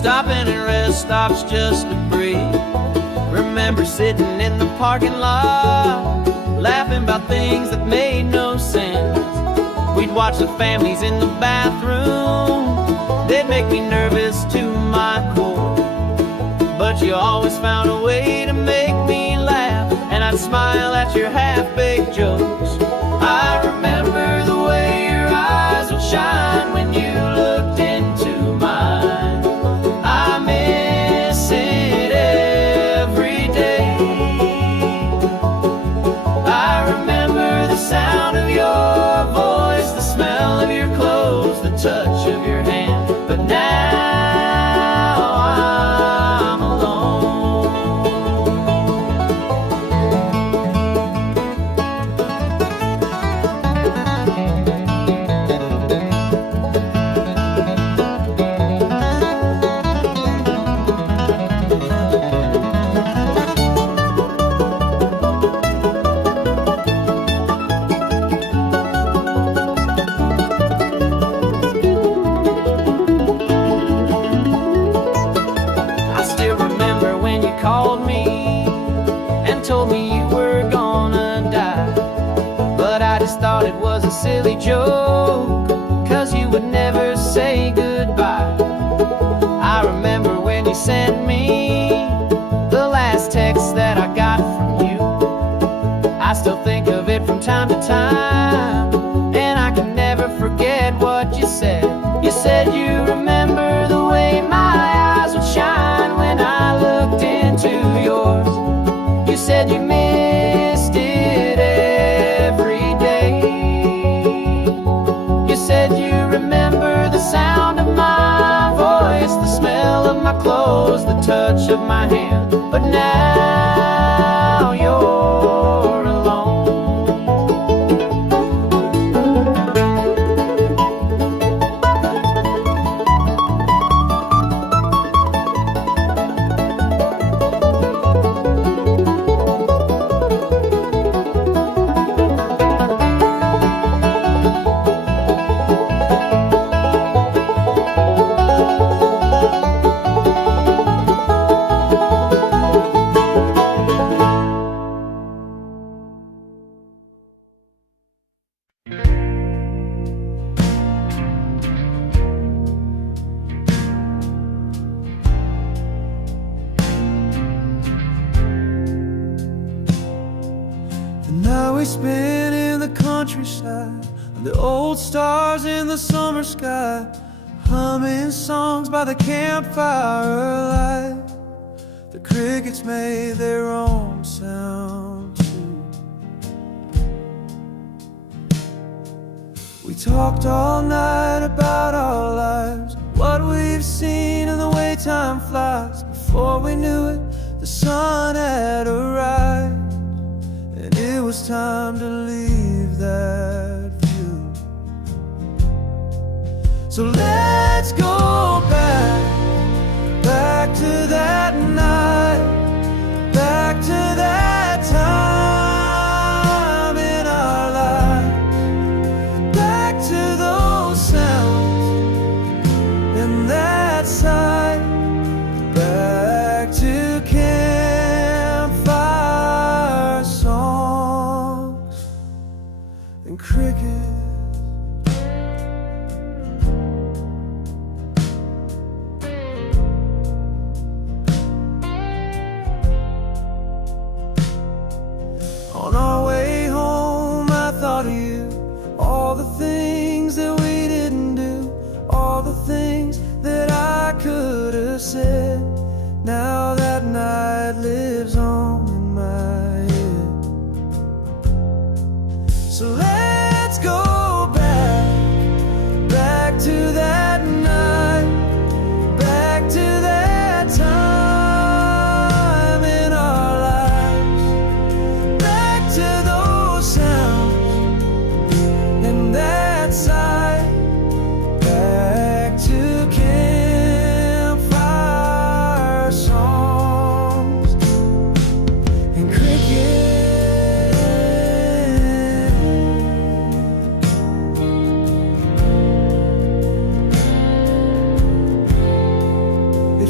stopping at rest stops just to breathe. Remember sitting in the parking lot, laughing about things that made no sense. We'd watch the families in the bathroom, they'd make me nervous to my core. But you always found a way to make me laugh, and I'd smile at your half-baked jokes. I remember the way your eyes would shine when you looked into mine. I miss it every day. I remember the sound of your voice, the smell of your clothes, the touch of your hand. But now I'm alone. I still remember when you called me and told me you were gonna die. But I just thought it was a silly joke, 'cause you would never say goodbye. I remember when you sent me the last text that I got from you. I still think of it from time to time, and I can never forget what you said. You said you remember the way my eyes would shine when I looked into yours. You said you missed it every day. You said you remember the sound of my voice, the smell of my clothes, the touch of my hand. But now you're alone. The night we spent in the countryside, the old stars in the summer sky, humming songs by the campfire light. The crickets made their own sound too. We talked all night about our lives, what we've seen and the way time flies. Before we knew it, the sun had arrived, and it was time to leave that view. So let's go back to that night, back to that time in our lives, back to those sounds and that sight, back to campfire songs and crickets. On our way home, I thought of you, all the things that we didn't do, all the things that I could have said. Now that night lives on in my head. So let's go back to that night, back to that time in our lives, back to those sounds and that sight, back to campfire songs and crickets.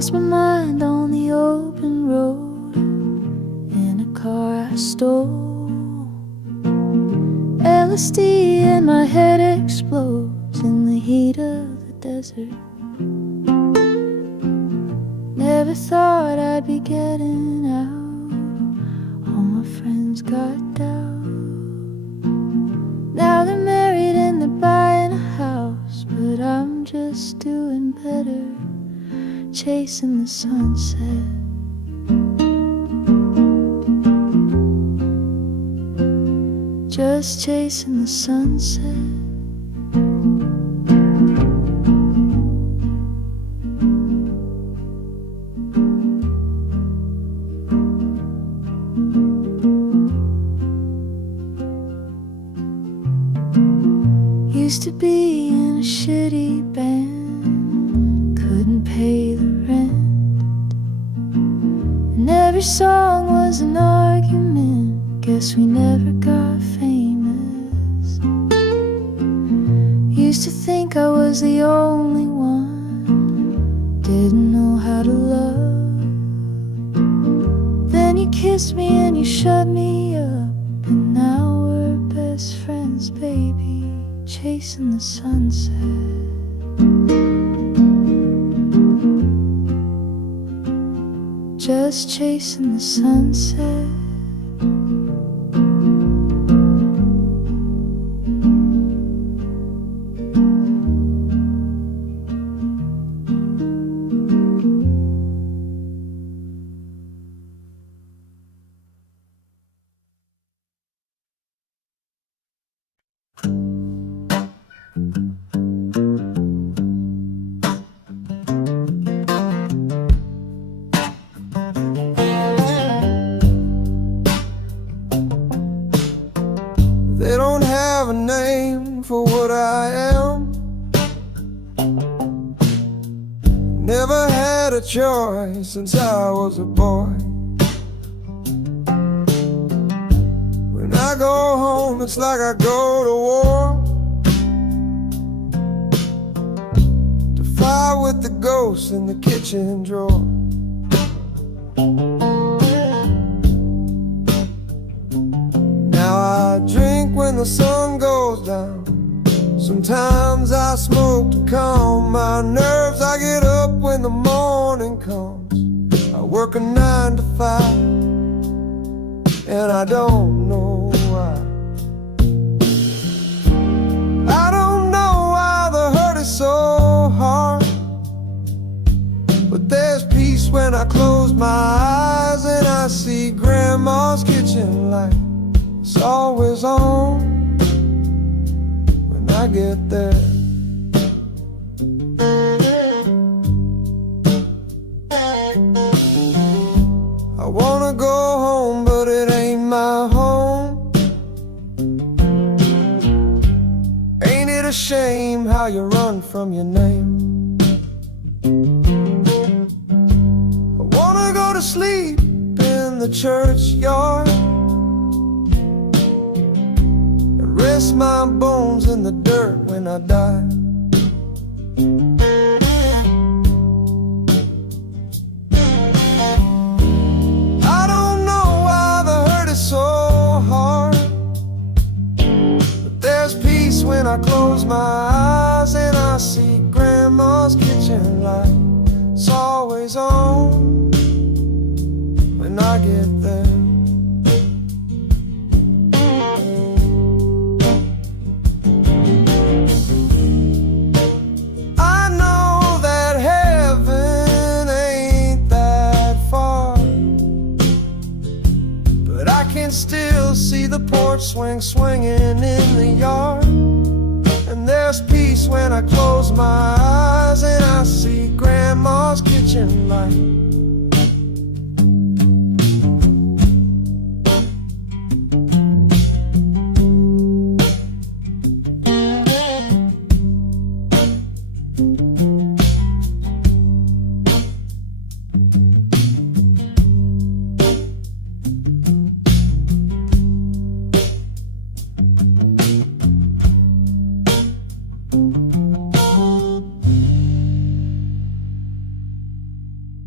lost my mind on the open road in a car I stole. LSD and my head explodes in the heat of the desert. Never thought I'd be getting out. All my friends got down. Now they're married and they're buying a house, but I'm just doing better, chasing the sunset. Just chasing the sunset. Used to be in a shitty band, couldn't pay the rent, and every song was an argument. Guess we never got famous. Used to think I was the only one, didn't know how to love. Then you kissed me and you shut me up, and now we're best friends, baby, chasing the sunset. Just chasing the sunset. They don't have a name for what I am. Never had a choice since I was a boy. When I go home, it's like I go to war, to fight with the ghosts in the kitchen drawer. Now I drink when the sun goes down. Sometimes I smoke to calm my nerves. I get up when the morning comes. I work a 9 to 5, and I don't know why. I don't know why the hurt is so hard, but there's peace when I close my eyes and I see Grandma's kitchen light. It's always on when I get there. I wanna go home, but it ain't my home. Ain't it a shame how you run from your name? I wanna go to sleep in the churchyard, rest my bones in the dirt when I die. I don't know why the hurt is so hard, but there's peace when I close my eyes and I see Grandma's kitchen light. It's always on when I get there. Still see the porch swing swinging in the yard, and there's peace when I close my eyes and I see Grandma's kitchen light.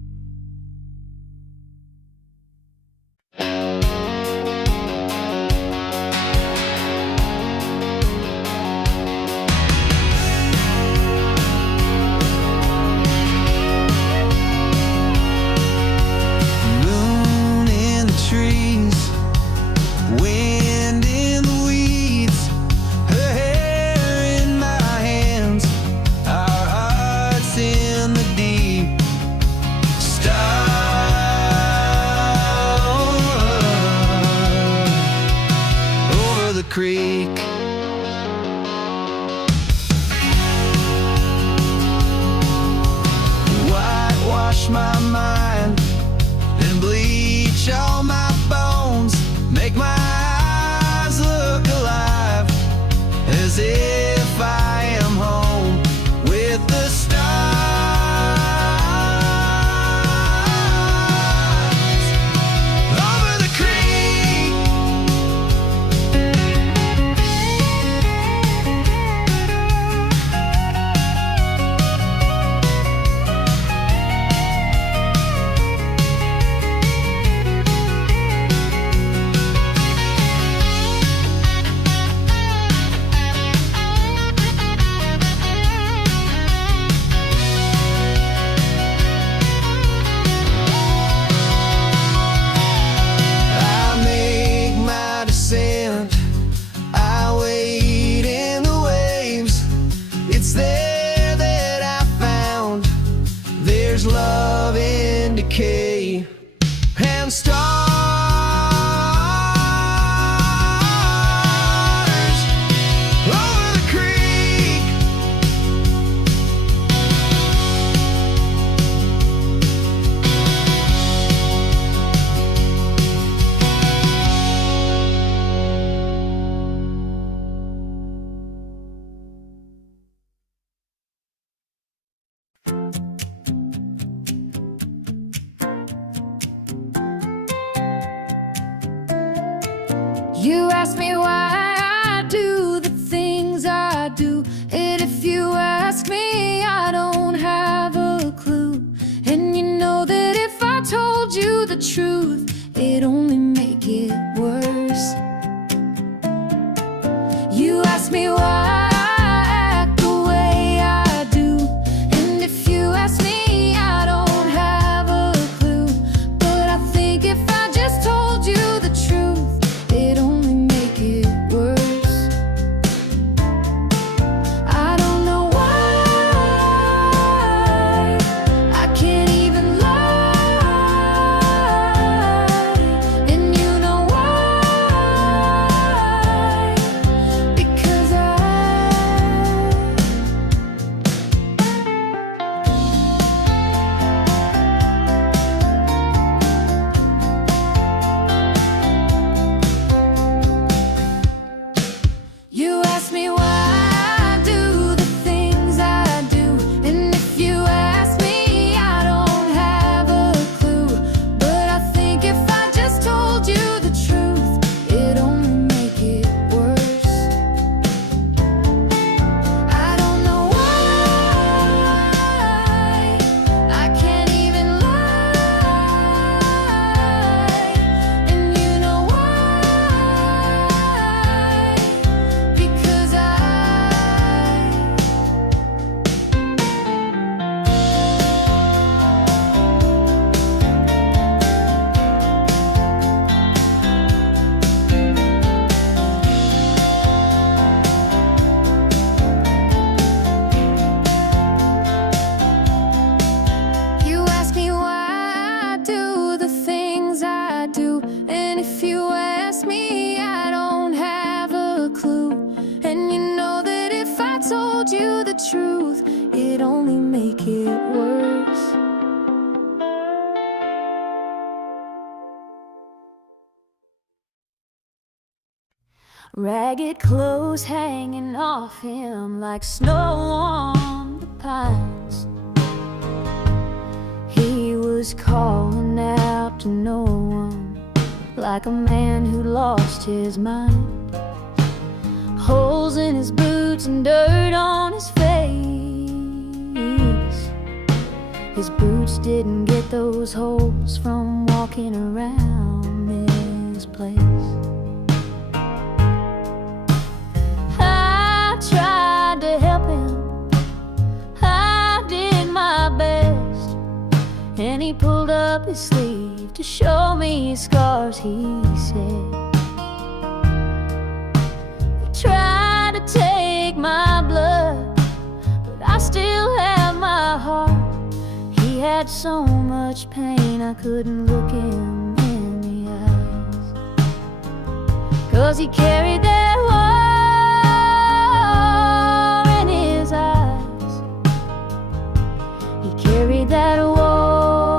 wash my mind and bleach all my bones, make my eyes look alive, as if I am home with the stars. Over the creek, I make my descent, I wade in the waves. It's there that I found there's love in decay and stars. Over the creek, You ask me why I do the things I do, and if you ask me, I don't have a clue. And you know that if I told you the truth, it'd only make it worse. You ask me why I act the way I do, and if you ask me, I don't have a clue. But I think if I just told you the truth, it'd only make it worse. I don't know why I can't even lie, and you know why, because you ask me why I do the things I do, and if you ask me, I don't have a clue. But I think if I just told you the truth, it'd only make it worse. I don't know why I can't even lie, and you know why, because you ask me why I do the things I do, and if you ask me, I don't have a clue. And you know that if I told you the truth, it'd only make it worse. Ragged clothes hanging off him like snow on the pines. He was calling out to no one, like a man who lost his mind. Holes in his boots and dirt on his face. His boots didn't get those holes from walking around this place. I tried to help him, I did my best, and he pulled up his sleeve to show me his scars. He said, "They tried to take my blood, but I still have my heart." He had so much pain I couldn't look him in the eyes, 'cause he carried that war in his eyes. He carried that war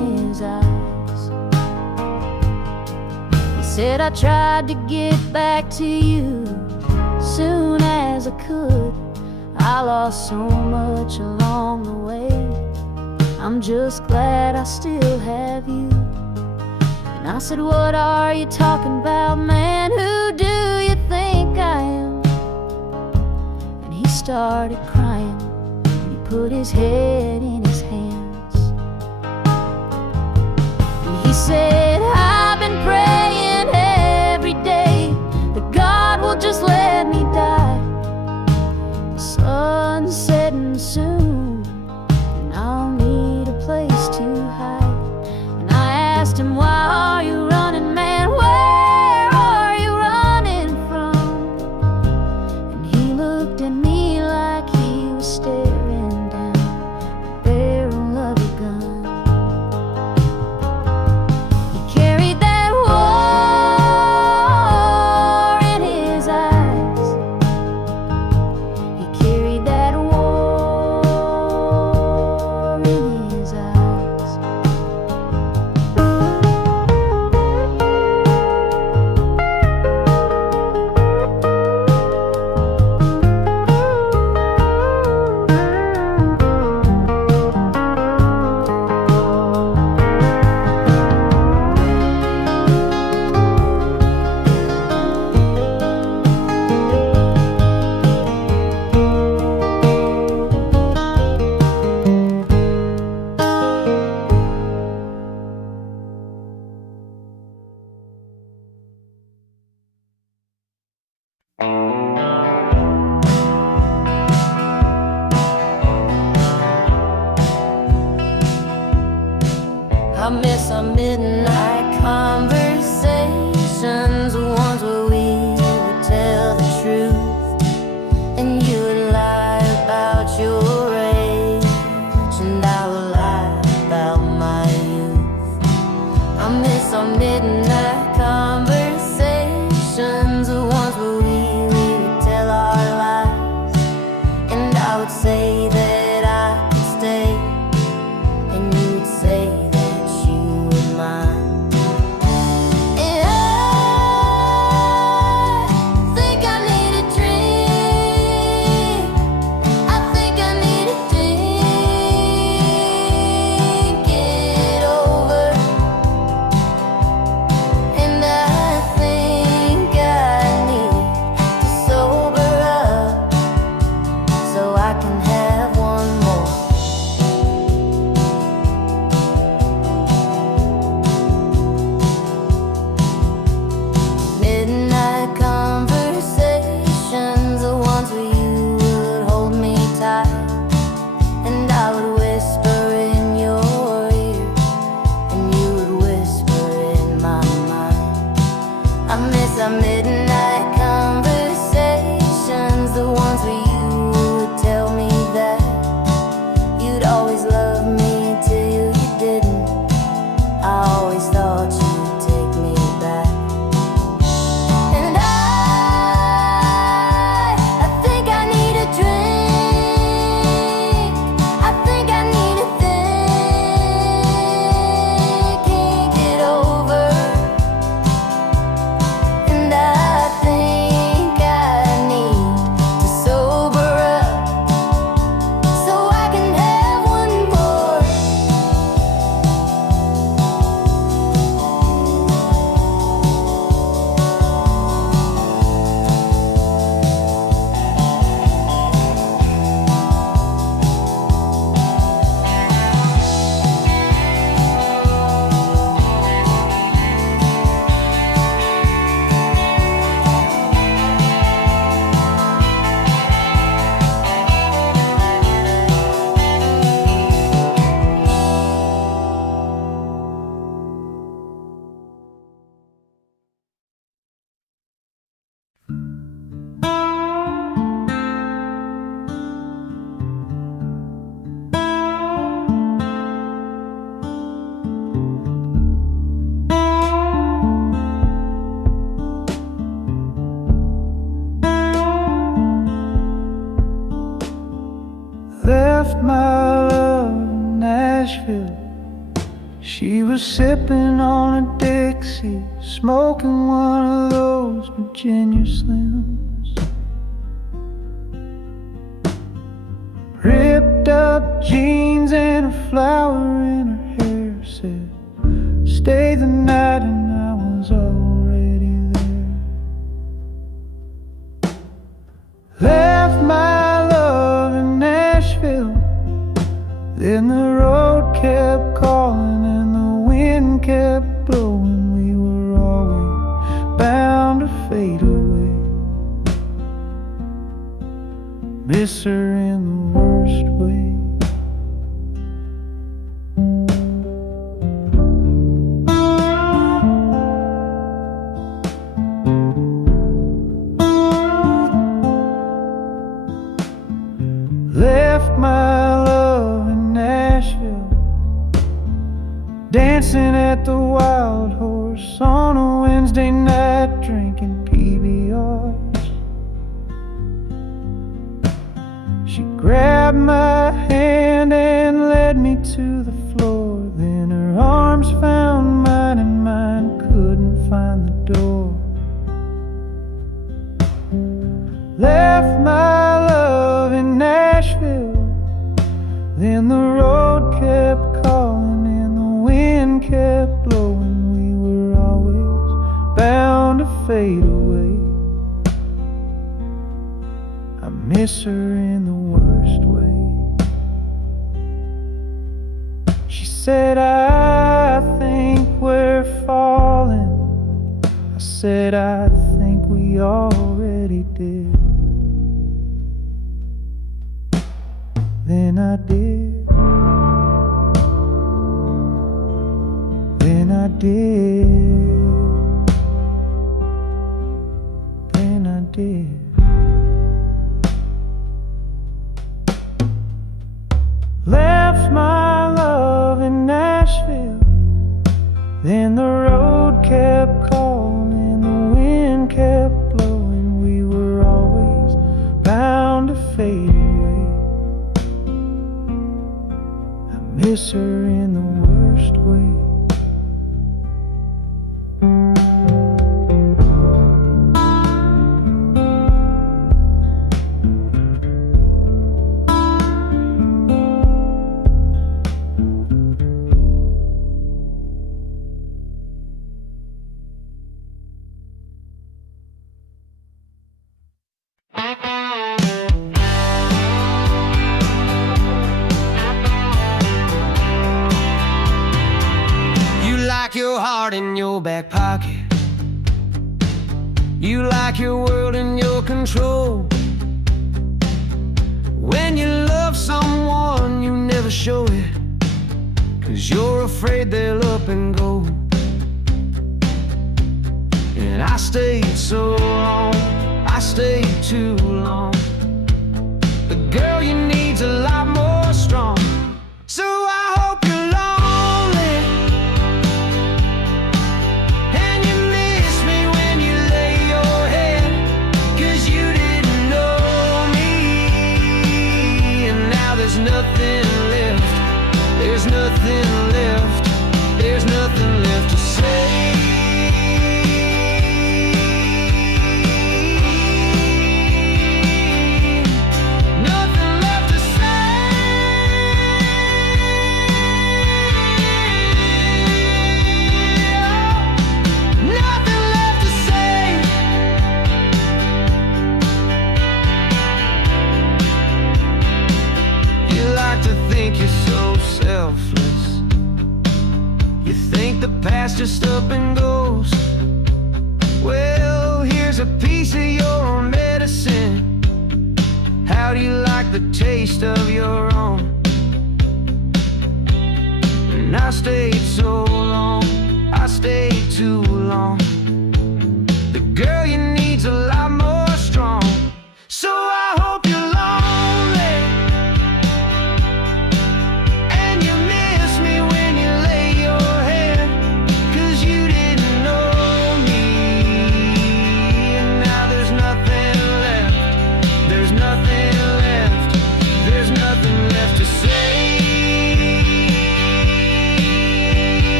I tried to get back to you soon as I could. I lost so much along the way. I'm just glad I still have you. And I said, what are you talking about, man? Who do you think I am? And he started crying. He put his head in his hands. And he said, I've been praying every day that God will just let me die. The sun's setting soon, and I'll need a place to hide. And I asked him, why are you running, man? Where are you running from? And he looked at me like he was staring down the barrel of a gun. He carried that war in his eyes. He carried that war in his eyes. I miss our midnight conversations, the ones where we would tell the truth, and you would lie about your age, and I would lie about my youth. I miss our midnight conversations, the ones where we would tell our lies, and I would say that I could stay, and you would say mine. And I think I need a drink. I think I need a drink it over. And I think I need to sober up so I can have one more. Midnight conversations, the ones where you would hold me tight, and I would whisper in your ear, and you would whisper in my mind. I miss our midnight conversations, the ones where you would tell me that you'd always love me till you didn't. I always thought you'd take me back. And I think I need a drink. I think I need a think it over. And I think I need to sober up so I can have one more. Left my love in Nashville. She was sipping on a Dixie, smoking one of those Virginia Slims. Ripped up jeans and a flower in her hair. Said, stay the night, and I was already there. Left my love in Nashville, then the road kept calling and the wind kept blowing. We were always bound to fade away. Miss her in the worst way. Left my love in Nashville, dancing at the Wild Horse on a Wednesday night, drinking PBRs. She grabbed my hand and led me to the floor. Then her arms found mine and mine couldn't find the door. Left my love in Nashville, then the road kept calling and the wind kept blowing. We were always bound to fade away. I miss her in the worst way. She said, I think we're falling. I said, I think we already did. Then I did. Then I did. Then I did. Left my love in Nashville, then the road kept calling, the wind kept blowing. We were always bound to fade away. I miss her in the worst way. Your heart in your back pocket. You like your world in your control. When you love someone, you never show it, 'cause you're afraid they'll up and go. And I stayed so long, I stayed too long. The girl you need's a lot more strong. So I hope you're lonely, and you miss me when you lay your head, 'cause you didn't know me. And now there's nothing left, there's nothing left, there's nothing left to say. You're so selfless. You think the past just up and goes. Well, here's a piece of your medicine. How do you like the taste of your own? And I stayed so long, I stayed too long. The girl you need's a lot more strong. So I hope you're lonely, and you miss me when you lay your head, 'cause you didn't know me. And now there's nothing left, there's nothing left, there's nothing left to say.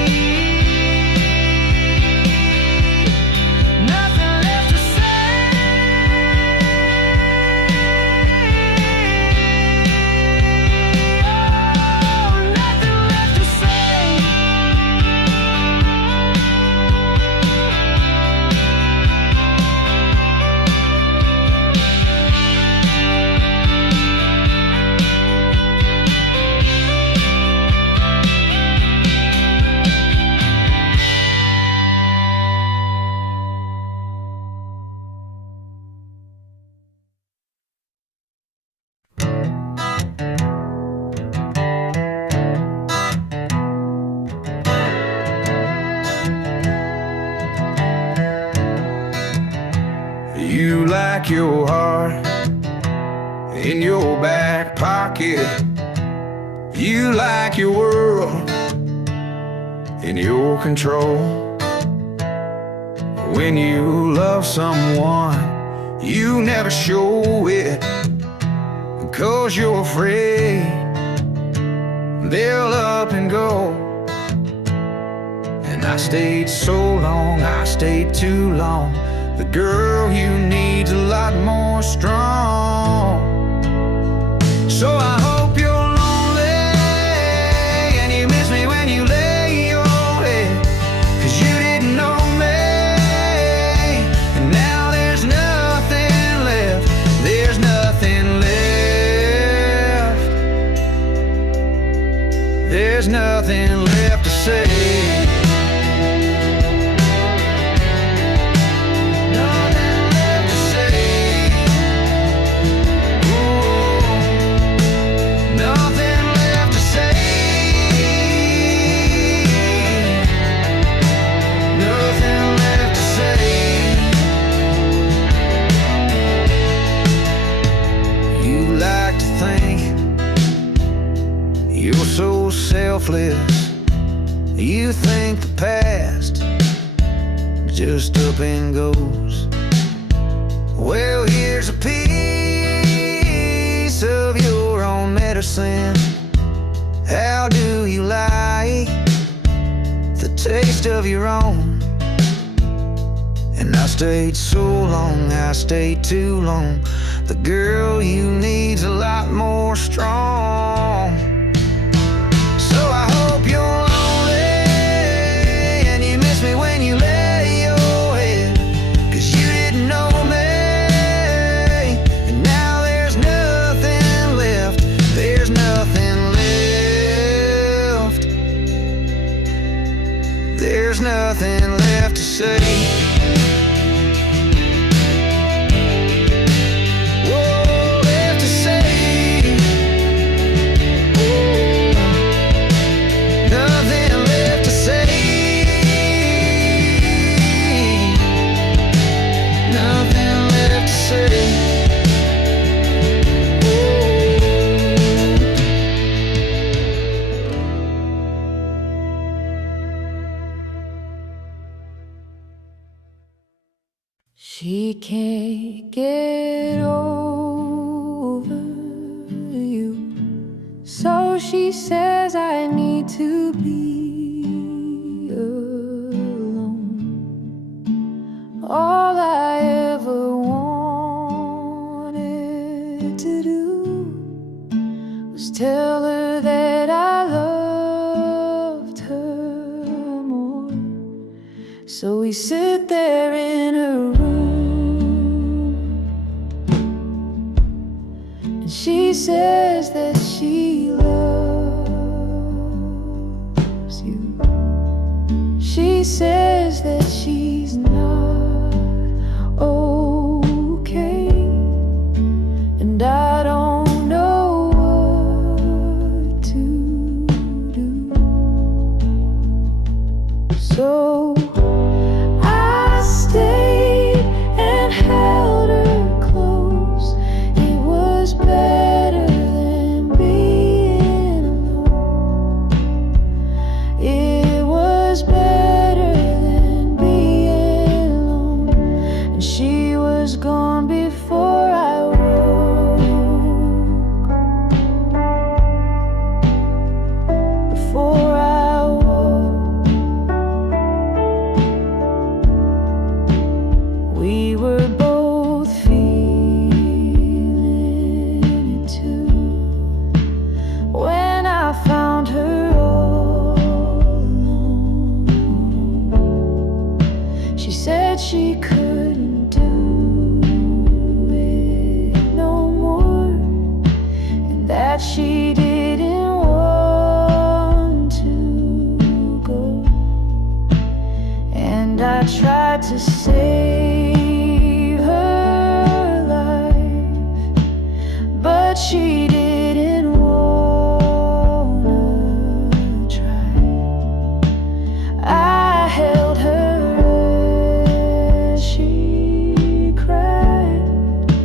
like your heart in your back pocket. You like your world in your control. When you love someone, you never show it, 'cause you're afraid they'll up and go. And I stayed so long, I stayed too long. The girl you need's a lot more strong. So I hope you're lonely and you miss me when you lay your head, 'cause you didn't know me, and now there's nothing left. There's nothing left. There's nothing left to say. So selfless, you think the past just up and goes. Well, here's a piece of your own medicine. How do you like the taste of your own? And I stayed so long, I stayed too long. The girl you need's a lot more strong. So I hope you're lonely and you miss me when you lay your head, 'cause you didn't know me, and now there's nothing left. There's nothing left. There's nothing left to say. She can't get over you, so she says I need to be alone. All I ever wanted to do was tell her that I loved her more. So we sit there in her room, and she says that she loves you. She says that she's not okay, and I don't know what to do. So I stayed and held her close. It was better than being alone. It was better than being alone. And she was gone before I woke. Before I woke. We were both feeling it too. When I found her all alone, she said she couldn't do it no more, and that she didn't want to go. And I tried to save her life, but she didn't wanna try. I held her as she cried,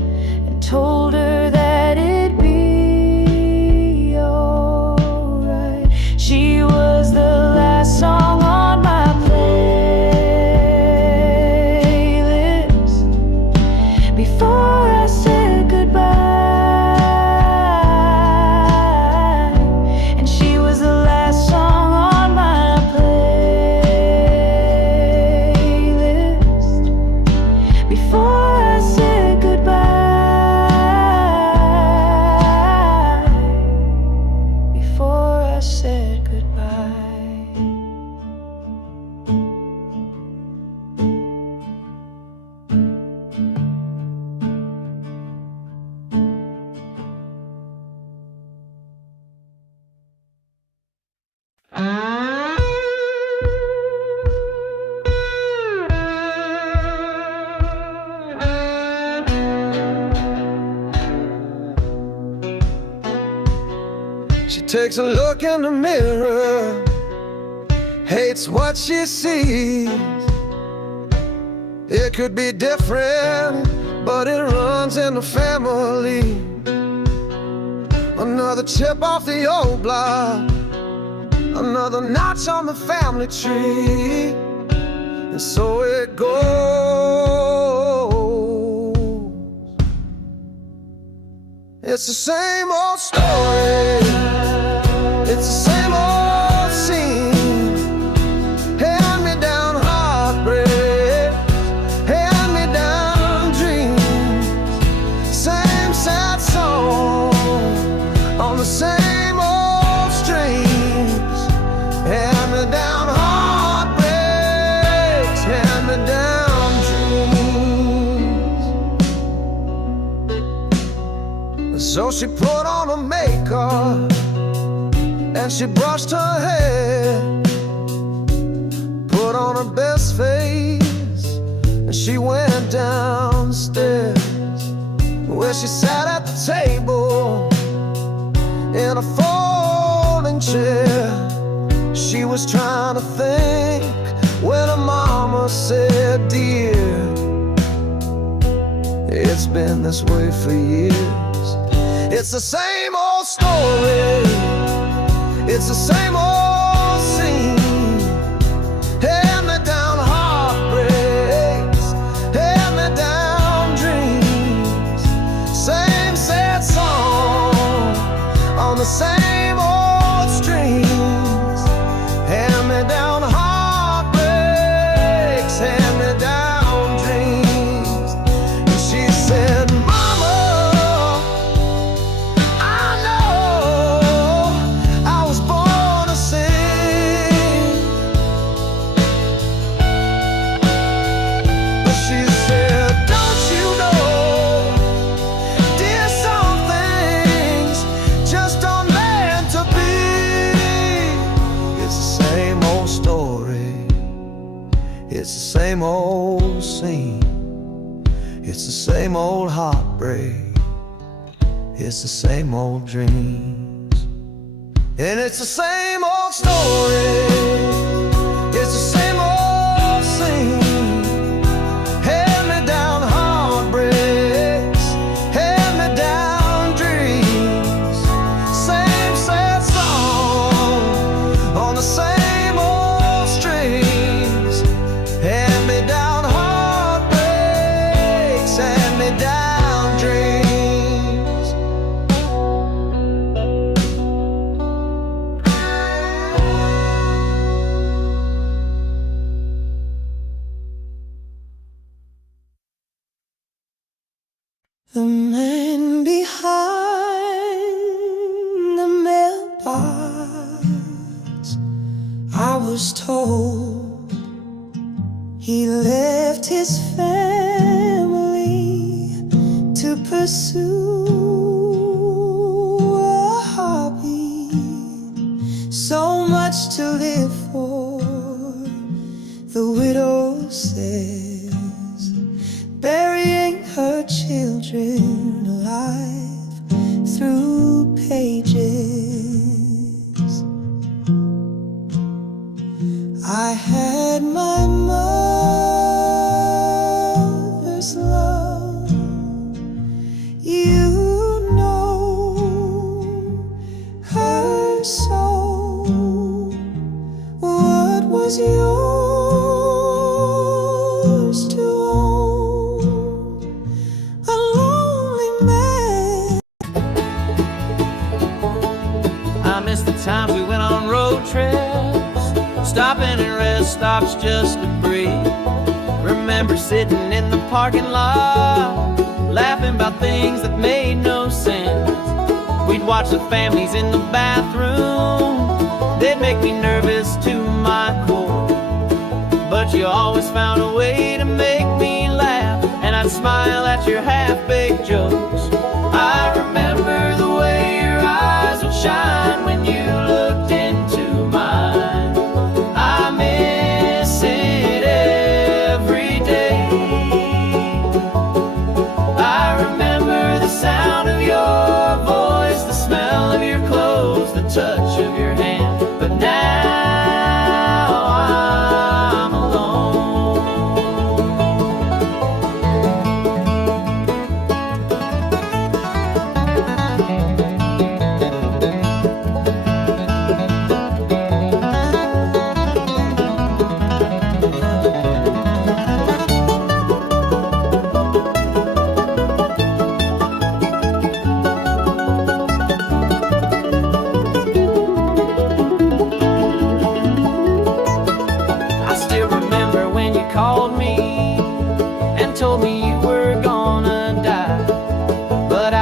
She takes a look in the mirror, hates what she sees. It could be different, but it runs in the family. Another chip off the old block, another notch on the family tree. And so it goes. It's the same old story, it's the same old scene. Hand-me-down heartbreak, hand-me-down dreams. Same sad song on the same old strings. Hand-me-down heartbreaks, hand-me-down dreams. So she put on her makeup and she brushed her hair, put on her best face, and she went downstairs, where she sat at the table in a folding chair. She was trying to think when her mama said, "Dear, it's been this way for years." It's the same old story, it's the same old scene. Hand-me-down heartbreaks, hand-me-down dreams. Same sad song on the same old strings. Hand-me-down heartbreaks, hand-me-down dreams. And she said, "Mama, I know I was born to sing." But she said, "Don't you know, dear, some things just aren't meant to be." It's the same old story, it's the same old scene. It's the same old heartbreak, it's the same old dreams. And it's the same old story, it's the same old scene. Hand-me-down heartbreaks, hand-me-down dreams. Same sad song on the same old strings. Hand-me-down heartbreaks, hand-me-down dreams. The man behind the mailbox, I was told he left his family to pursue a hobby. So much to live for, the widow says, burying her children alive through pages. I had my mother's love, you know her soul. What was yours to own? A lonely man. I miss the times we went on road trips, stopping at rest stops just to breathe. Remember sitting in the parking lot, laughing about things that made no sense. We'd watch the families in the bathroom, they'd make me nervous to my core. But you always found a way to make me laugh, and I'd smile at your half-baked jokes. I remember the way your eyes would shine when you looked into mine. I miss it every day. I remember the sound of your voice, the smell of your clothes, the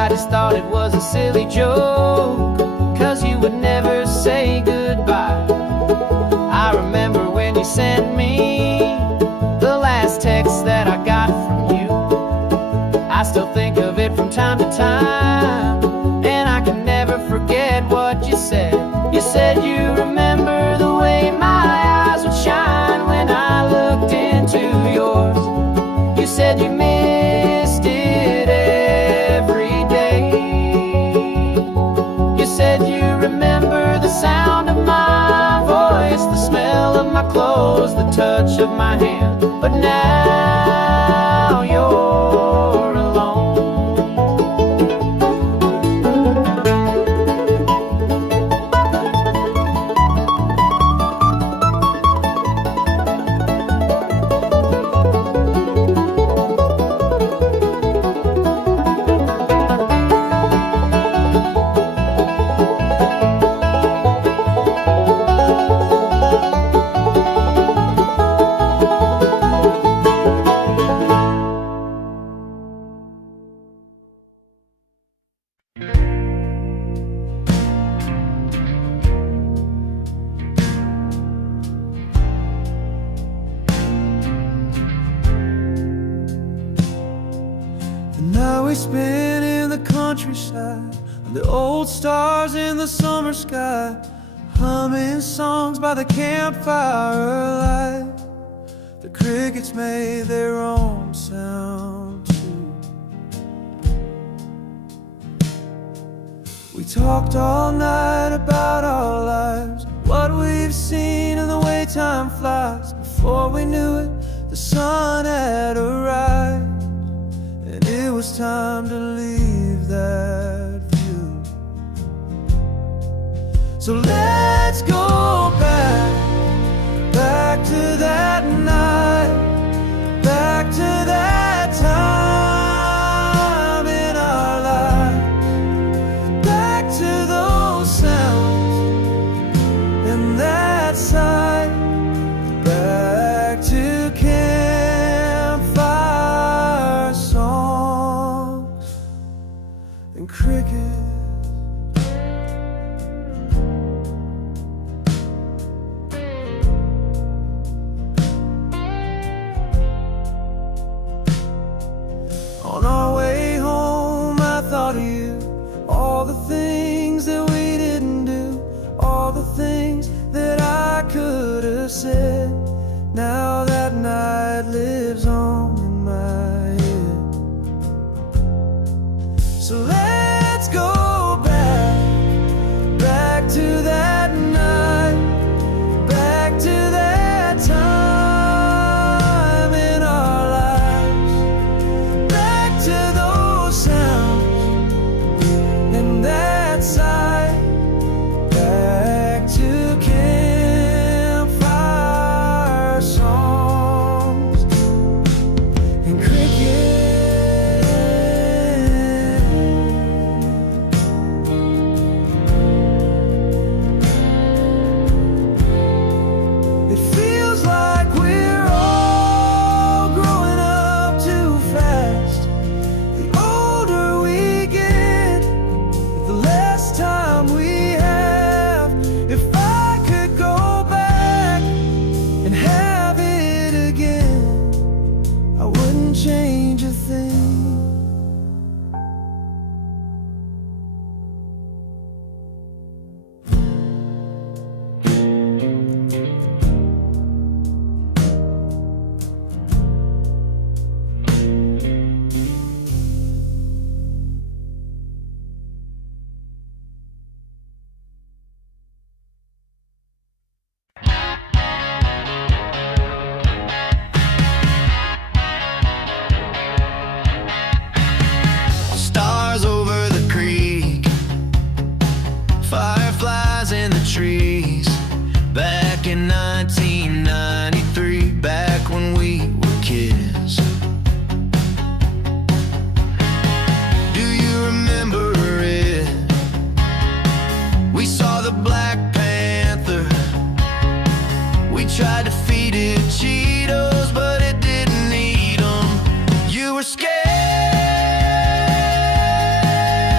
just thought it was a silly joke, 'cause you would never say goodbye. I remember when you sent me the last text that I got from you. I still think of it from time to time, and I can never forget what you said. You said you remember the way my eyes would shine when I looked into yours. You said you missed it every day. You said you remember the sound of my voice, the smell of my clothes, the touch of my hand. But now you're alone. And now we spin in the countryside, the old stars in the summer sky, humming songs by the campfire light. The crickets made their own sound too. We talked all night about our lives, what we've seen and the way time flies. Before we knew it, the sun had arrived, and it was time to leave that view. So let's go back to that night, back to that time in our lives, back to those sounds and that sight, back to campfire songs and crickets. On our way home, I thought of you, all the things that we didn't do, all the things that I could have said. Now that night lives on in my head. So let's go back to that night, back to that time in our lives, back to those sounds and that sight, back to campfire songs and crickets. It feels like we're all growing up too fast. The older we get, the less time we have. If I could go back and have it again, I wouldn't change a thing. Stars over the creek, fireflies in the trees. Back in 1993, back when we were kids. Do you remember it? We saw the Black Panther. We tried to feed it Cheetos, but it didn't eat 'em. You were scared.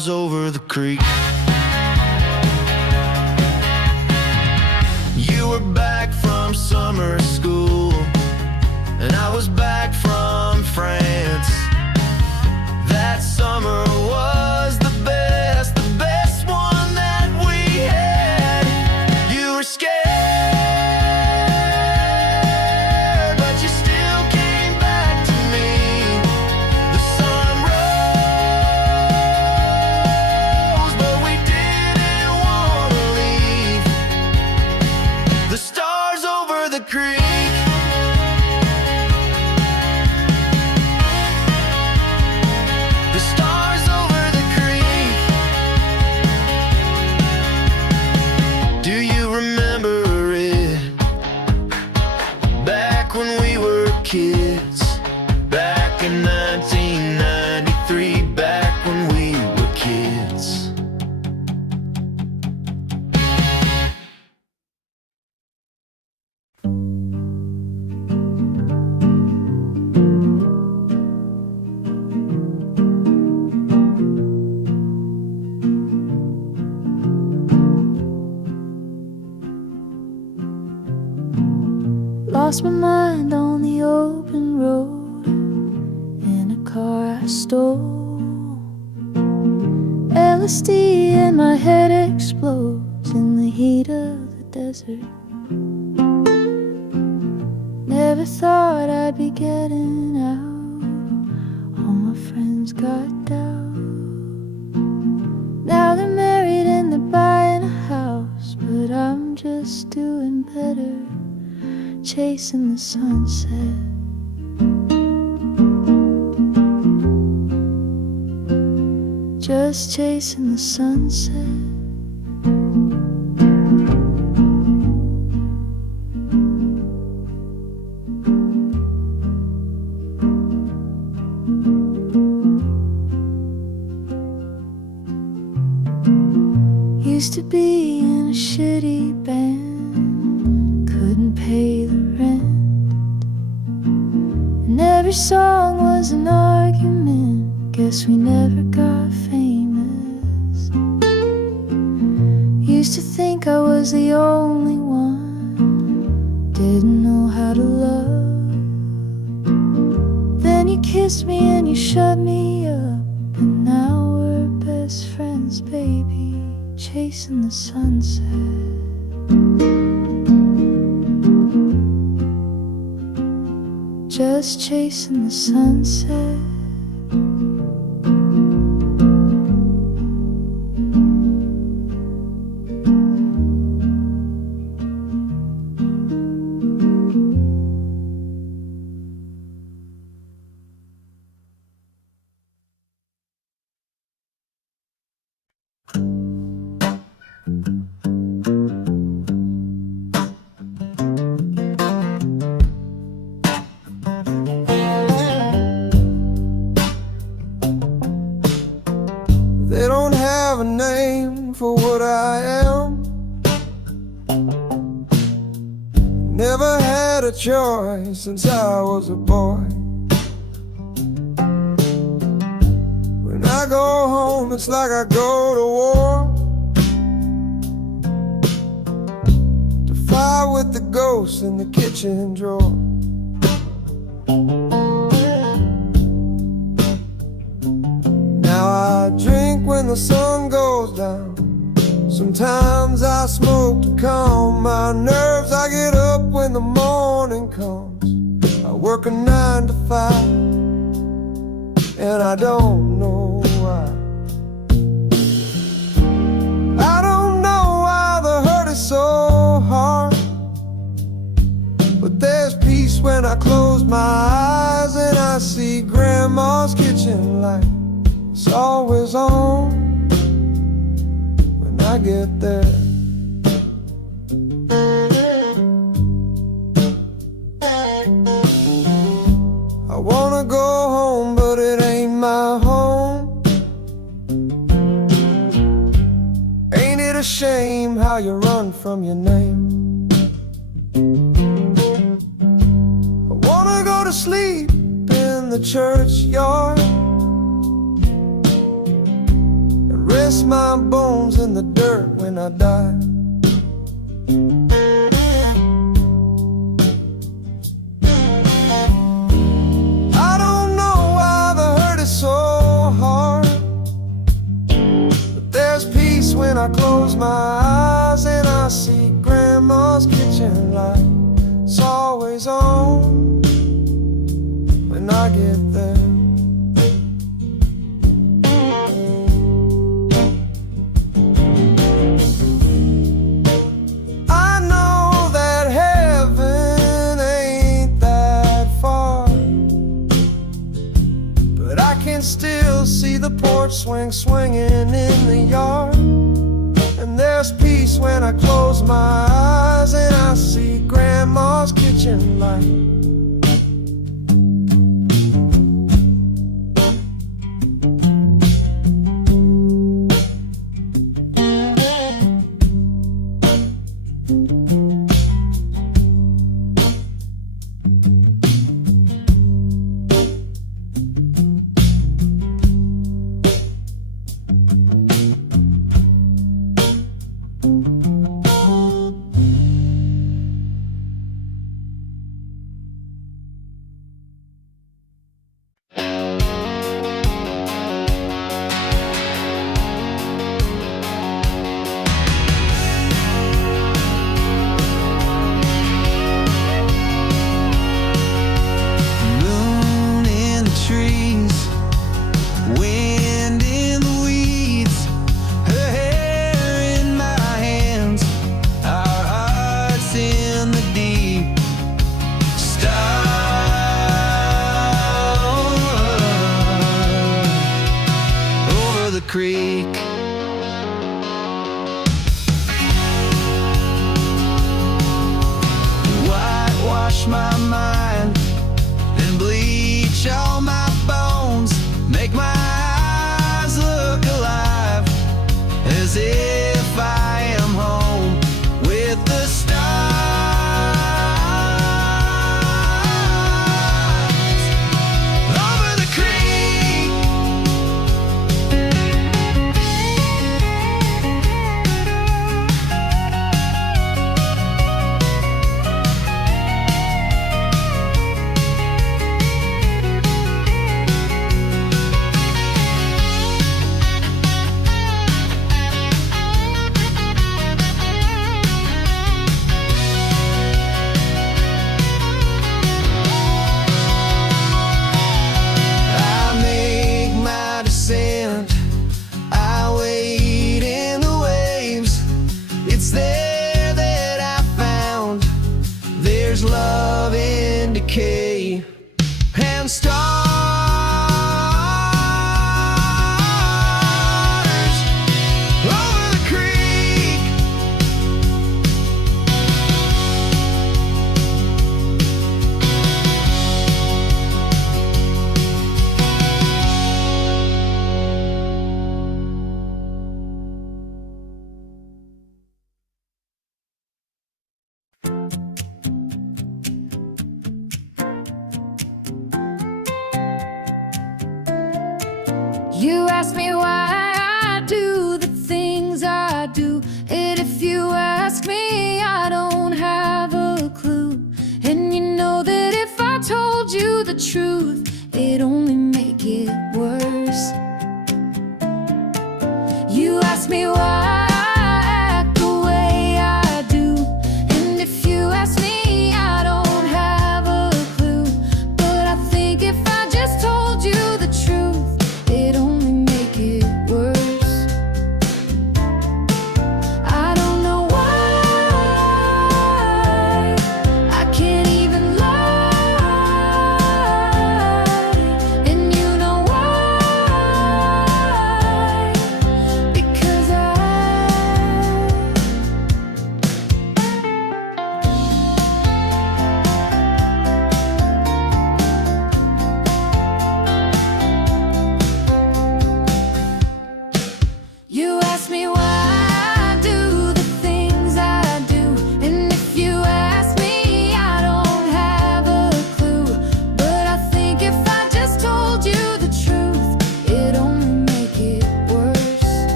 stars over the creek. You were back from summer school, and I was back from France. That summer was the best one that we had. You were scared, but you still came back to me. The sun rose, but we didn't want to leave. The stars over the creek. Kids, back in 1993, back when we were kids. Lost my mind on the open road in a car I stole. LSD in my head explodes in the heat of the desert. Never thought I'd be getting out. All my friends got down. Now they're married and they're buying a house, but I'm just doing better, chasing the sunset. Just chasing the sunset. Used to be in a shitty band, couldn't pay the rent, and every song was an argument. Guess we never got famous. Used to think I was the only one, didn't know how to love. Then you kissed me and you shut me up, and now we're best friends, baby, chasing the sunset. Just chasing the sunset. They don't have a name for what I am. Never had a choice since I was a boy. When I go home, it's like I go to war, to fight with the ghosts in the kitchen drawer. Now I drink when the sun goes down. Sometimes I smoke to calm my nerves. I get up when the morning comes. I work a 9 to 5, and I don't know why. I don't know why the hurt is so hard, but there's peace when I close my eyes and I see Grandma's kitchen light. It's always on when I get there. I wanna go home, but it ain't my home. Ain't it a shame how you run from your name? I wanna go to sleep in the churchyard, cast my bones in the dirt when I die. I don't know why the hurt is so hard, but there's peace when I close my eyes and I see Grandma's kitchen light. It's always on when I get there. I know that heaven ain't that far, but I can still see the porch swing swinging in the yard. And there's peace when I close my eyes and I see Grandma's kitchen light. Creek. Whitewash my mind and bleach all my bones, make my eyes look alive as if I am home with the stars over the creek. Love in decay and stars over the creek. You ask me why I do the things I do, and if you ask me, I don't have a clue. And you know that if I told you the truth, it'd only make it worse. You ask me why I act the way I do, and if you ask me, I don't have a clue. But I think if I just told you the truth, it'd only make it worse. I don't know why I can't even lie, and you know why, because I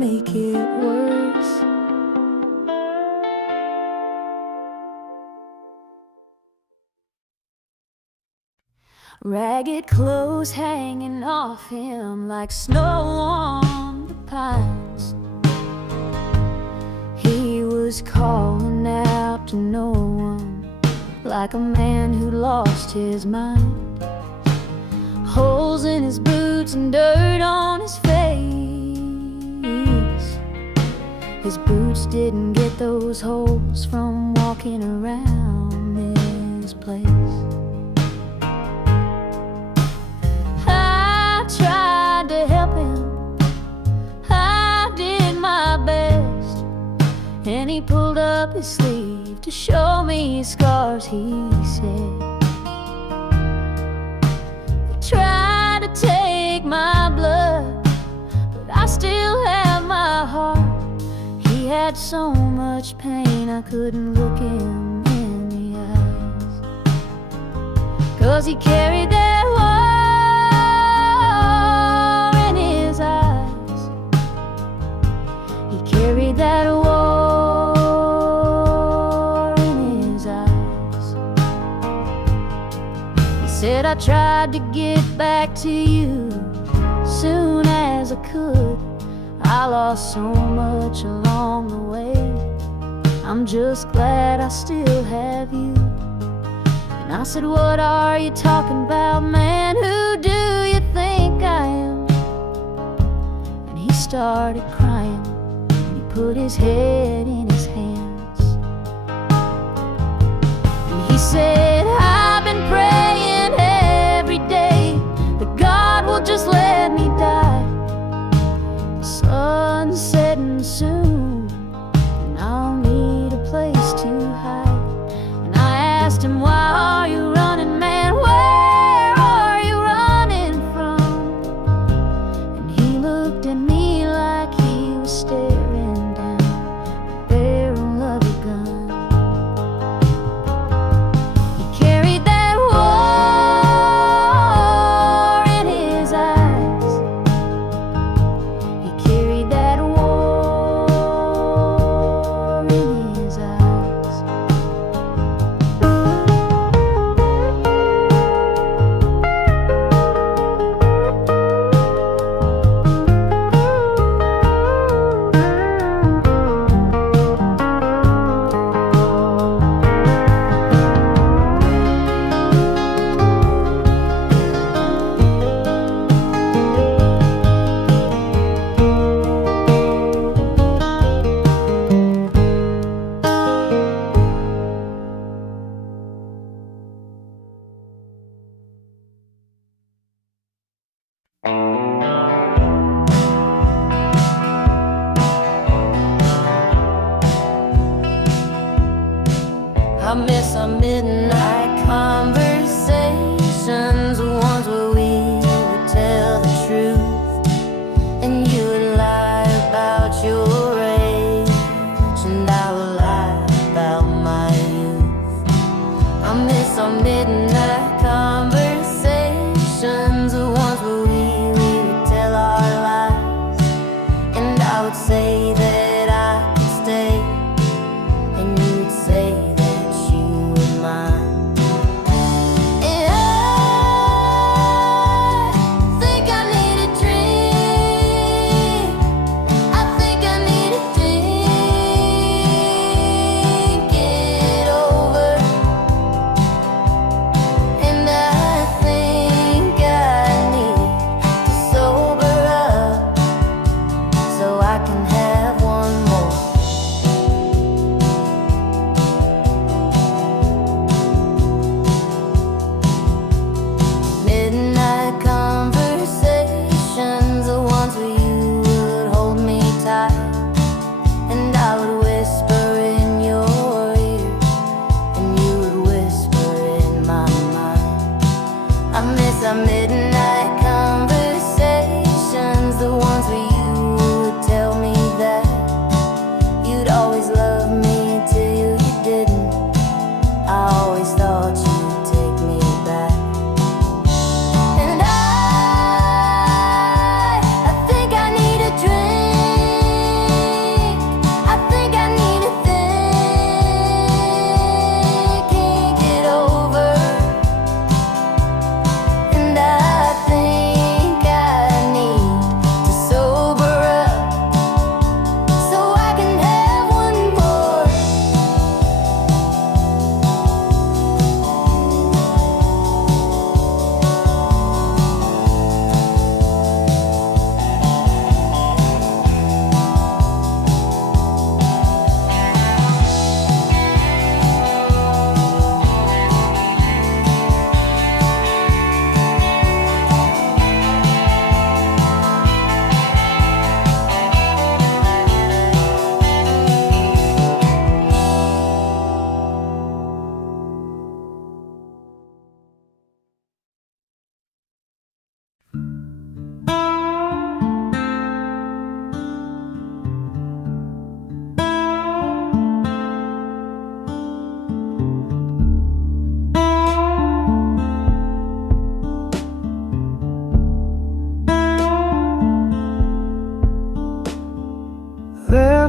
make it worse. Ragged clothes hanging off him like snow on the pines. He was calling out to no one, like a man who lost his mind. Holes in his boots and dirt on his face. His boots didn't get those holes from walking around this place. I tried to help him, I did my best, and he pulled up his sleeve to show me his scars. He said, try to take my blood, but I still have my heart. He had so much pain I couldn't look him in the eyes, 'cause he carried that war in his eyes. He carried that war in his eyes. He said, I tried to get back to you soon as I could. I lost so much along the way. I'm just glad I still have you. And I said, what are you talking about, man? Who do you think I am? And he started crying, and he put his head in his hands. And he said, I've been praying every day that God will just let me die. The sun's setting soon, and I'll need a place to hide. And I asked him, why are you running, man? Where are you running from? And he looked at me like he was staring down a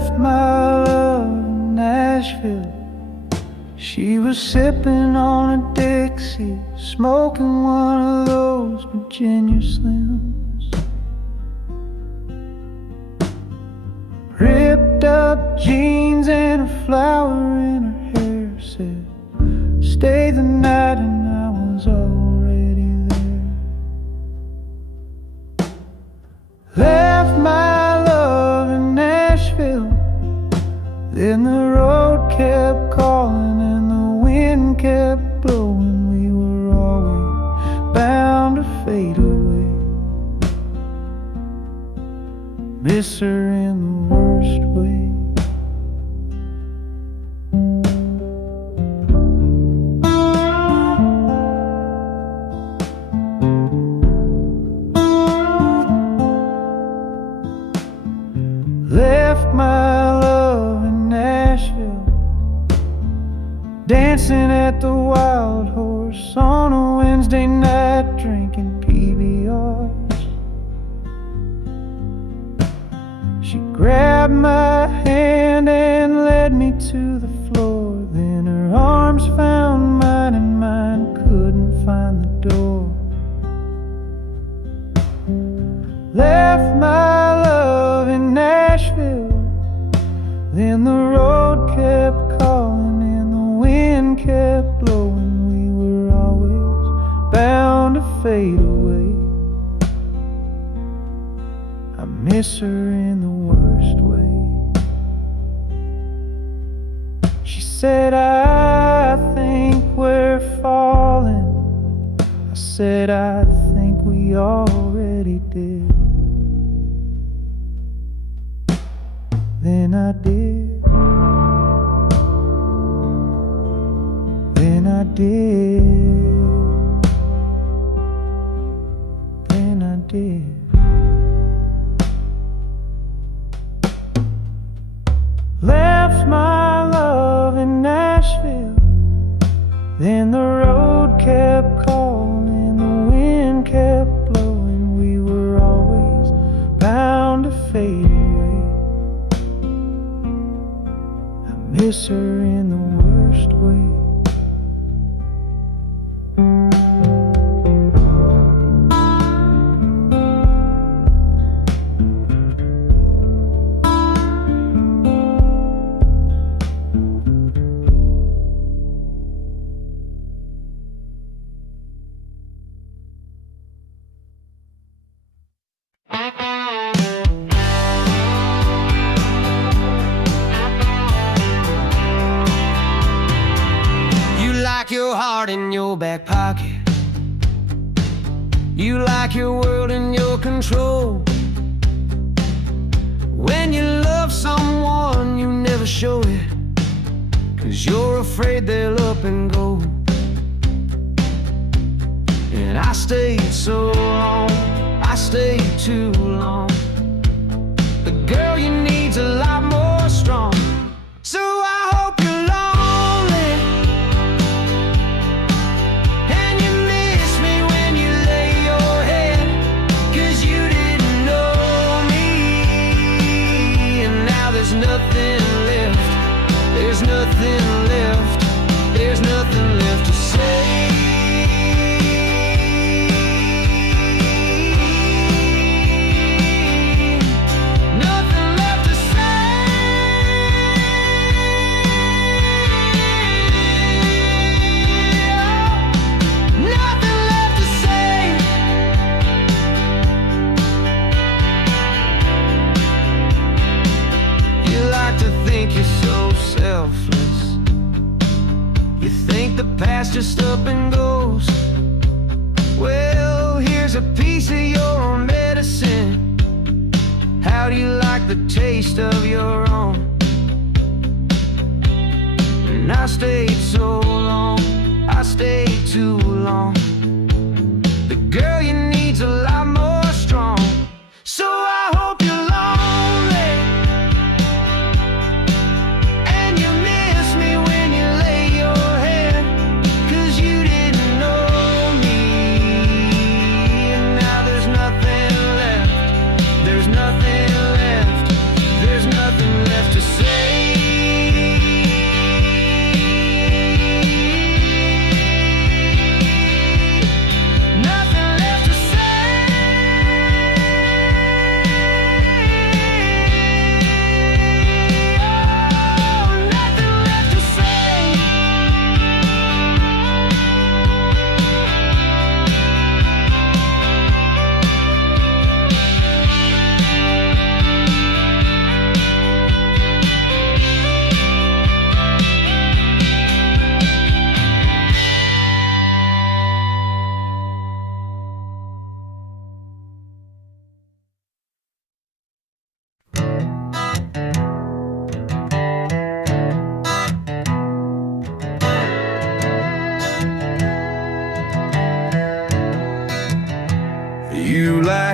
left my love in Nashville. She was sipping on a Dixie, smoking one of those Virginia Slims. Ripped up jeans and a flower in her hair. Said, stay the night, and I was already there. Left my love in Nashville. Then the road kept calling and the wind kept blowing. We were always bound to fade away. Miss her in the worst way. Left my love in Nashville, dancing at the Wild Horse on a Wednesday night, drinking PBRs. She grabbed my hand and led me to the floor. Then her arms found mine and mine couldn't find the door. Left my love in Nashville. Then the road kept calling and the wind kept blowing. We were always bound to fade away. I miss her in the worst way. She said, I think we're falling. I said, I think we already did. Then I did. Then I did. Then I did. Left my love in Nashville. Then the road kept calling, the wind kept blowing. We were always bound to fade away. I miss her in the worst way. Your heart in your back pocket. You like your world in your control. When you love someone, you never show it, 'cause you're afraid they'll up and go. And I stayed so long, I stayed too long. The girl you need's a lot more strong. So I hope you're lonely, and you miss me when you lay your head, 'cause you didn't know me. And now there's nothing left, there's nothing left, there's nothing left to say. You're so selfless. You think the past just up and goes. Well, here's a piece of your medicine. How do you like the taste of your own? And I stayed so long, I stayed too long. The girl you need's a lot more strong. So I hope you're lonely, and you miss me when you lay your head, 'cause you didn't know me. And now there's nothing left, there's nothing left, there's nothing left to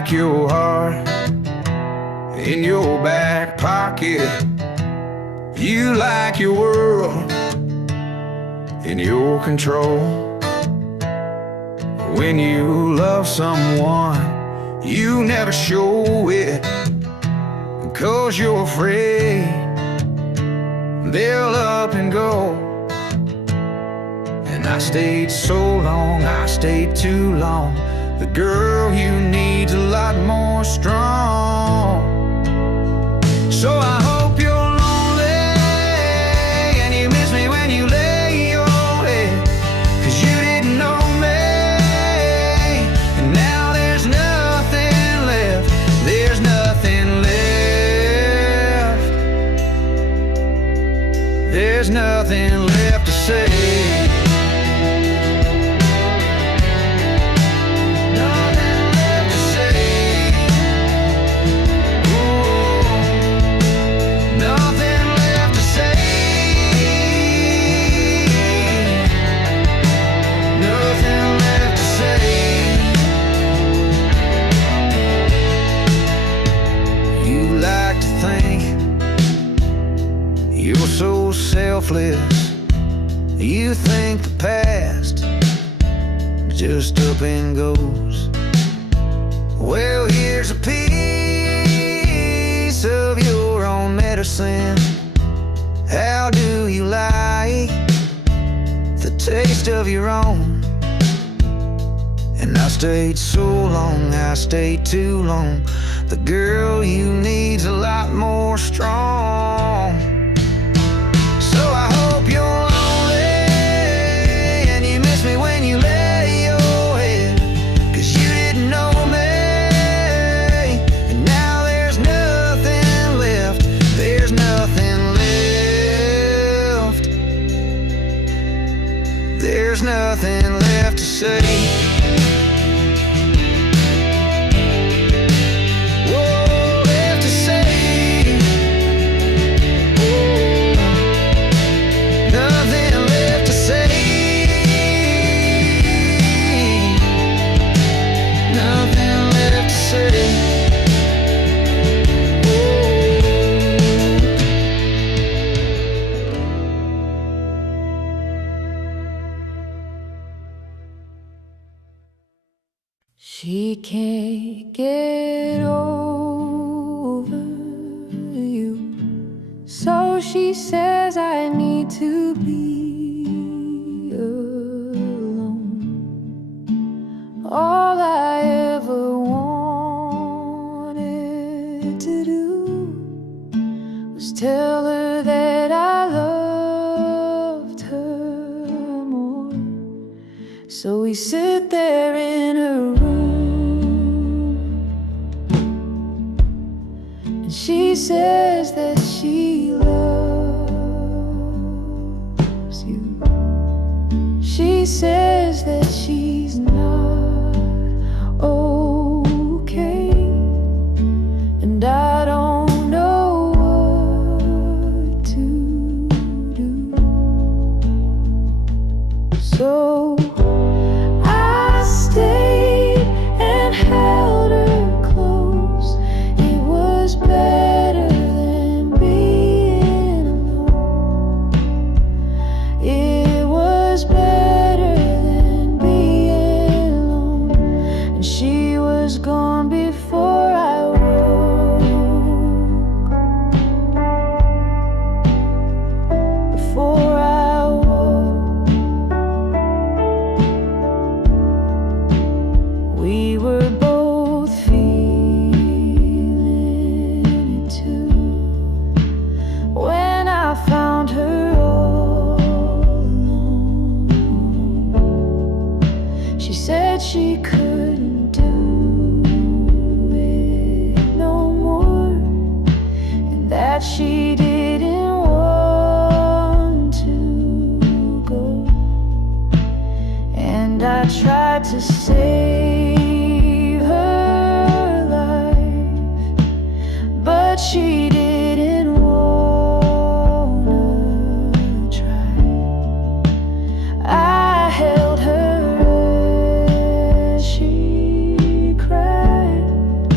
like your heart in your back pocket. You like your world in your control. When you love someone, you never show it, 'cause you're afraid they'll up and go. And I stayed so long, I stayed too long. The girl you need's a lot more strong. So I hope you're lonely and you miss me when you lay your head, 'cause you didn't know me, and now there's nothing left. There's nothing left. There's nothing left to say. So selfless, you think the past just up and goes. Well, here's a piece of your own medicine. How do you like the taste of your own? And I stayed so long, I stayed too long. The girl you need's a lot more strong. So I hope you're lonely and you miss me when you lay your head, 'cause you didn't know me, and now there's nothing left. There's nothing left. There's nothing left to say. She can't get over you, so she says I need to be alone. All I ever wanted to do was tell her that I loved her more. So we sit there in her room, and she says that she loves you. She says that she's not okay, and I don't know what to do. So I stayed and held her close. It was better than being alone. It was better than being alone. And she was gone before I woke. Before I woke. We were both feeling it too. When I found her all alone, she said she couldn't do it no more, and that she didn't want to go. And I tried to save her life, but she didn't wanna try. I held her as she cried,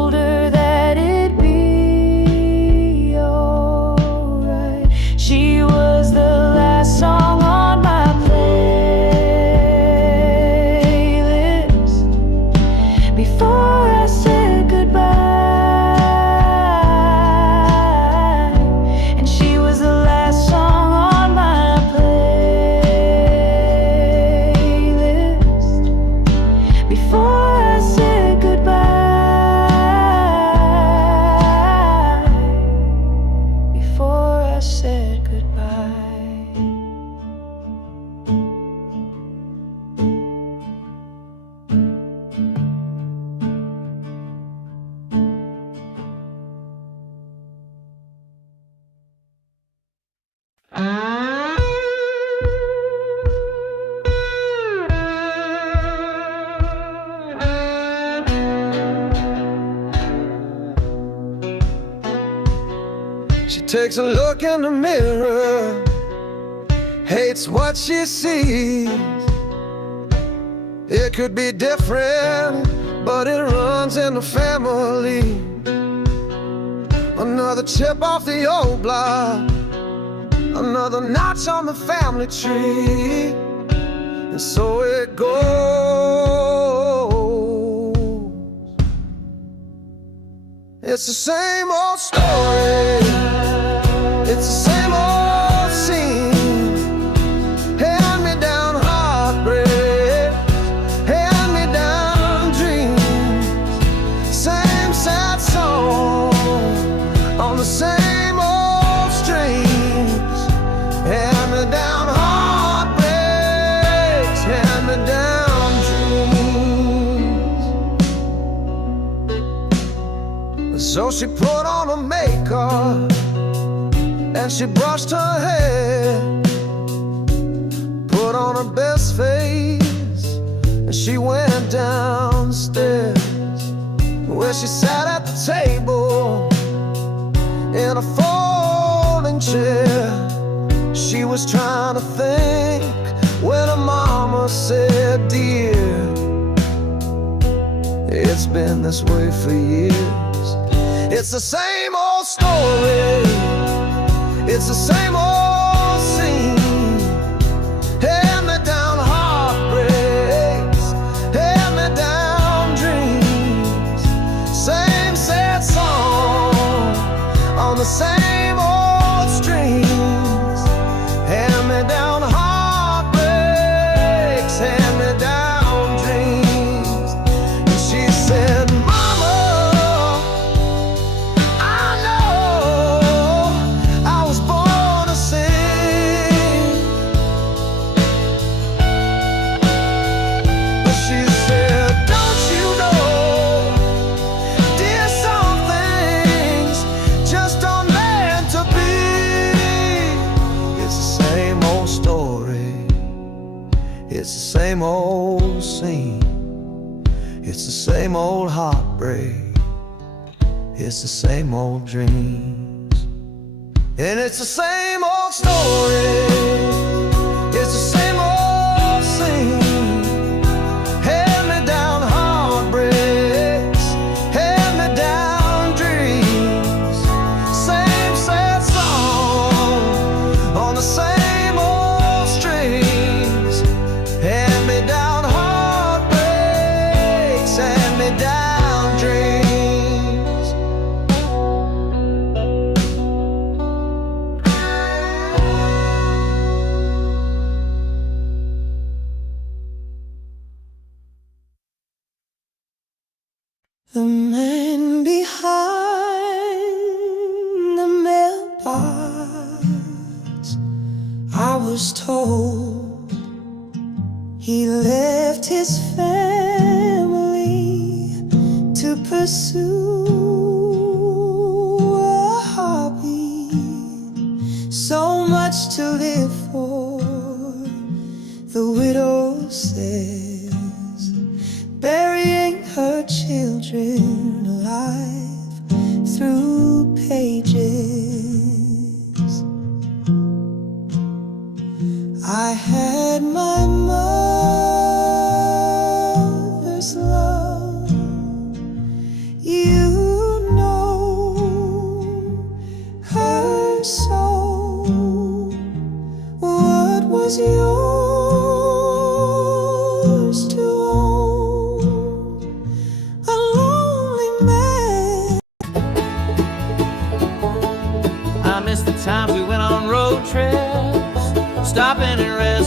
told her that it'd be alright. She was the last song on my playlist before I said goodbye. And she was the last song on my playlist before I said goodbye. Before I said goodbye. She takes a look in the mirror, hates what she sees. It could be different, but it runs in the family. Another chip off the old block, another notch on the family tree. And so it goes. It's the same old story, it's the same old scene. Hand-me-down heartbreak, hand-me-down dreams. Same sad song on the same old strings. Hand-me-down heartbreaks, hand-me-down dreams. So she put on her makeup and she brushed her hair, put on her best face, and she went downstairs, where she sat at the table in a folding chair. She was trying to think when her mama said, "Dear, it's been this way for years." It's the same old story, it's the same old scene. Hand-me-down heartbreaks, hand-me-down dreams. Same sad song on the same old strings. Hand-me-down heartbreaks, hand-me-down dreams. And she said, "Mama, I know I was born to sing." But she said, "Don't you know, dear, some things just aren't meant to be." It's the same old story, it's the same old scene. It's the same old heartbreak, it's the same old dreams. And it's the same old story, it's the same old scene. Hand-me-down heartbreaks, hand-me-down dreams. Same sad song on the same old strings. Hand-me-down heartbreaks, hand-me-down dreams. The man behind the mailbox, I was told he left his family to pursue a hobby. So much to live for, the widow says, burying her children alive through pages. I had my mother's love, you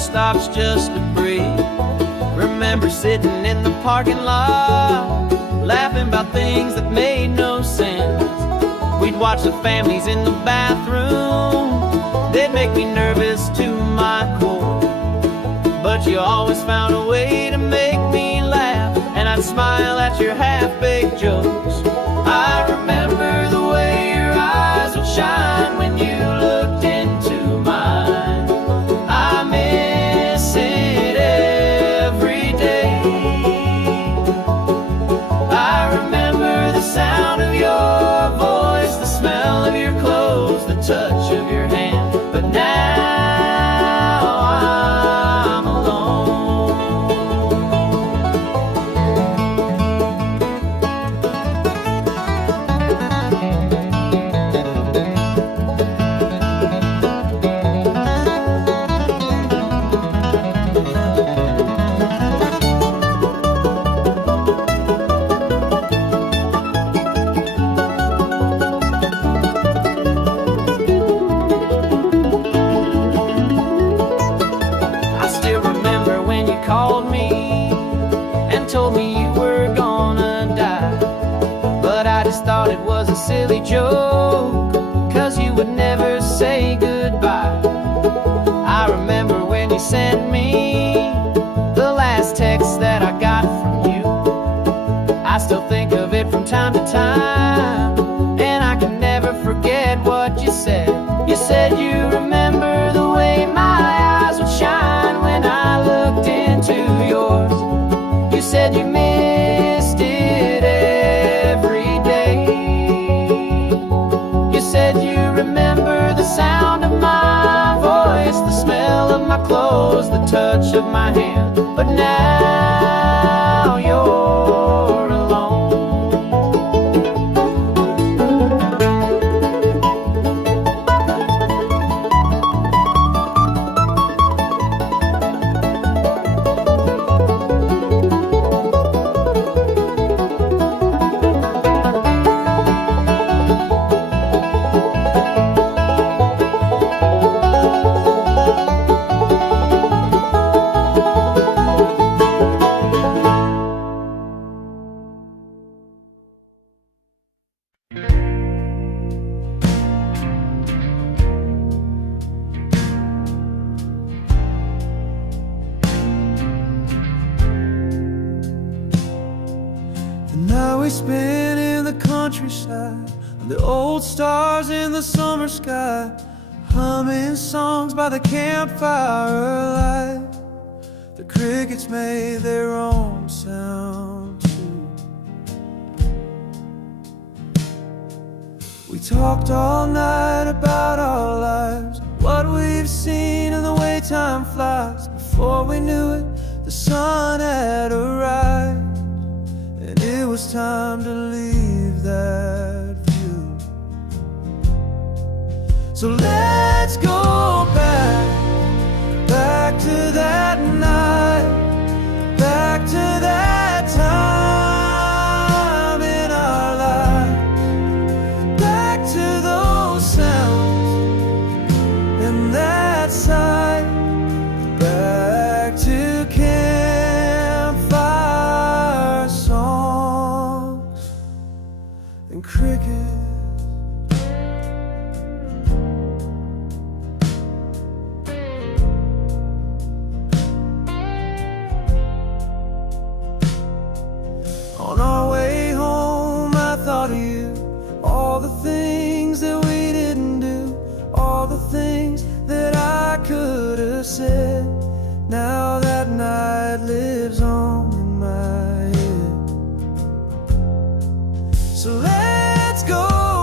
stops just to breathe. Remember sitting in the parking lot, laughing about things that made no sense. We'd watch the families in the bathroom. They'd make me nervous to my core, but you always found a way to make me laugh, and I'd smile at your half-baked jokes. I remember the way your eyes would shine when you looked into mine. I miss it every day. I remember the sound of your voice, the smell of your clothes, the touch of your hand. But now I'm alone. Called me and told me you were gonna die, but I just thought it was a silly joke, 'cause you would never say goodbye. I remember when you sent me the last text that I got from you. I still think of it from time to time, and I can never forget what you said. You said you remember the way my eyes would shine when I looked into yours. You said you missed it every day. You said you remember the sound of my voice, the smell of my clothes, the touch of my hand. But now you're alone. The night we spent in the countryside, the old stars in the summer sky, humming songs by the campfire light. The crickets made their own sound too. We talked all night about our lives, what we've seen and the way time flies. Before we knew it, the sun had arrived, and it was time to leave that view. So let's go back to that night, back to that time in our lives, back to those sounds and that sight, back to campfire songs and crickets. On our way home, I thought of you, all the things that we didn't do, all the things that I could have said. Now that night lives on in my head. So let's go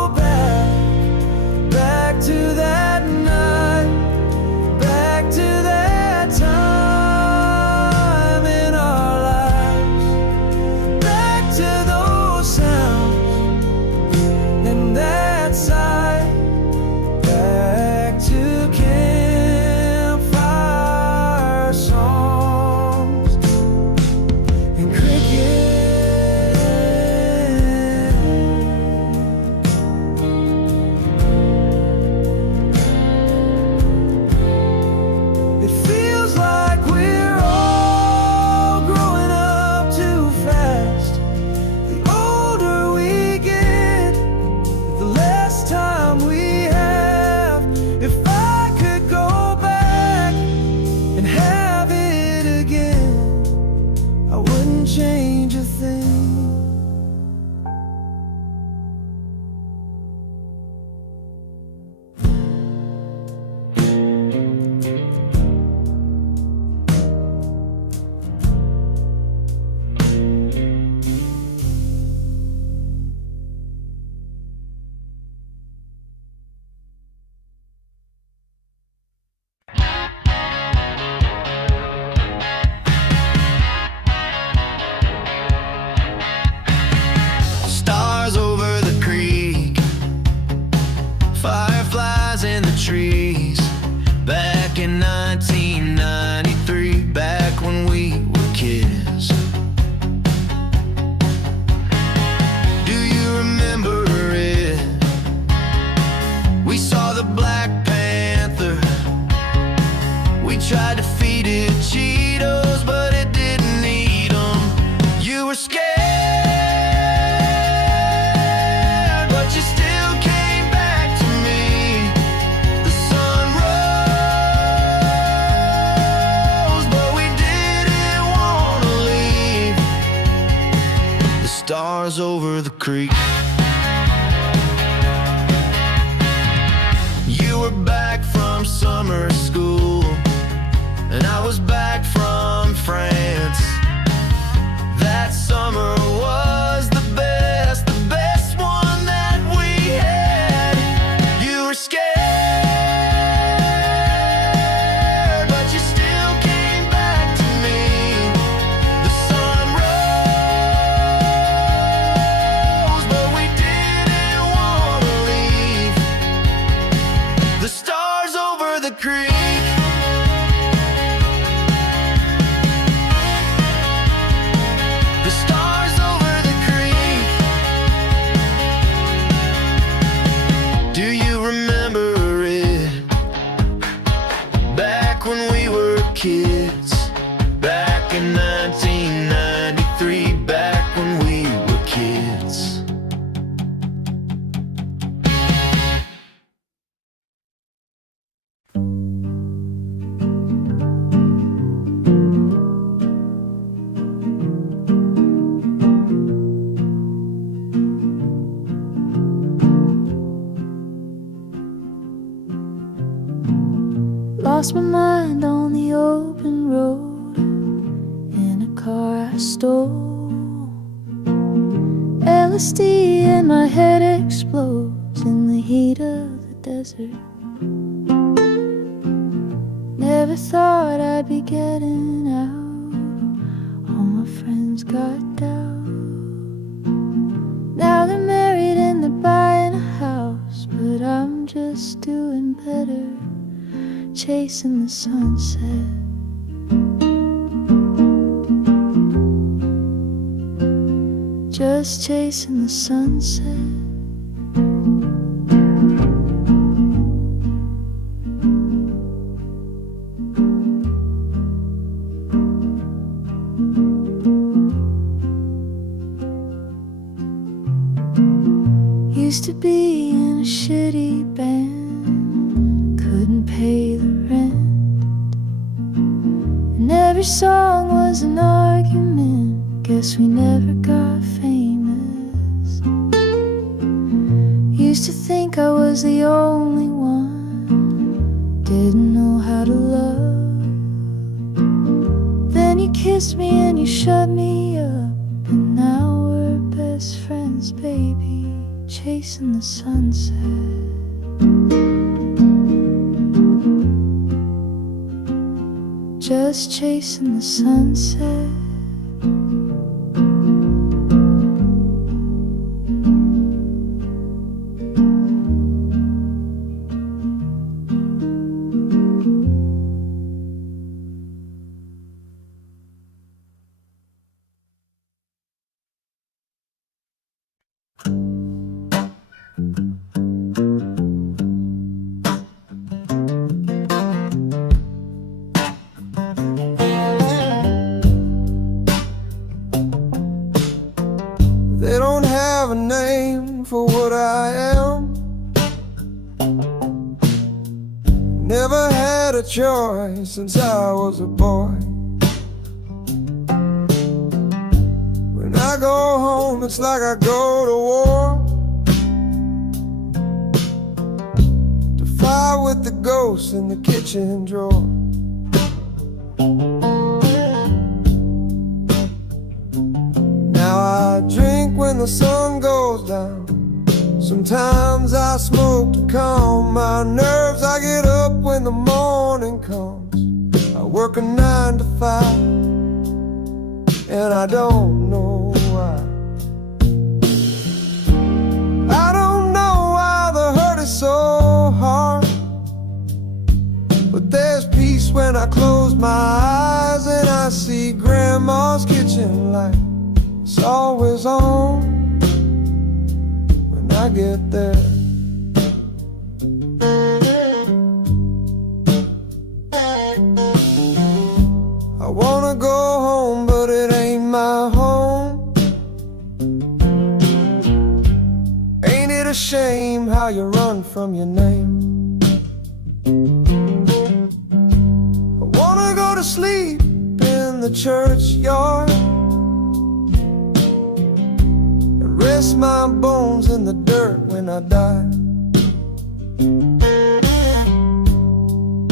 summer school, and I was back from France. That summer was the best one that we had. You were scared, but you still came back to me. The sun rose, but we didn't want to leave. The stars over the creek, the stars over the creek. Do you remember it? Back when we were kids, back in 1993, back when we were kids. Lost my mind on the open road in a car I stole. LSD in my head explodes in the heat of the desert. Never thought I'd be getting out. All my friends got down. Now they're married and they're buying a house, but I'm just doing better, chasing the sunset. Just chasing the sunset. Used to be in a shitty band, couldn't pay the rent, and every song was an argument. Guess we never got famous. Used to think I was the only one, didn't know how to love. Then you kissed me and you shut me up, and now we're best friends, baby, chasing the sunset. Just chasing the sunset. They don't have a name for what I am. Never had a choice since I was a boy. When I go home, it's like I go to war, to fight with the ghosts in the kitchen drawer. Now I drink when the sun goes down. Sometimes I smoke to calm my nerves. I get up when the morning comes. I work a 9 to 5, and I don't know why. I don't know why the hurt is so hard, but there's peace when I close my eyes and I see Grandma's kitchen light. It's always on when I get there. I wanna go home, but it ain't my home. Ain't it a shame how you run from your name? I wanna go to sleep in the churchyard, rest my bones in the dirt when I die.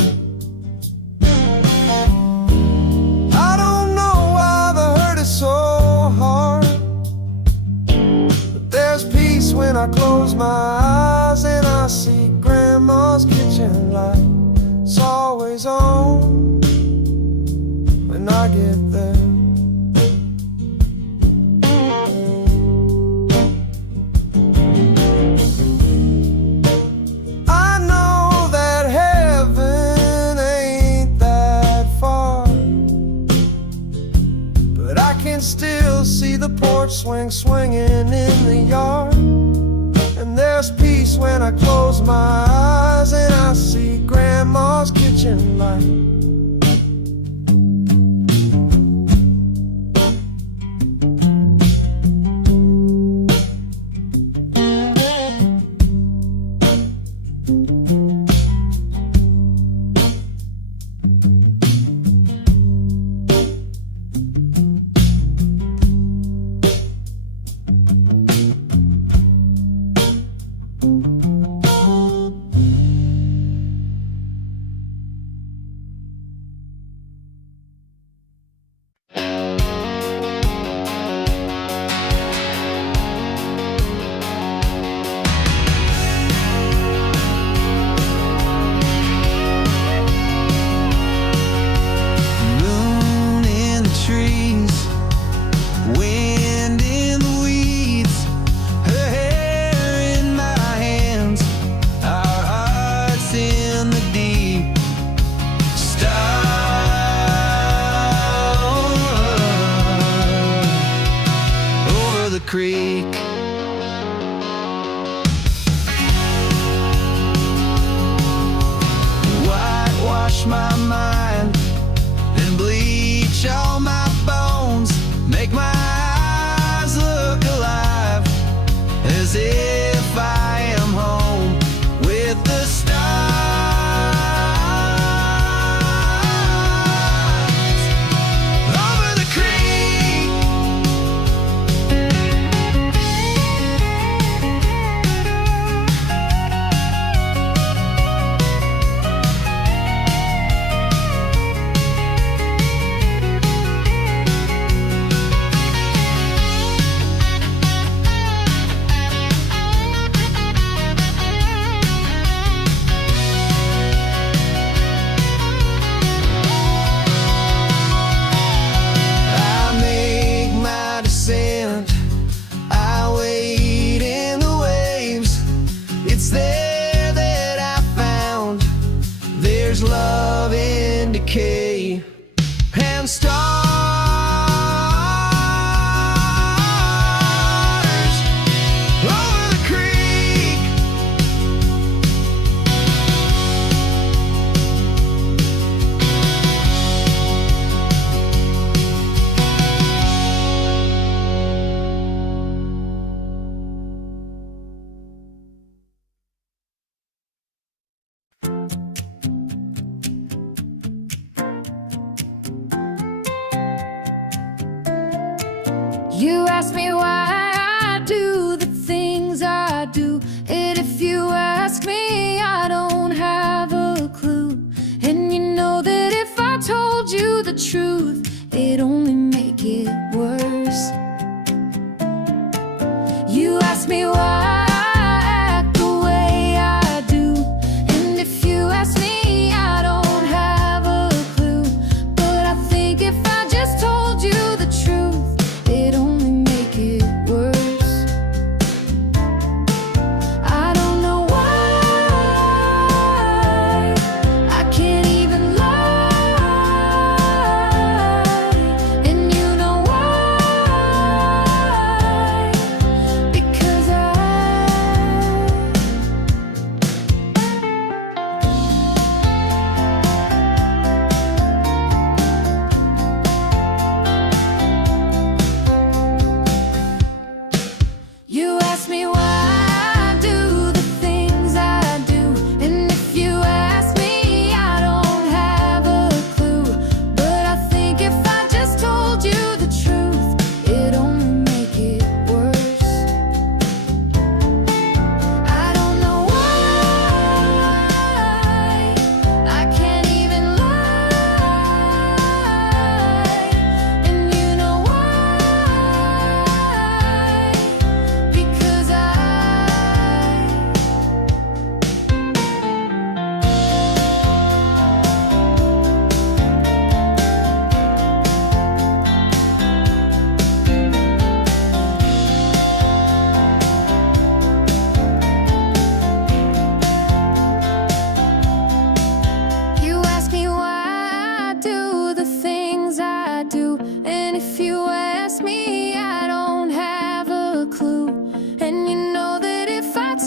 close my eyes and I see Grandma's kitchen light. It's always on when I get there. I know that heaven ain't that far, but I can still see the porch swing swinging in the yard. And there's peace when I close my eyes and I see Grandma's kitchen light. Creek. Whitewash my mind and bleach all my bones, make my eyes look alive as if I am home with the stars over the creek. Love in decay and stars over the creek. You ask me why I do the things I do, and if you ask me, I don't have a clue. And you know that if I told you the truth, it'd only make it worse. You ask me why I act the way I do, and if you ask me, I don't have a clue. But I think if I just told you the truth, it'd only make it worse. I don't know why I can't even lie, and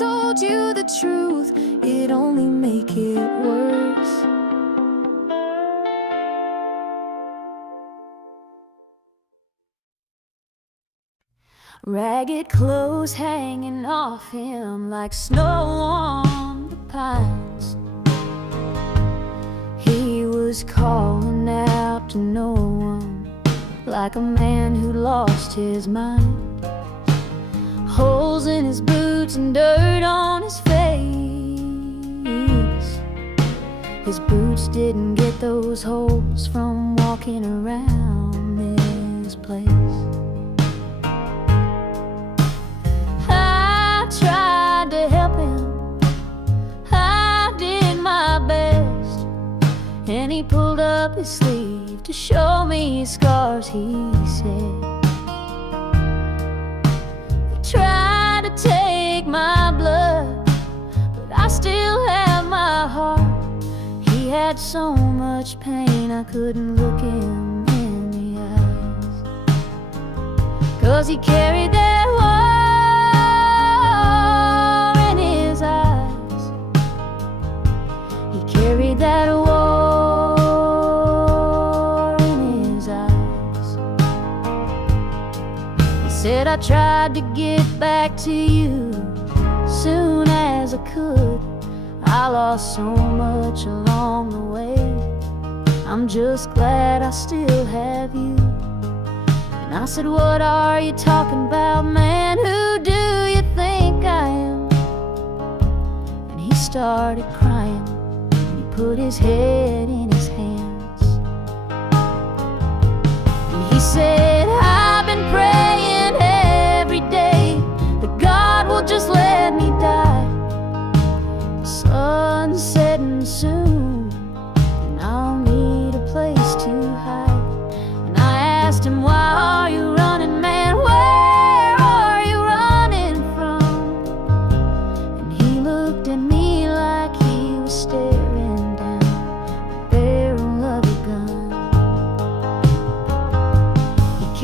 told you the truth, it'd only make it worse. Ragged clothes hanging off him like snow on the pines. He was calling out to no one, like a man who lost his mind. Holes in his boots and dirt on his face. His boots didn't get those holes from walking around this place. I tried to help him, I did my best, and he pulled up his sleeve to show me his scars, he said. Try to take my blood, but I still have my heart. He had so much pain I couldn't look him in the eyes, 'cause he carried that war in his eyes. He carried that war in his eyes. He said, I tried to get back to you soon as I could. I lost so much along the way. I'm just glad I still have you. And I said, what are you talking about, man? Who do you think I am? And he started crying, and he put his head in his hands. And he said, I've been praying every day that God will just let me die. The sun's setting soon, and I'll need a place to hide. And I asked him, why are you running, man? Where are you running from? And he looked at me like he was staring down the barrel of a gun. He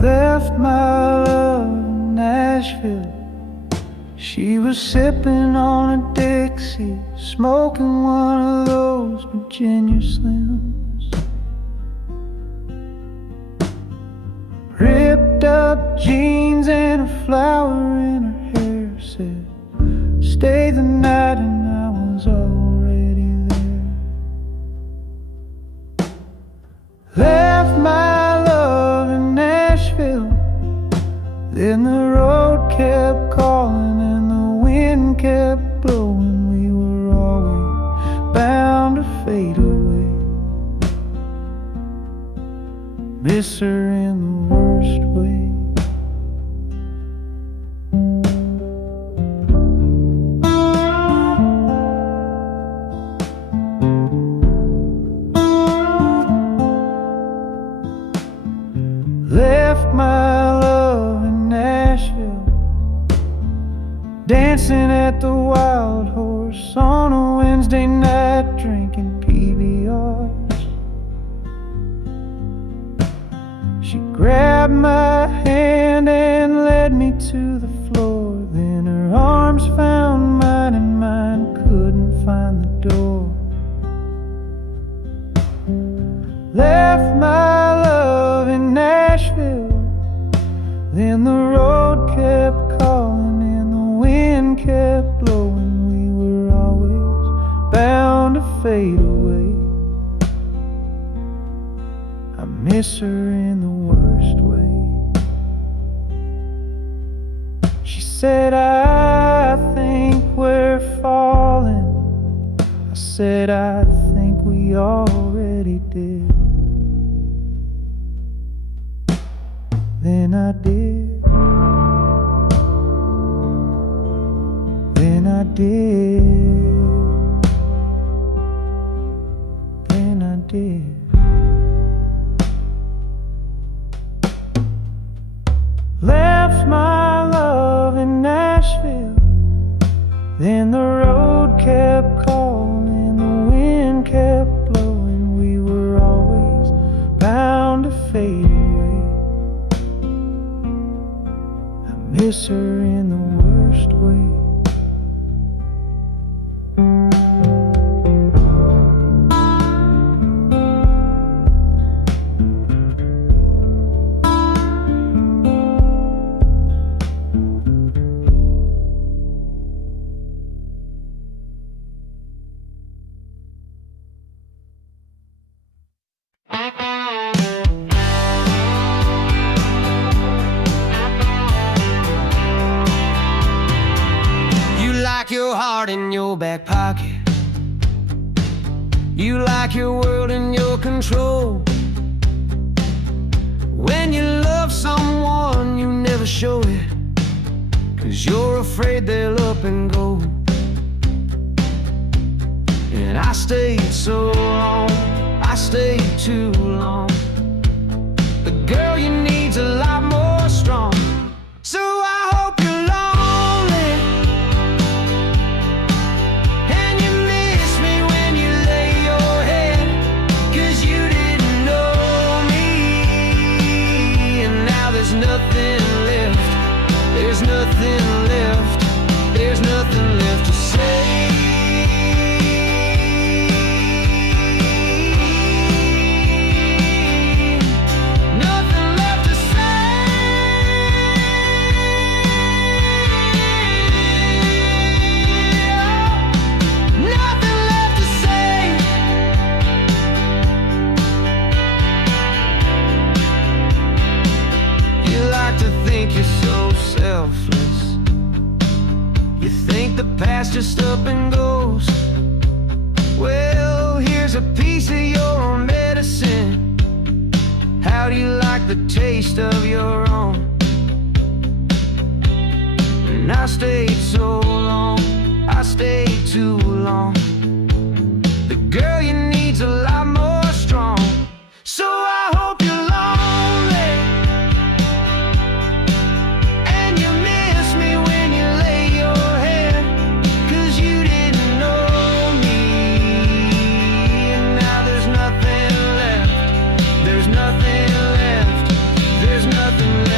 Left my love in Nashville. She was sipping on a Dixie, smoking one of those Virginia Slims. Ripped up jeans and a flower in her hair. Said, stay the night, and I was already there. Left my love in Nashville. Then the road kept calling and the wind kept blowing. We were always bound to fade away. Miss her in the worst way. Left my love in Nashville, dancing at the Wild Horse on a Wednesday night, drinking PBRs. She grabbed my hand and led me to the floor. Then her arms found mine and mine couldn't find the door. Left my love in Nashville. Then the road kept calling and the wind kept blowing. We were always bound to fade away. I miss her in the worst way. She said, I think we're falling. I said, I think we already did. Then I did. Then I did. Then I did. Left my love in Nashville. Then the road kept calling, the wind kept blowing. We were always bound to fade away. Miss her in the worst way. Your heart in your back pocket. You like your world in your control. When you love someone, you never show it, 'cause you're afraid they'll up and go. And I stayed so long, I stayed too long. The girl you need's a lot more strong. So I hope you're lonely, and you miss me when you lay your head, 'cause you didn't know me. And now there's nothing left, there's nothing left, there's nothing left to say. Past just up and goes. Well, here's a piece of your own medicine. How do you like the taste of your own? And I stayed so long, I stayed too long. The girl you need's a lot more strong. So I hope you're lonely, and you miss me when you lay your head, 'cause you didn't know me. And now there's nothing left, there's nothing left, there's nothing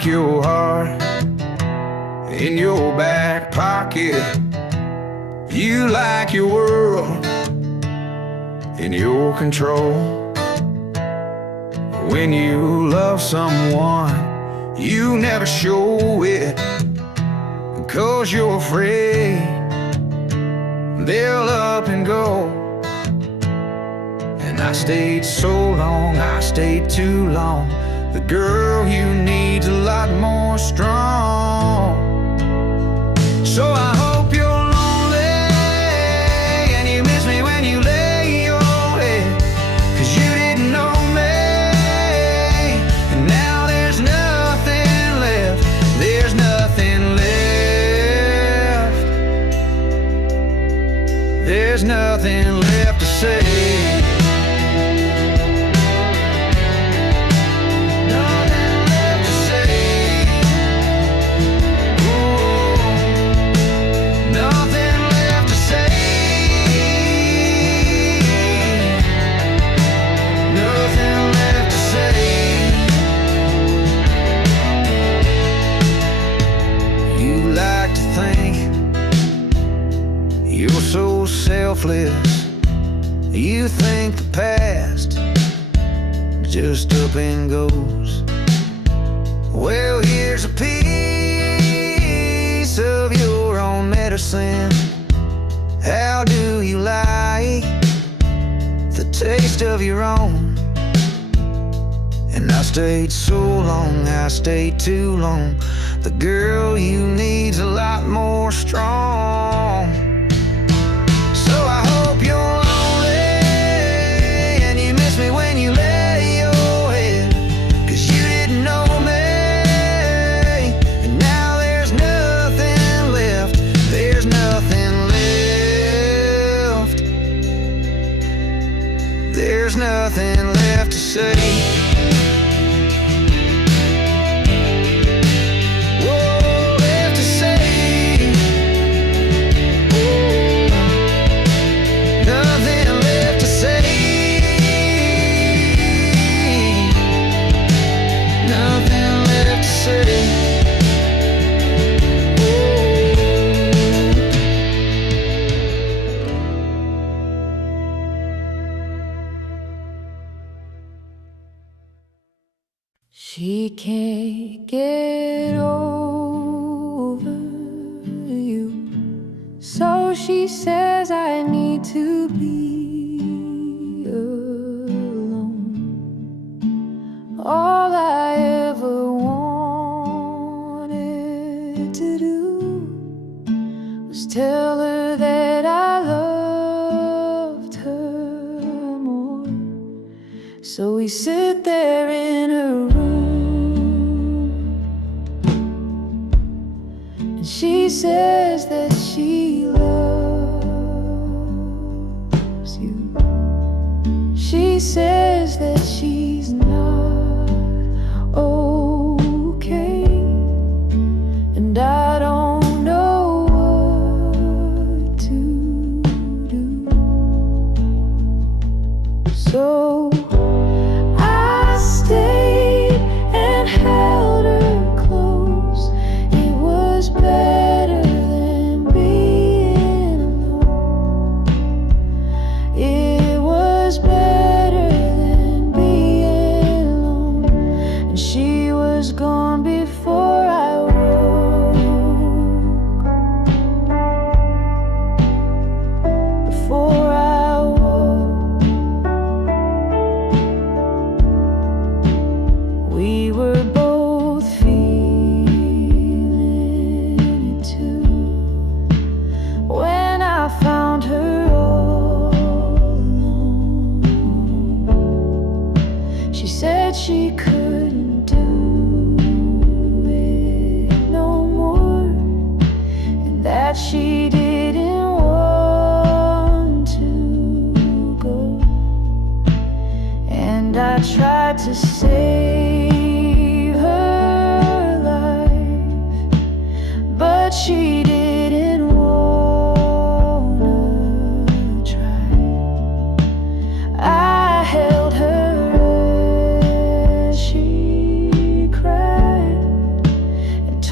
like your heart in your back pocket. You like your world in your control. When you love someone, you never show it, 'cause you're afraid they'll up and go. And I stayed so long, I stayed too long. The girl you need's a lot more strong. So I hope you're lonely and you miss me when you lay your head, 'cause you didn't know me, and now there's nothing left. There's nothing left. There's nothing left to say. So selfless, you think the past just up and goes. Well, here's a piece of your own medicine. How do you like the taste of your own? And I stayed so long, I stayed too long. The girl you need's a lot more strong. So I hope you're lonely and you miss me when you lay your head, 'cause you didn't know me, and now there's nothing left. There's nothing left. There's nothing left to say. She can't get over you, so she says I need to be alone. All I ever wanted to do was tell her that I loved her more. So we sit there in her room, and she says that she loves you. She says that she's not okay, and I don't know what to do. So I stayed and held her close. It was better than being alone. It was better than being alone. And she was gone before I woke. Before I woke. We were both feeling it too. When I found her all alone, she said she couldn't do it no more, and that she didn't want to go. And I tried to save her life, but she didn't wanna try. I held her as she cried,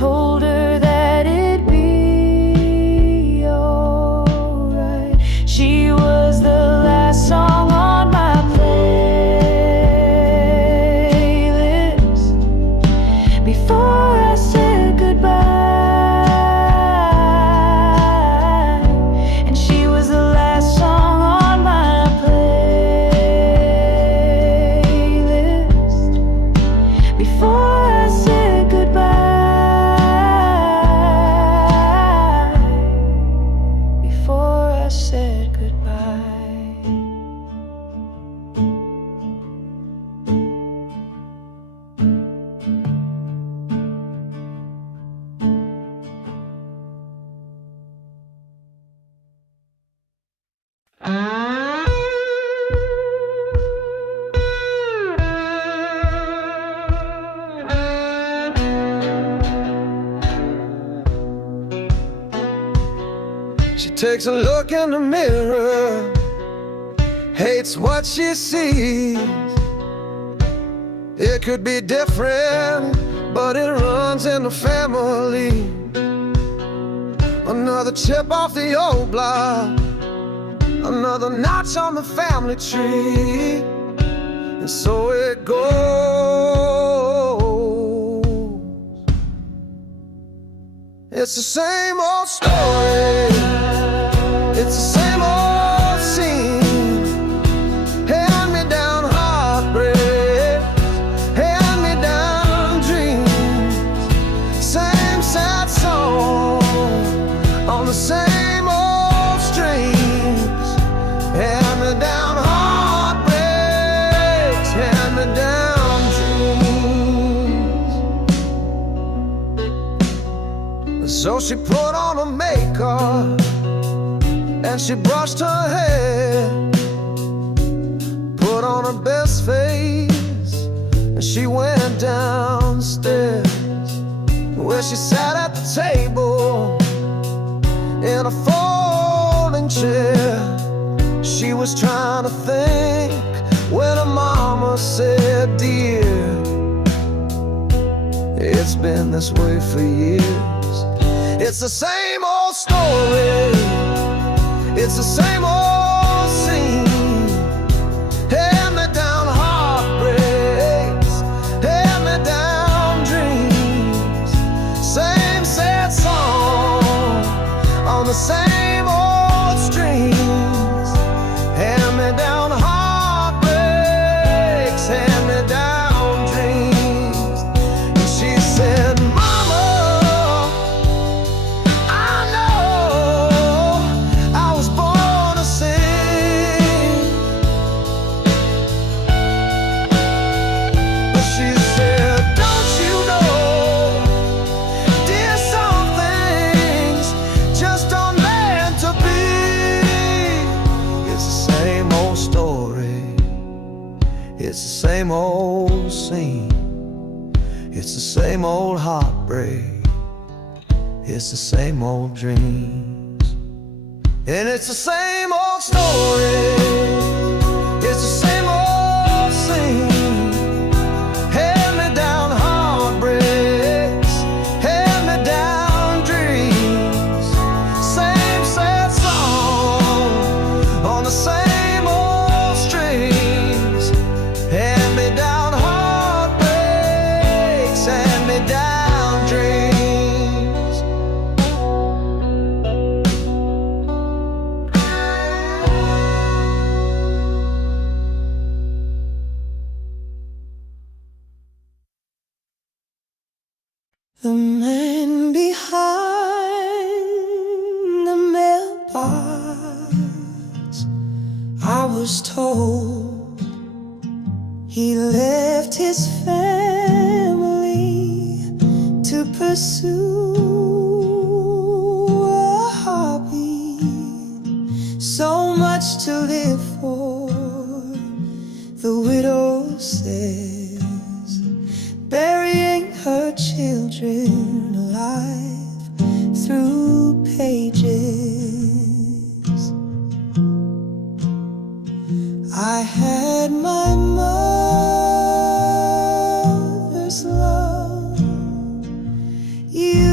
told her that it'd be alright. She was the last song on my playlist before I said goodbye. And she was the last song on my playlist before I said goodbye. Before I said goodbye. She takes a look in the mirror, hates what she sees. It could be different, but it runs in the family. Another chip off the old block, another notch on the family tree. And so it goes. It's the same old story, it's the same old scene. Hand-me-down heartbreaks, hand-me-down dreams. Same sad song on the same old strings. Hand-me-down heartbreaks, hand-me-down dreams. So she put on her makeup and she brushed her hair, put on her best face, and she went downstairs, where she sat at the table in a folding chair. She was trying to think when her mama said, "Dear, it's been this way for years." It's the same old story, it's the same old scene. Hand-me-down heartbreaks, hand-me-down dreams. Same sad song on the same old strings. Hand-me-down heartbreaks, hand-me-down dreams. And she said, "Mama, I know I was born to sing." But she said, "Don't you know, dear, some things just aren't meant to be." It's the same old story, it's the same old scene. It's the same old heartbreak, it's the same old dreams. And it's the same old story, it's the same old scene. Hand-me-down heartbreaks, hand-me-down dreams. Same sad song on the same old strings. Hand-me-down heartbreaks, hand-me-down dreams. The man behind the mailbox, I was told he left his family to pursue a hobby. So much to live for, the widow says, burying her children alive through pages. I had my mother's love, you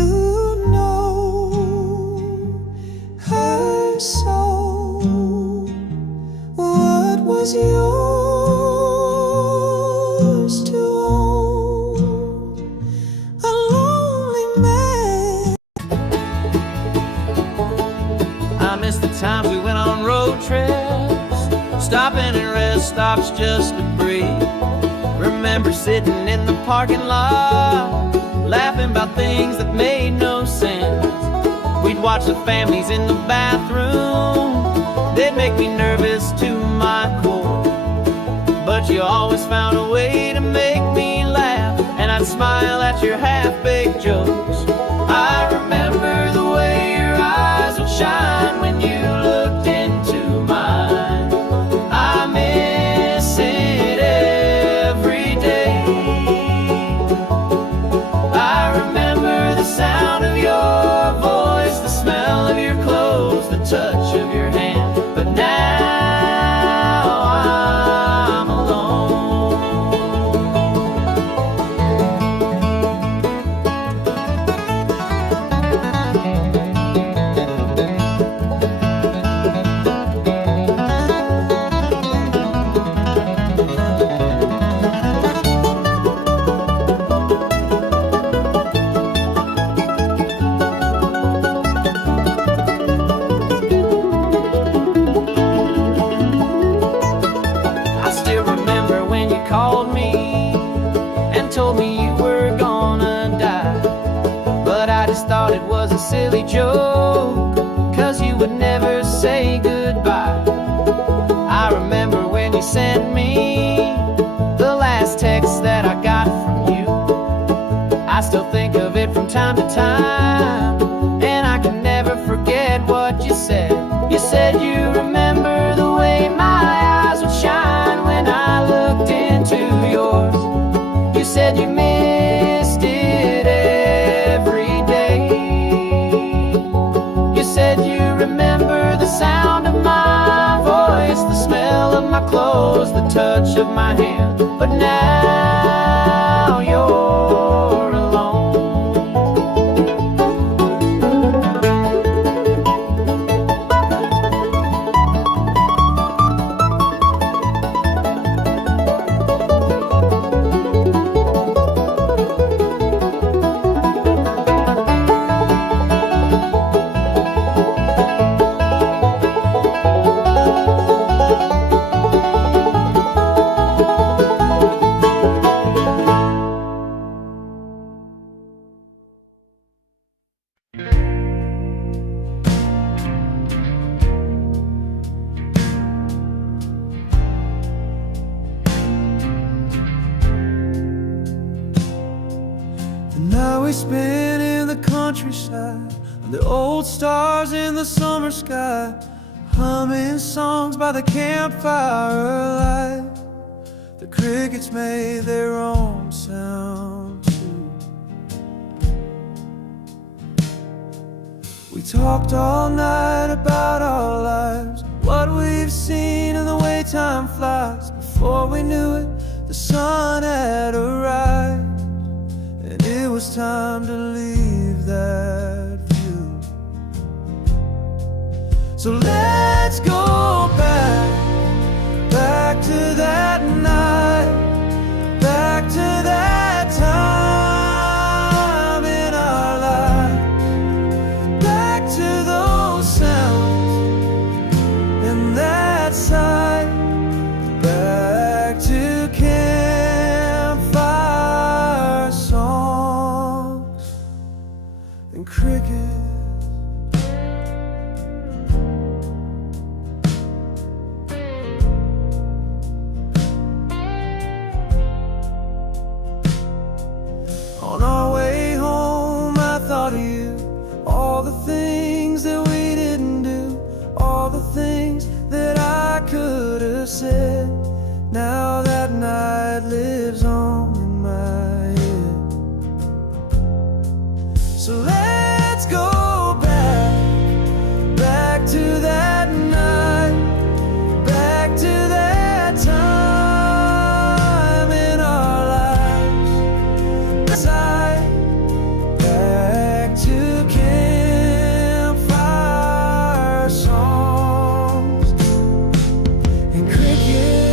is yours to own. A lonely man. I miss the times we went on road trips, stopping at rest stops just to breathe. Remember sitting in the parking lot, laughing about things that made no sense. We'd watch the families in the bathroom, they'd make me nervous to my core. But you always found a way to make me laugh, and I'd smile at your half-baked jokes. I remember the way your eyes would shine when you looked into mine. I miss it every day. I remember the sound of your voice, the smell of your clothes, the touch of your hand. But now I'm alone. I still remember when you called me and told me you were gonna die. But I just thought it was a silly joke, 'cause you would never say goodbye. I remember when you sent me the last text that I got from you. I still think of it from time to time, and I can never forget what you said. You said you remember the way my eyes would shine when I looked into yours. You said you missed it every day. You said you remember the sound of my voice, the smell of my clothes, the touch of my hand. But now you're alone. The night we spent in the countryside, the old stars in the summer sky, humming songs by the campfire light. The crickets made their own sound too. We talked all night about our lives, what we've seen and the way time flies. Before we knew it, the sun had arrived, and it was time to leave that view. So let's go back to that night, back to that time in our life, back to those sounds and that sight, back to campfire songs and crickets. On our way home, I thought of you, all the things that we didn't do, all the things that I could have said. Now that night lives on in my head. So let's go back to that night, back to that time in our lives. Back to campfire songs and crickets.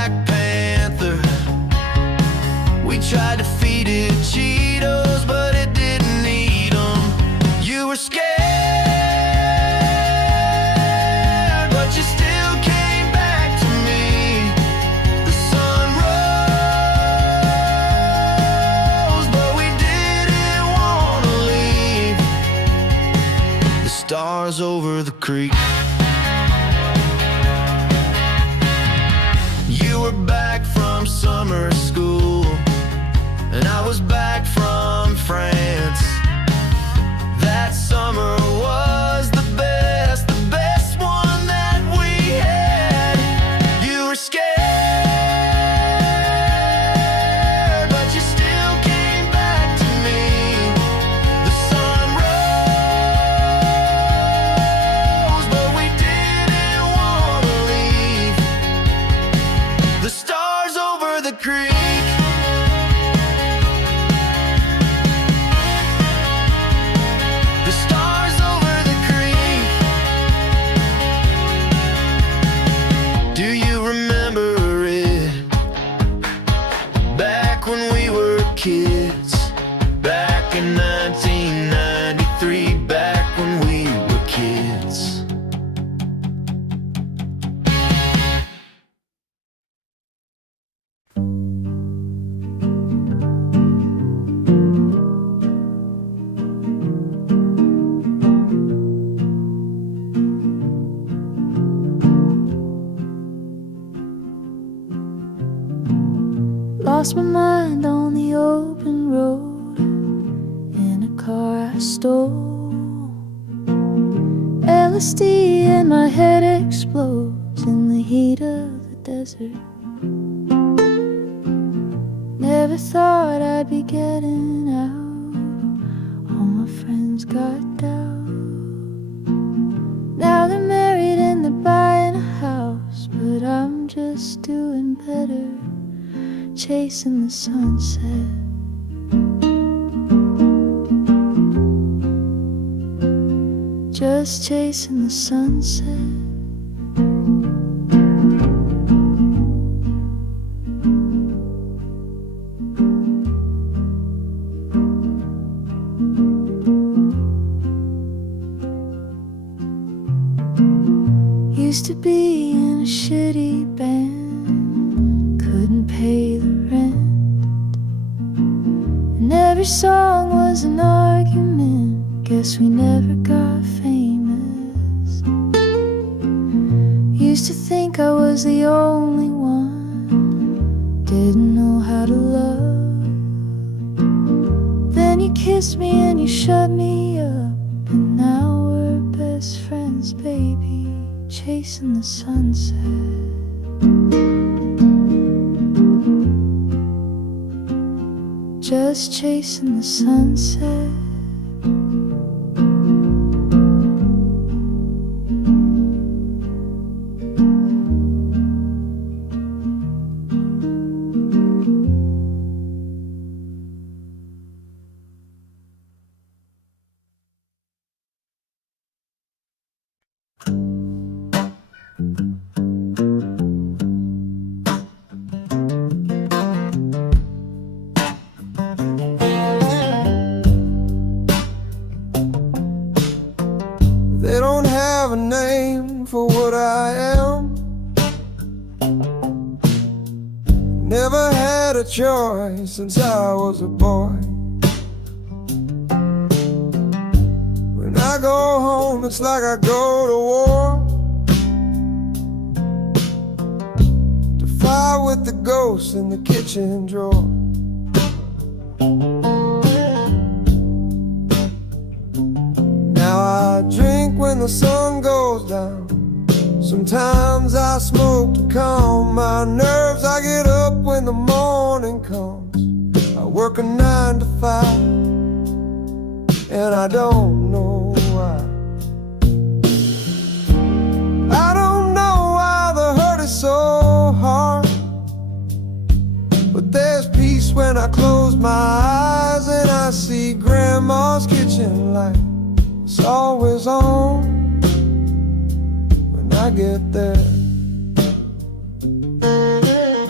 Black Panther. We tried to feed it Cheetos, but it didn't eat 'em. You were scared, but you still came back to me. The sun rose, but we didn't want to leave. The stars over the creek. You were back from summer school, and I was back from France. That summer was the best one that we had. You were scared, but you still came back to me. The sun rose, but we didn't want to leave. The stars over the creek. The stars over the creek. Do you remember it? Back when we were kids. Back in 1993. Back when we were kids. Lost my mind on the open road in a car I stole. LSD and my head explodes in the heat of the desert. Never thought I'd be getting out. All my friends got down. Now they're married and they're buying a house, but I'm just doing better, chasing the sunset. Just chasing the sunset. Used to be in a shitty band, couldn't pay the rent, and every song was an argument. Guess we never got famous. Used to think I was the only one, didn't know how to love. Then you kissed me and you shut me up, and now we're best friends, baby, chasing the sunset. Just chasing the sunset. They don't have a name for what I am. Never had a choice since I was a boy. When I go home, it's like I go to war, to fight with the ghosts in the kitchen drawer. Now I drink when the sun goes down. Sometimes I smoke to calm my nerves. I get up when the morning comes. I work a 9 to 5, and I don't know why. I don't know why the hurt is so hard, but there's peace when I close my eyes and I see Grandma's kitchen light. It's always on when I get there.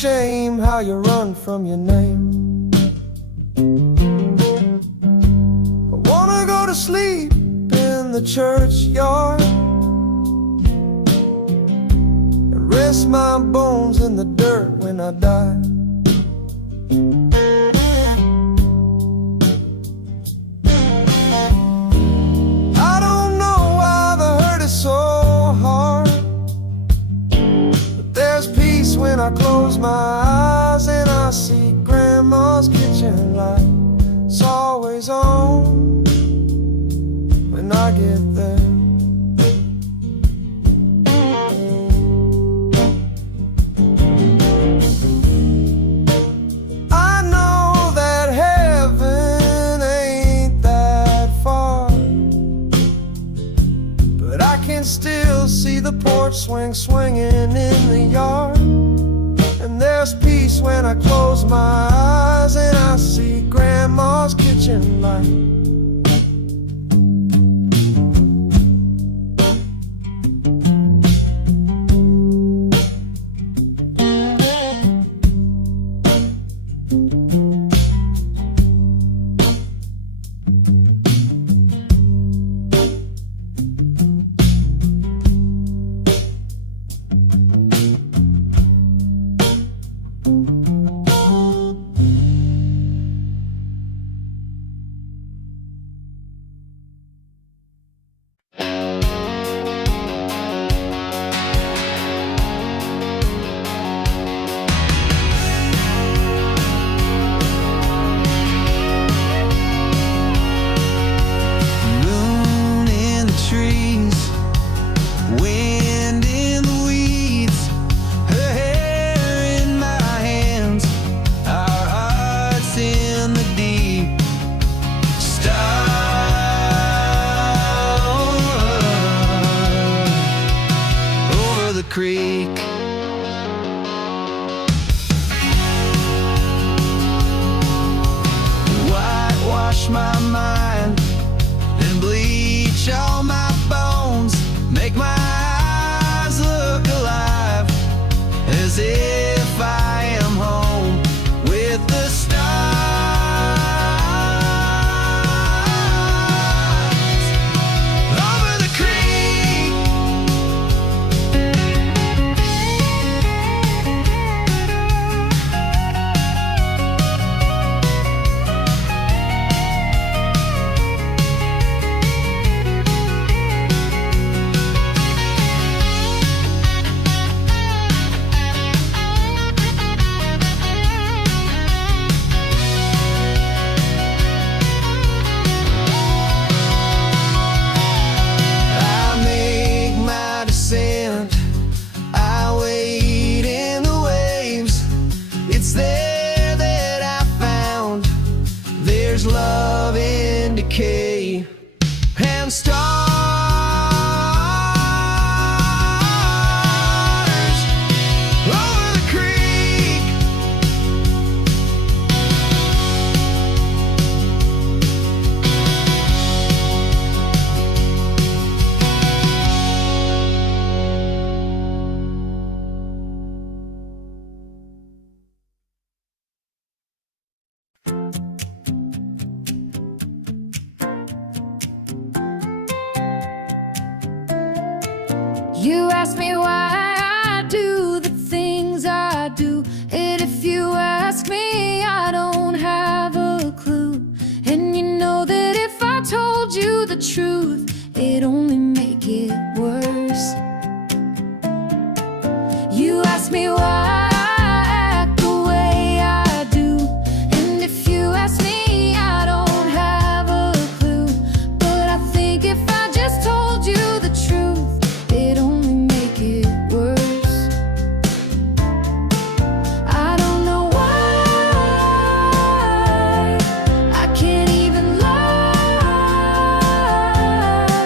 shame how you run from your name. I wanna go to sleep in the churchyard and rest my bones in the dirt when I die. I don't know why the hurt is so hard, but there's peace when I close my eyes and I see Grandma's kitchen light. It's always on when I get there. I know that heaven ain't that far, but I can still see the porch swing swinging in the yard. And there's peace when I close my eyes and I see Grandma's kitchen light. Creek. Whitewash my mind and bleach all my bones, make my eyes look alive as if I am home with the stars over the creek. Love in decay and stars over the creek. You ask me why I do the things I do, and if you ask me, I don't have a clue. And you know that if I told you the truth, it'd only make it worse. You ask me why I can't even lie.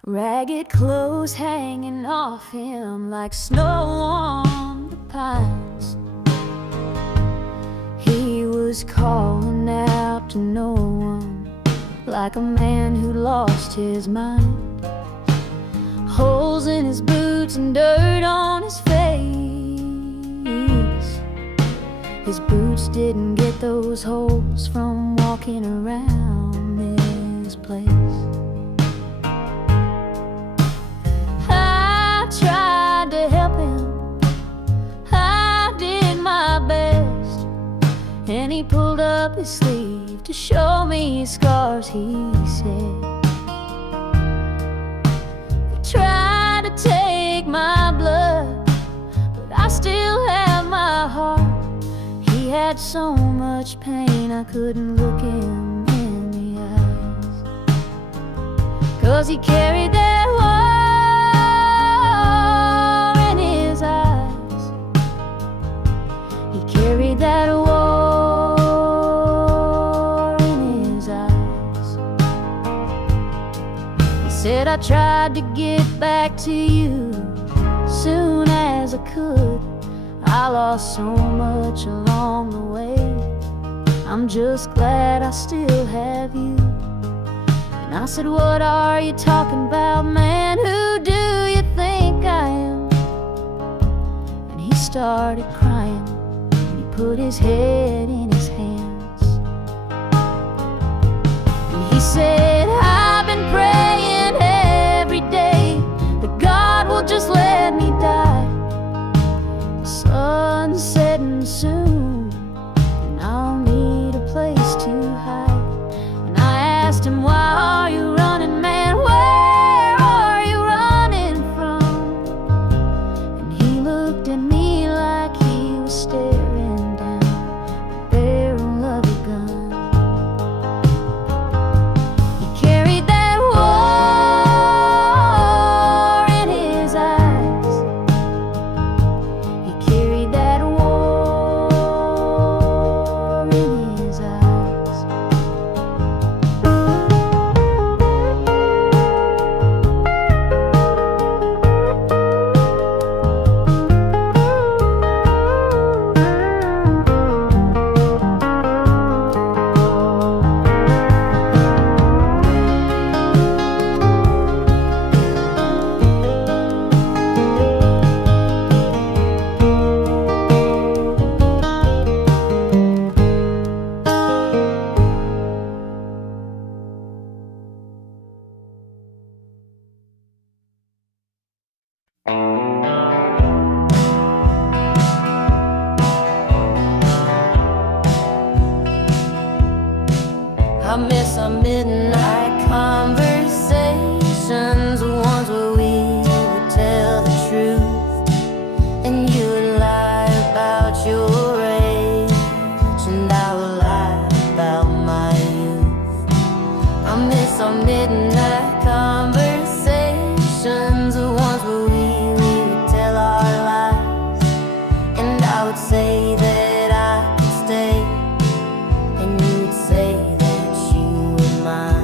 ragged clothes hanging off him like snow on the pines. He was calling out to no one, like a man who lost his mind. Holes in his boots and dirt on his face. His boots didn't get those holes from walking around this place. I tried to help him, I did my best, and he pulled up his sleeve to show me his scars. He said, "They tried to take my blood, but I still have my heart." He had so much pain I couldn't look him in the eyes, 'cause he carried that war in his eyes. He carried that war in his eyes. He said, "I tried to get back to you soon as I could. I lost so much along the way. I'm just glad I still have you." And I said, "What are you talking about, man? Who do you think I am?" And he started crying, and he put his head in his hands. And he said, "I've been praying every day that God will just let me die. The sun's setting soon, and I'll need a place to hide." And I asked him, "Why are you running, man? Where are you running from?" And he looked at me like he was staring down the barrel of a gun. He carried that war in his eyes. He carried that war in his eyes. I miss our midnight conversations, the ones where we would tell the truth, and you would lie about your age, and I would lie about my youth. I miss our midnight conversations, the ones where we would tell our lies, and I would say that I could stay, and you would say that you were mine.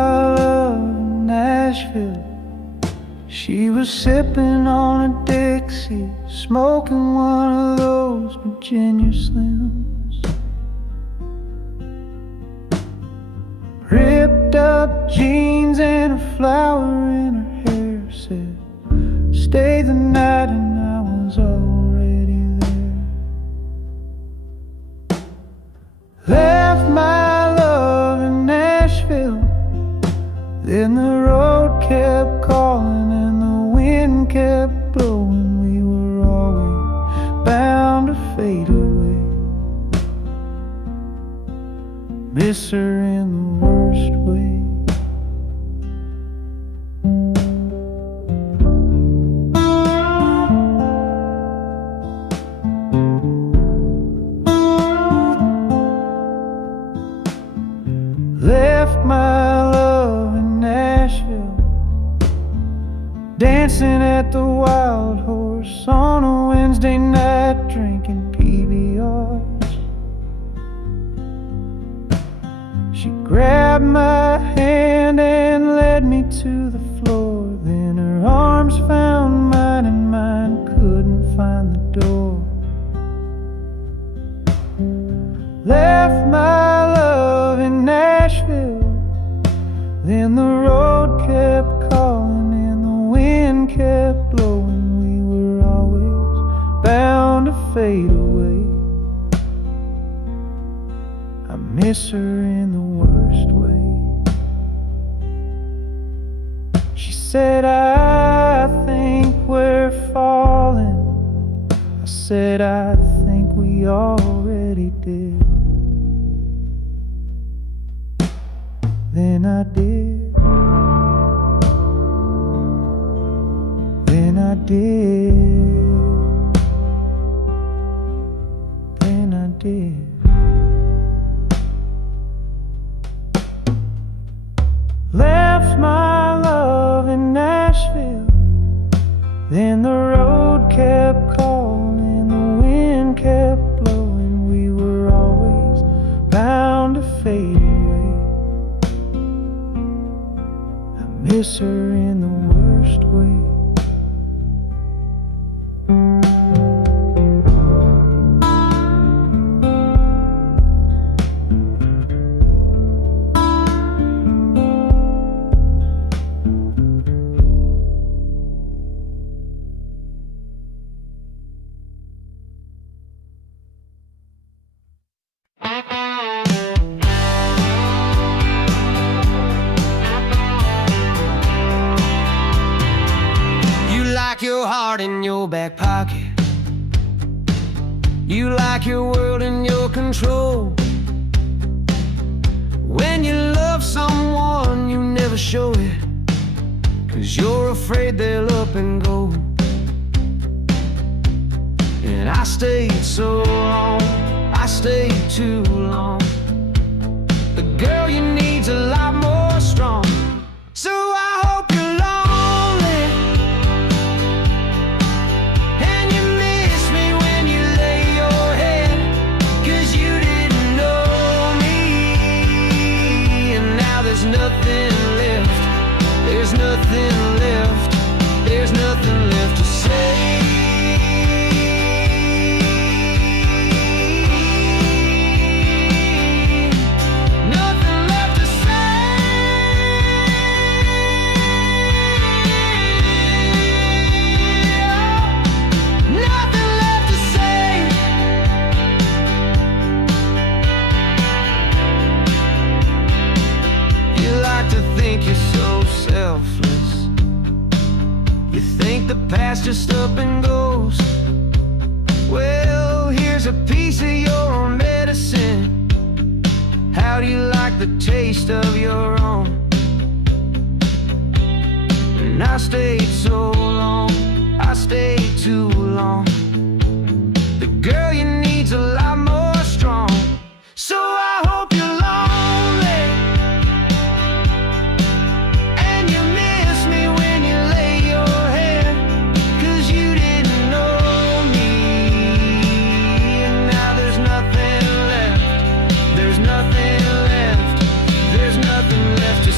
my love in Nashville. She was sipping on a Dixie, smoking one of those Virginia Slims. Ripped up jeans and a flower in her hair, said, stay the night, and I was already there. Left my love in Nashville, then the road kept calling and the wind kept blowing. We were always bound to fade away. Miss her in the worst way. Left my love in Nashville, dancing at the Wild Horse on a Wednesday night, drinking PBRs. She grabbed my hand and led me to the floor. Then her arms found mine and mine couldn't find the door. Left my love in Nashville, then the road kept calling and the wind kept blowing. We were always bound to fade away. I miss her in the worst way. She said, I think we're falling. I said, I think we already did. Then I did. Then I did. Then I did. Left my love in Nashville, then the road kept calling, the wind kept blowing. We were always bound to fade away. I miss her in the worst way. Your heart in your back pocket. You like your world in your control. When you love someone, you never show it, 'cause you're afraid they'll up and go. And I stayed so long, I stayed too long. The girl you need's a lot more strong. So I hope you're lonely, and you miss me when you lay your head, 'cause you didn't know me. And now there's nothing left, there's nothing left, there's nothing left to say. The past just up and goes. Well, here's a piece of your own medicine. How do you like the taste of your own? And I stayed so long, I stayed too long. The girl you need's a lot more strong. So I hope you're lonely, and you miss me when you lay your head, 'cause you didn't know me. And now there's nothing left, there's nothing left, there's nothing left to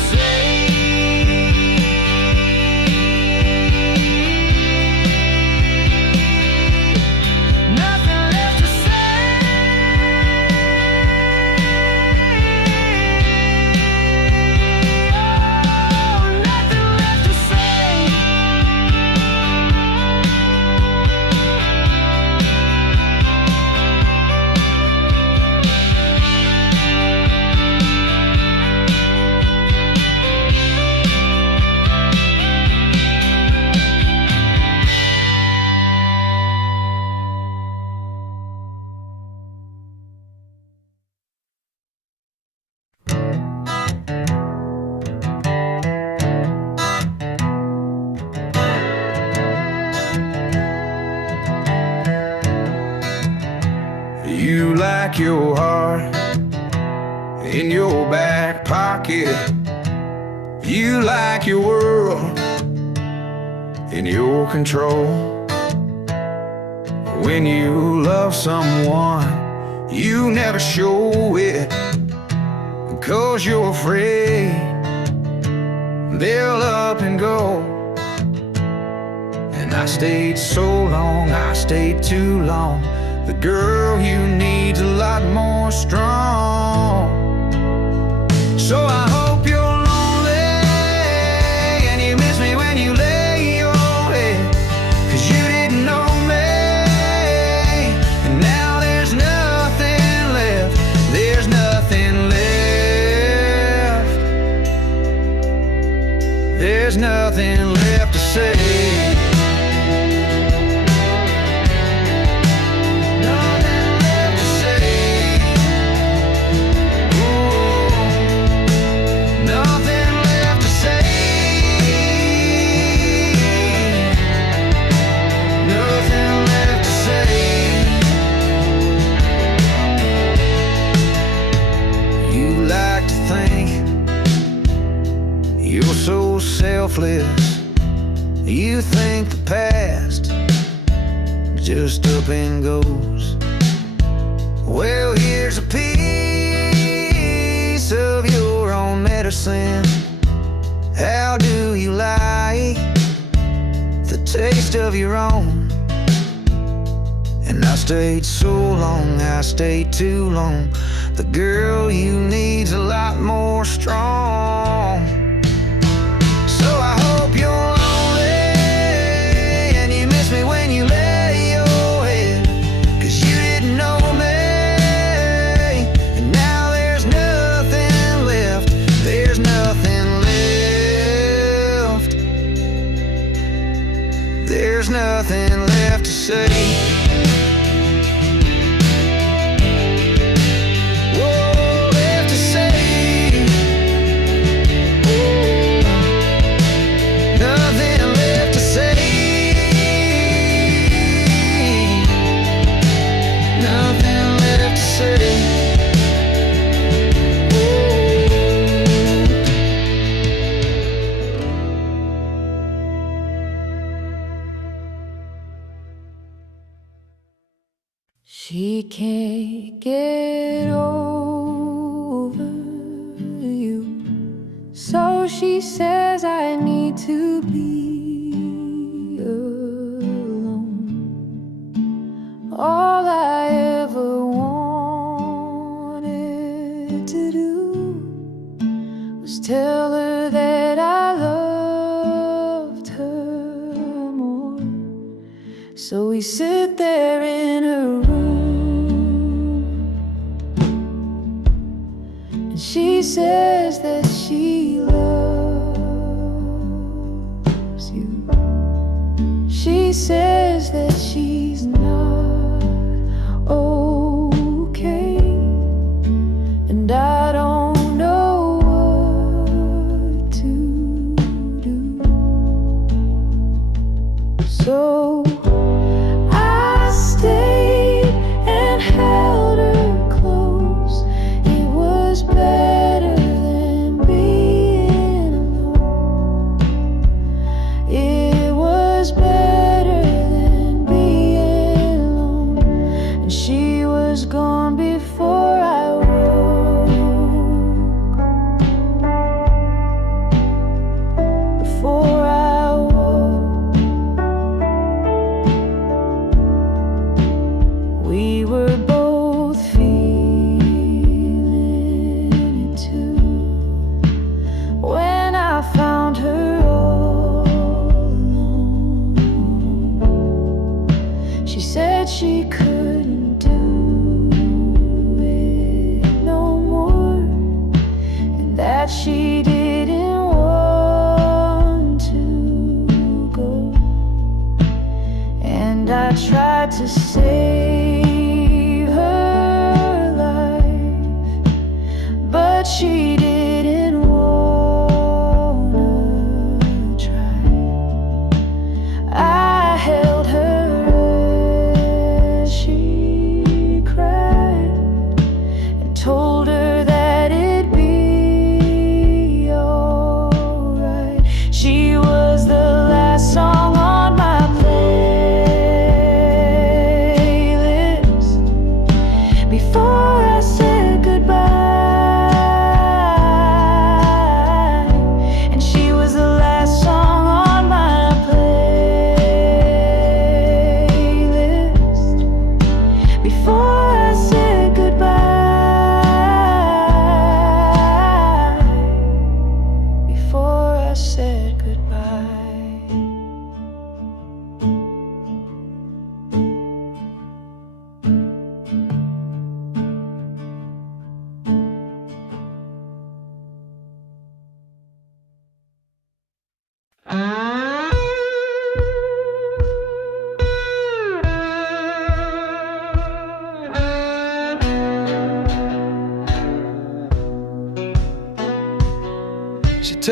like your heart in your back pocket. You like your world in your control. When you love someone, you never show it, 'cause you're afraid they'll up and go. And I stayed so long, I stayed too long. The girl you need's a lot more strong. So I hope you're lonely and you miss me when you lay your head, 'cause you didn't know me, and now there's nothing left. There's nothing left. There's nothing left to say. So selfless, you think the past just up and goes. Well, here's a piece of your own medicine. How do you like the taste of your own? And I stayed so long, I stayed too long. The girl you need's a lot more strong. So I hope you're lonely and you miss me when you lay your head, 'cause you didn't know me, and now there's nothing left. There's nothing left. There's nothing left to say. She can't get over you, so she says I need to be alone. All I ever wanted to do was tell her that I loved her more. So we sit there in her room, and she says that she loves you. She says that she's not okay, and I don't know what to do. So I stayed and held her close. It was better than being alone. It was better than being alone. And she was gone before I woke. Before I woke. We were both feeling it too. When I found her all alone, she said she couldn't do it no more, and that she didn't want to go. And I tried to save her life, but she didn't wanna try. I held her as she cried,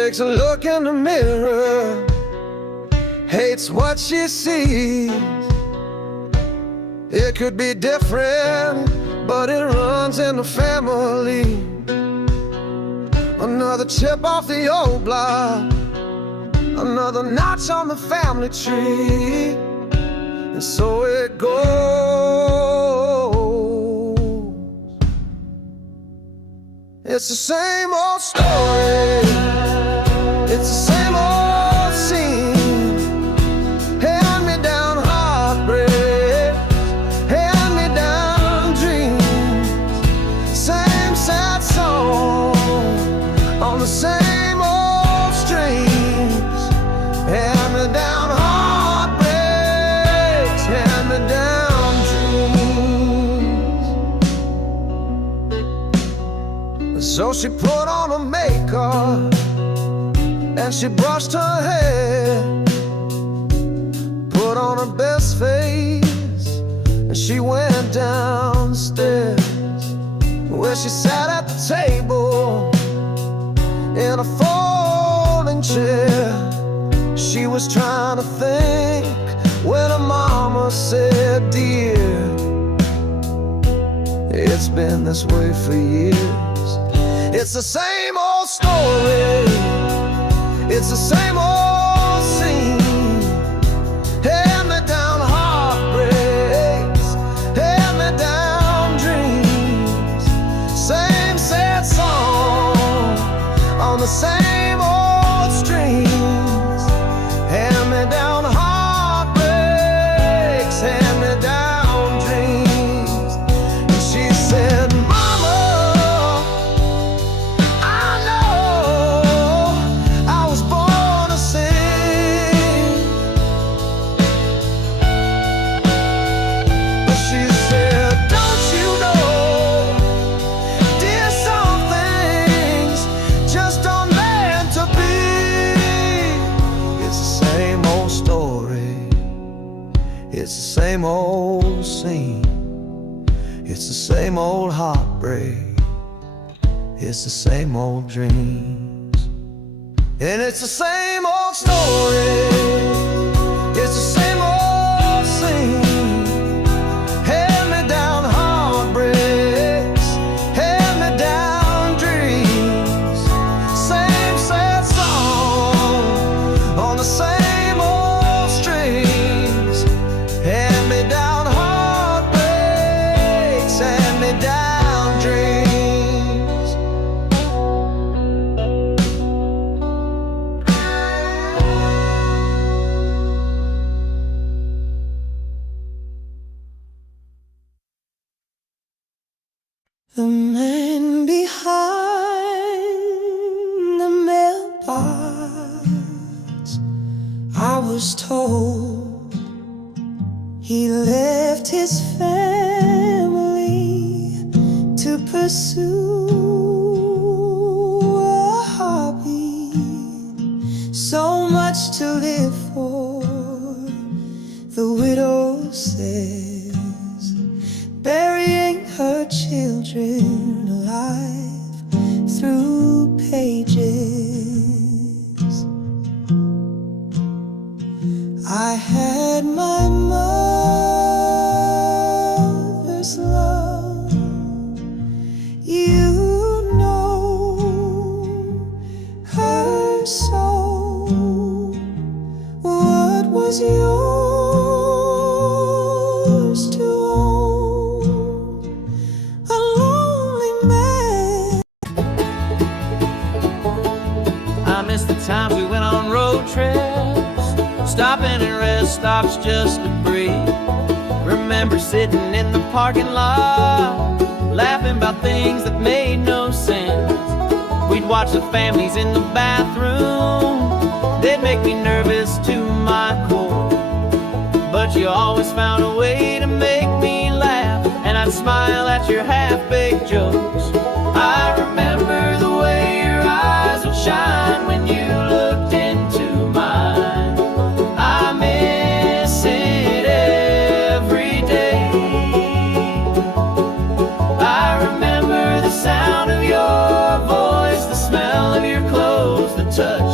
takes a look in the mirror, hates what she sees. It could be different, but it runs in the family. Another chip off the old block, another notch on the family tree. And so it goes. It's the same old story, it's the same old scene. Hand-me-down heartbreak, hand-me-down dreams. Same sad song on the same old strings. Hand-me-down heartbreaks, hand-me-down dreams. So she put on her makeup and she brushed her hair, put on her best face, and she went downstairs, where she sat at the table in a folding chair. She was trying to think when her mama said, "Dear, it's been this way for years." It's the same old story, it's the same old scene. Hand-me-down heartbreaks, hand-me-down dreams. Same sad song on the same old strings. Hand-me-down heartbreaks, hand-me-down dreams. And she said, "Mama, I know I was born to sing." But she said, "Don't you know, dear, some things just aren't meant to be." It's the same old story, it's the same old scene. It's the same old heartbreak, it's the same old dreams. And it's the same old story, it's the same old scene. Hand-me-down heartbreaks, hand-me-down dreams. Same sad song on the same old strings. Hand-me-down heartbreaks, hand-me-down dreams. The man behind the mailbox, I was told he left his family to pursue a hobby. So much to live for, the widow says, burying her children alive through pages. I had my mother's love, you know her soul. What was yours to own? A lonely man. I miss the times we went on road trips, stopping at rest stops just to breathe. Remember sitting in the parking lot, laughing about things that made no sense. We'd watch the families in the bathroom, they'd make me nervous to my core. But you always found a way to make me laugh, and I'd smile at your half-baked jokes. I remember the way your eyes would shine when you looked into mine. I miss it every day. I remember the sound of your voice, the smell of your clothes, the touch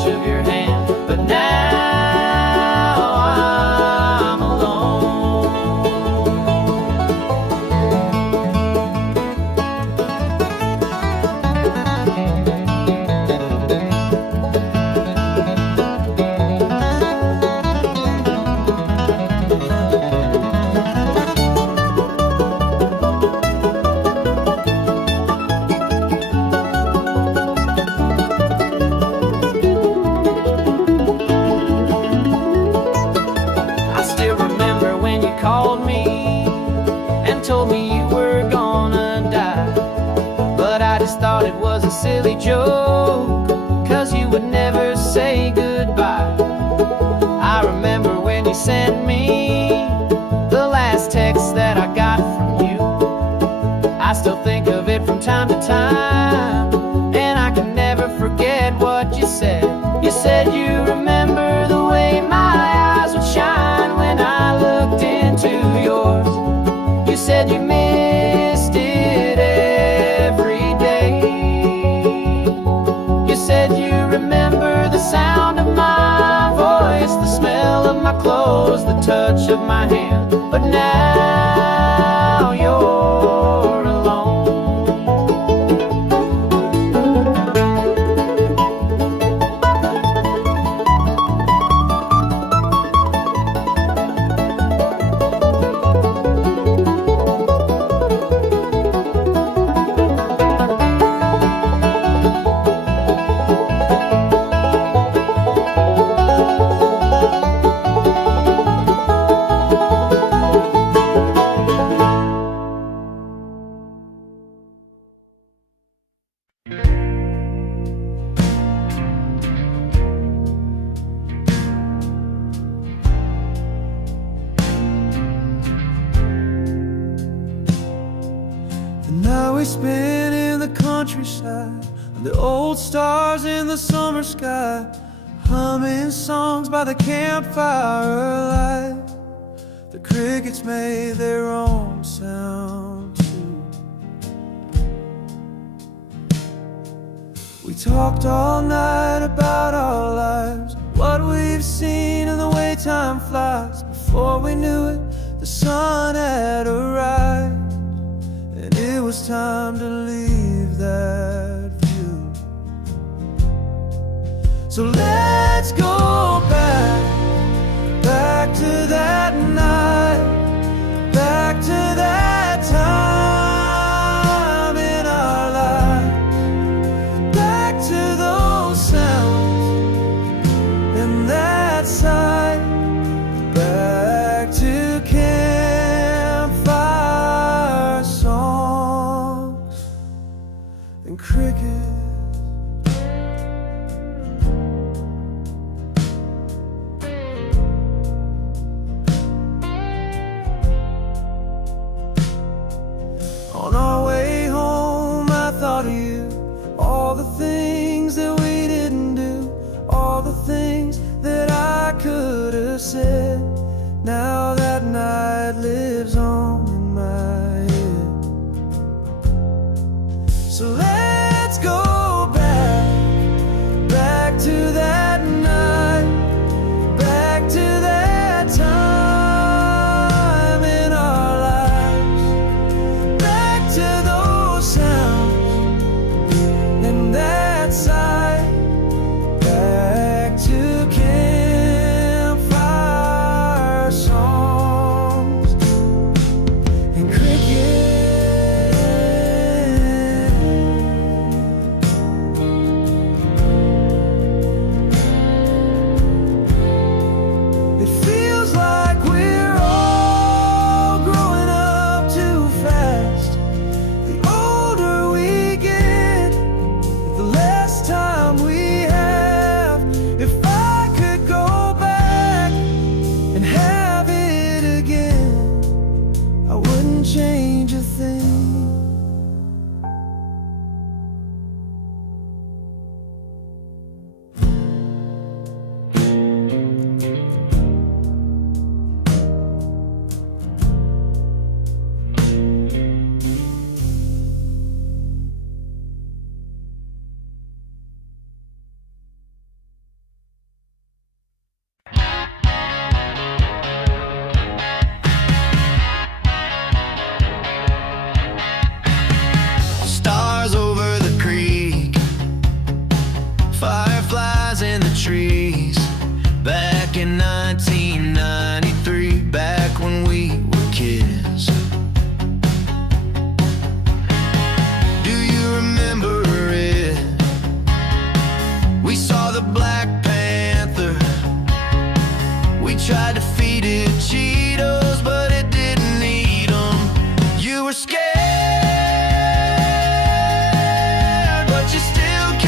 joke, 'cause you would never say goodbye. I remember when you sent me the last text that I got from you. I still think of it from time to time, and I can never forget what you said. You said you remember the way my eyes would shine when I looked into yours. You said you missed it every day. You said you remember the sound of my voice, the smell of my clothes, the touch of my hand. But now you're alone. The night we spent in the countryside, the old stars in the summer sky, humming songs by the campfire light. The crickets made their own sound too. We talked all night about our lives, what we've seen and the way time flies. Before we knew it, the sun had arrived, and it was time to leave that view. So let's go back to that night, back to that time in our lives, back to those sounds and that sight, back to campfire songs and crickets. On our way home, I thought of you, all the things that we didn't do, all the things that I could have said. Now that night lives on in my head. So let's go back to that night, back to that time in our lives, back to those sounds and that sight, back to campfire songs and crickets. It feels like we're all growing up too fast. The older we get, the less time we have. If I could go back and have it again, I wouldn't change a thing. Stars over the creek, fireflies in the trees. Back in 1993, back when we were kids. Do you remember it? We saw the Black Panther. We tried to feed it Cheetos, but it didn't eat 'em. You were scared, but you still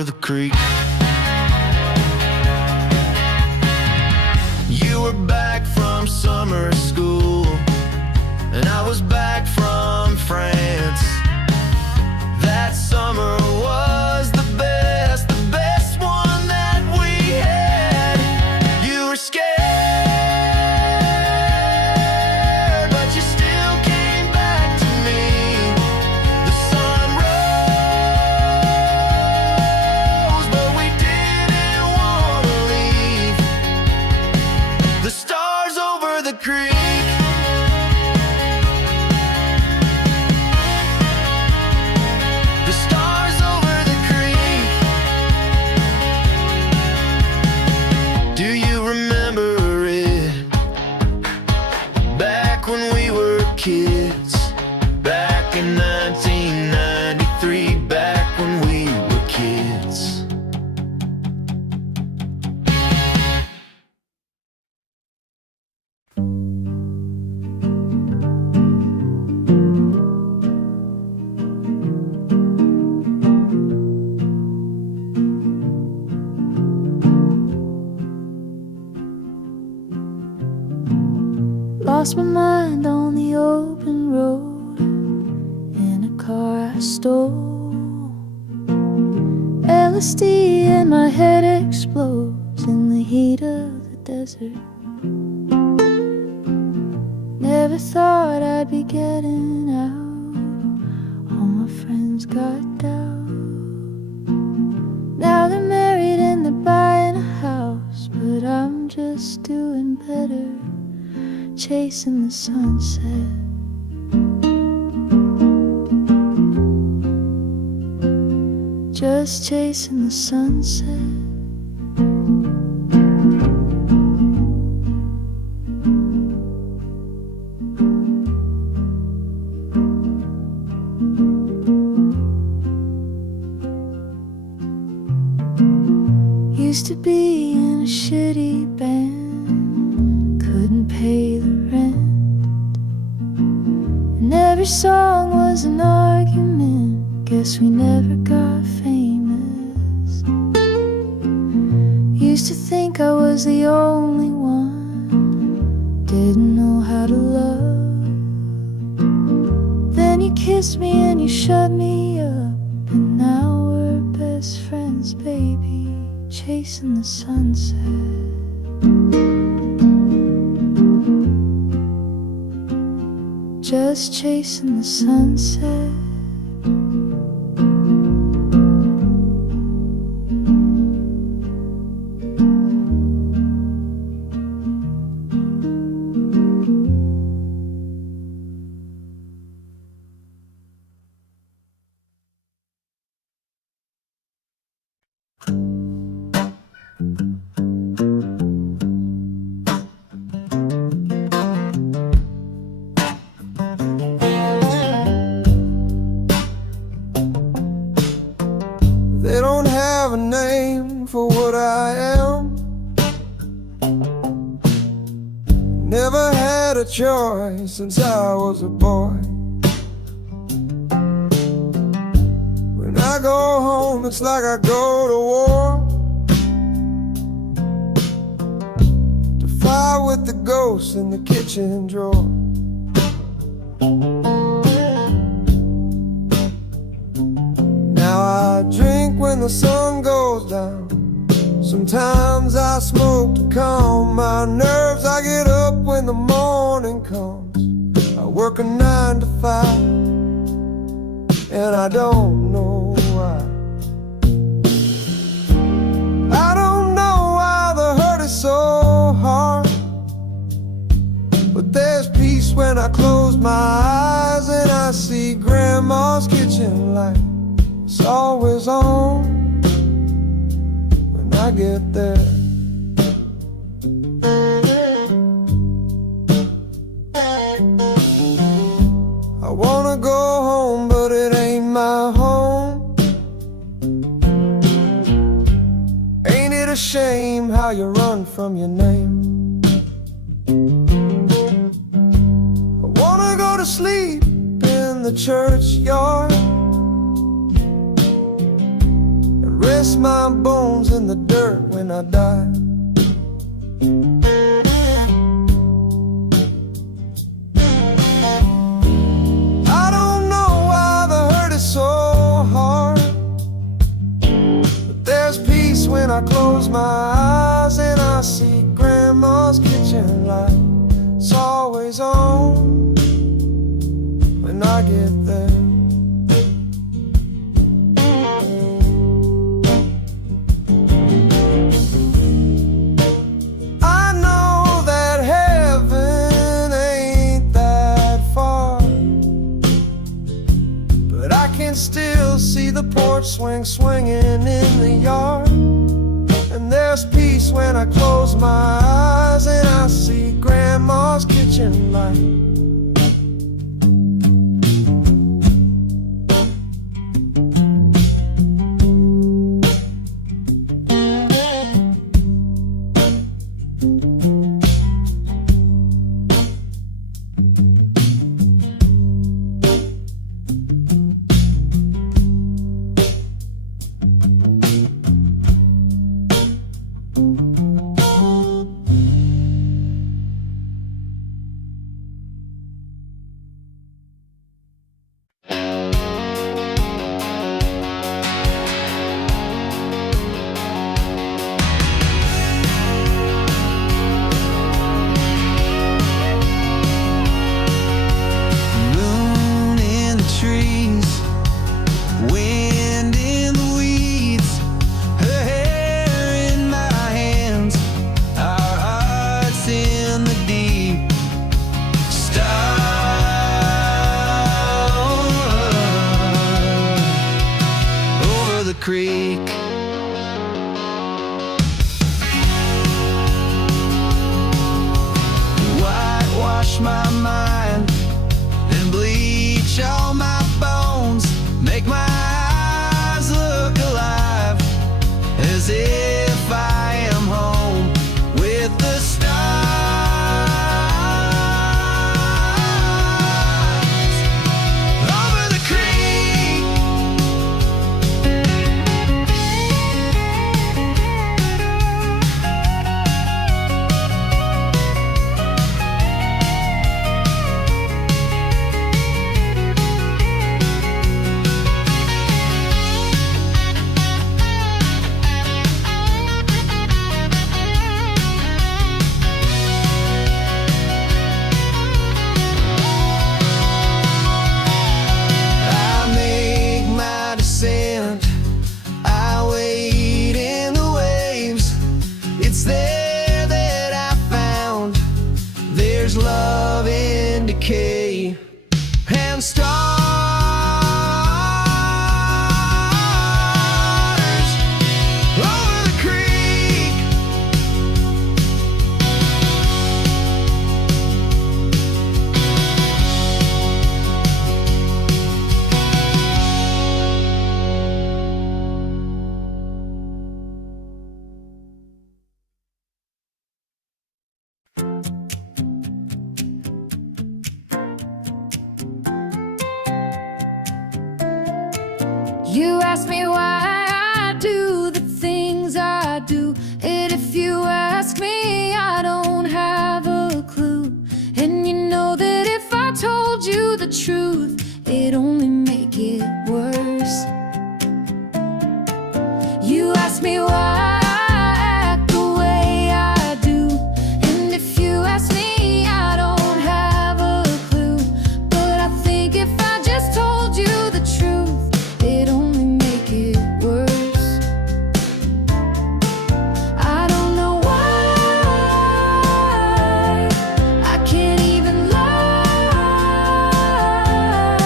over the creek. You were back from summer school, and I was back from France. That summer was the best one that we had. You were scared, but you still came back to me. The sun rose, but we didn't want to leave. The stars over the creek. The stars over the creek. Do you remember it? Back when we were kids. Back in 1993. Back when we were kids. Lost my mind on the open road in a car I stole. LSD in my head explodes in the heat of the desert. Never thought I'd be getting out. All my friends got doubt. Now they're married and they're buying a house, but I'm just doing better, chasing the sunset. Just chasing the sunset. Used to be in a shitty band, couldn't pay the rent, and every song was an argument. Guess we never got famous. Used to think I was the only one, didn't know how to love. Then you kissed me and you shut me up, and now we're best friends, baby, chasing the sunset. Just chasing the sunset. They don't have a name for what I am. Never had a choice since I was a boy. When I go home, it's like I go to war, to fight with the ghosts in the kitchen drawer. Now I drink when the sun goes down. Sometimes I smoke to calm my nerves. I get up when the morning comes. I work a 9 to 5, and I don't know why. I don't know why the hurt is so hard, but there's peace when I close my eyes and I see Grandma's kitchen light. It's always on when I get there. I wanna go home, but it ain't my home. Ain't it a shame how you run from your name? I wanna go to sleep in the churchyard, cast my bones in the dirt when I die. I don't know why the hurt is so hard, but there's peace when I close my eyes and I see Grandma's kitchen light. It's always on when I get there. I know that heaven ain't that far, but I can still see the porch swing swinging in the yard. And there's peace when I close my eyes and I see Grandma's kitchen light. Creek. Whitewash my mind and bleach all my bones, make my eyes look alive as if I am home with the stars over the creek. Love in decay and stars over the creek. You ask me why I do the things I do, and if you ask me, I don't have a clue. And you know that if I told you the truth, it'd only make it worse. You ask me why I can't even lie.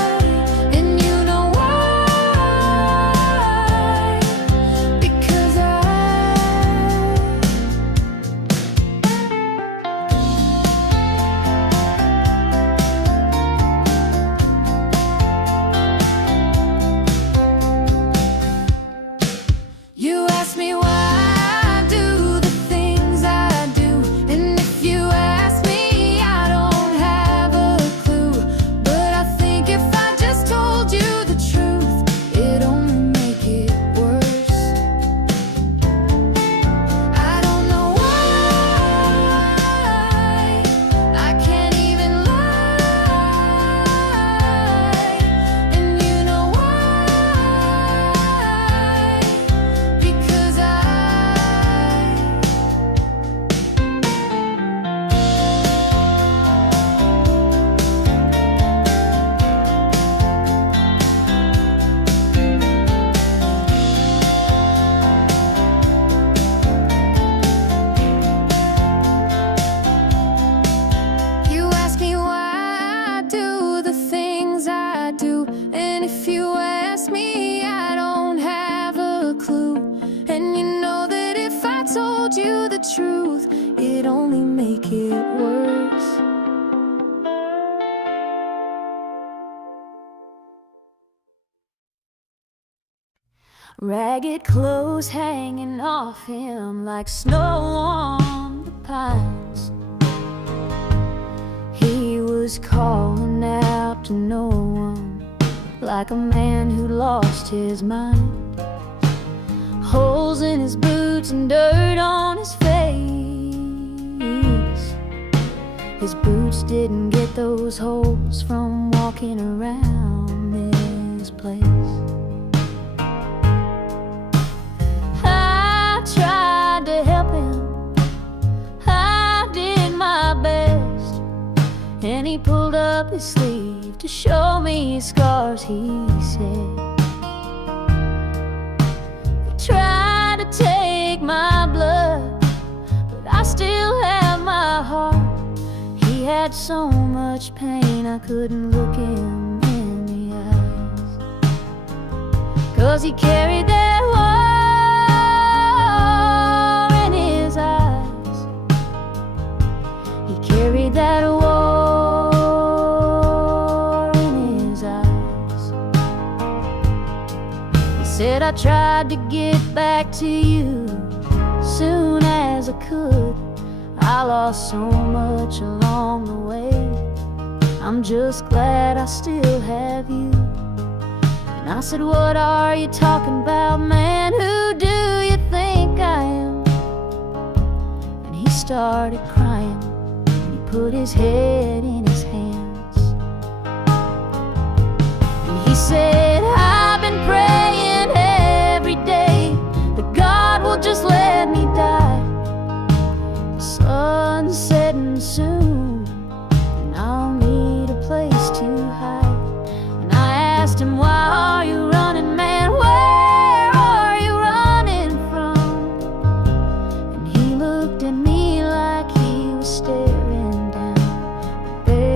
ragged clothes hanging off him like snow on the pines. He was calling out to no one, like a man who lost his mind. Holes in his boots and dirt on his face. His boots didn't get those holes from walking around this place. I tried to help him, I did my best, and he pulled up his sleeve to show me his scars. He said, "They tried to take my blood, but I still have my heart." He had so much pain I couldn't look him in the eyes, 'cause he carried that war in his eyes. He carried that war in his eyes. He said, "I tried to get back to you soon as I could. I lost so much along the way. I'm just glad I still have you." And I said, "What are you talking about, man? Who do you think I am?" And he started crying, and he put his head in his hands. And he said, "I've been praying every day that God will just let me die. Sun's setting soon, and I'll need a place to hide." And I asked him, "Why are you running, man? Where are you running from?" And he looked at me like he was staring down a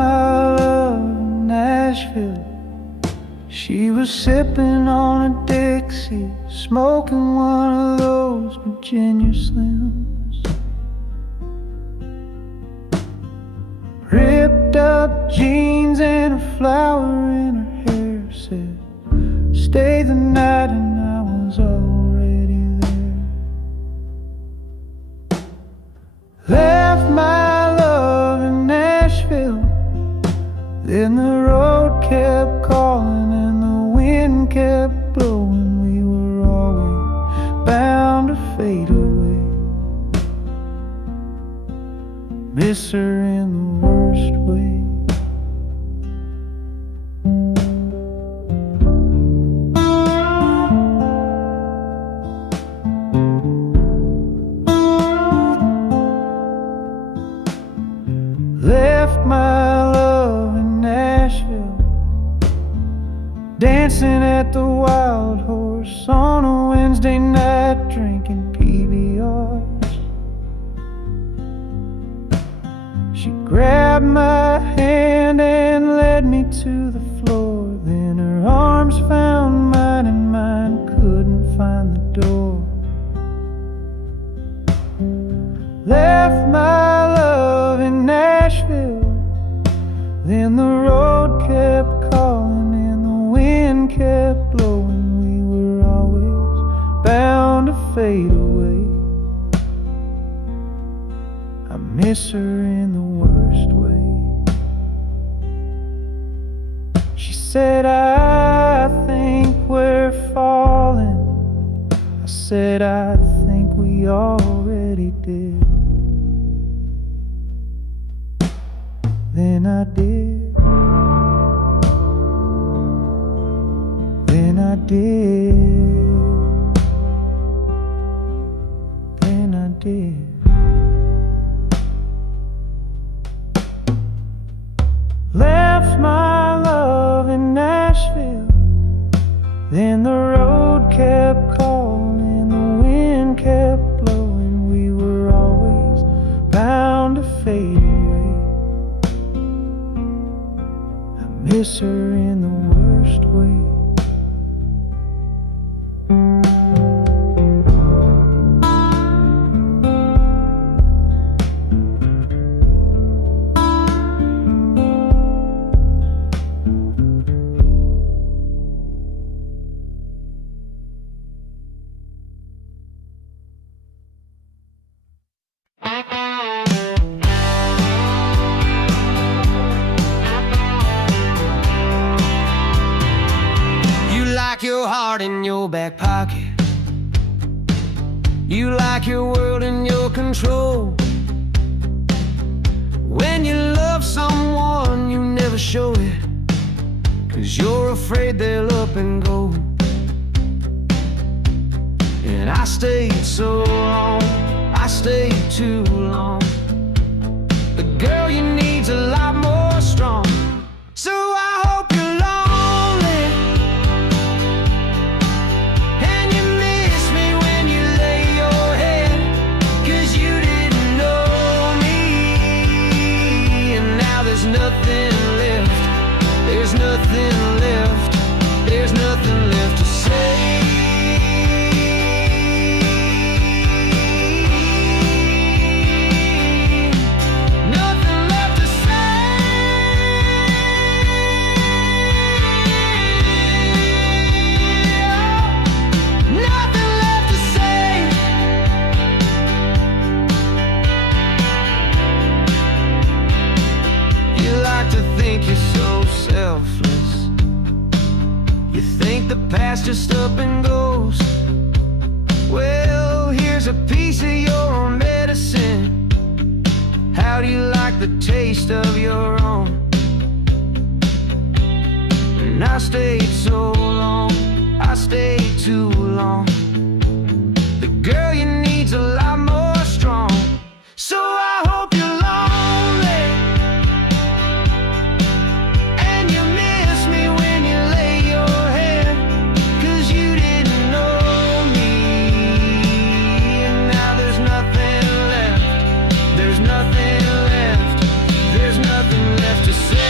my love in Nashville. She was sipping on a Dixie, smoking one of those Virginia Slims. Ripped up jeans and a flower in her hair, said stay the night, and I was already there. Left my love in Nashville, then the road kept calling and the wind kept blowing. We were always bound to fade away. Miss her in the worst way. Left my love in Nashville, dancing at the Wild Horse on a Wednesday night, drinking PBRs. She grabbed my hand and led me to the floor. Then her arms found mine and mine couldn't find the door. Left my love in Nashville, then the road kept calling and the wind kept blowing. We were always bound to fade away. I miss her in the worst way. She said, I think we're falling. I said, I think we already did. Then I did. Then I did. Then I did. Left my love in Nashville, then the road kept calling, the wind kept blowing. We were always bound to fade away. I miss her in the worst way. Your heart in your back pocket. You like your world in your control. When you love someone, you never show it, 'cause you're afraid they'll up and go. And I stayed so long, I stayed too long. The girl you need's a lot more strong. So I hope you're lonely, and you miss me when you lay your head, 'cause you didn't know me. And now there's nothing left, there's nothing left, there's nothing left to say. The past just up and goes. Well, here's a piece of your medicine. How do you like the taste of your own? And I stayed so long, I stayed too long. The girl you need's a lot more strong. So I hope you're lonely, and you miss me when you lay your head, 'cause you didn't know me. And now there's nothing left, there's nothing left, there's nothing left to say.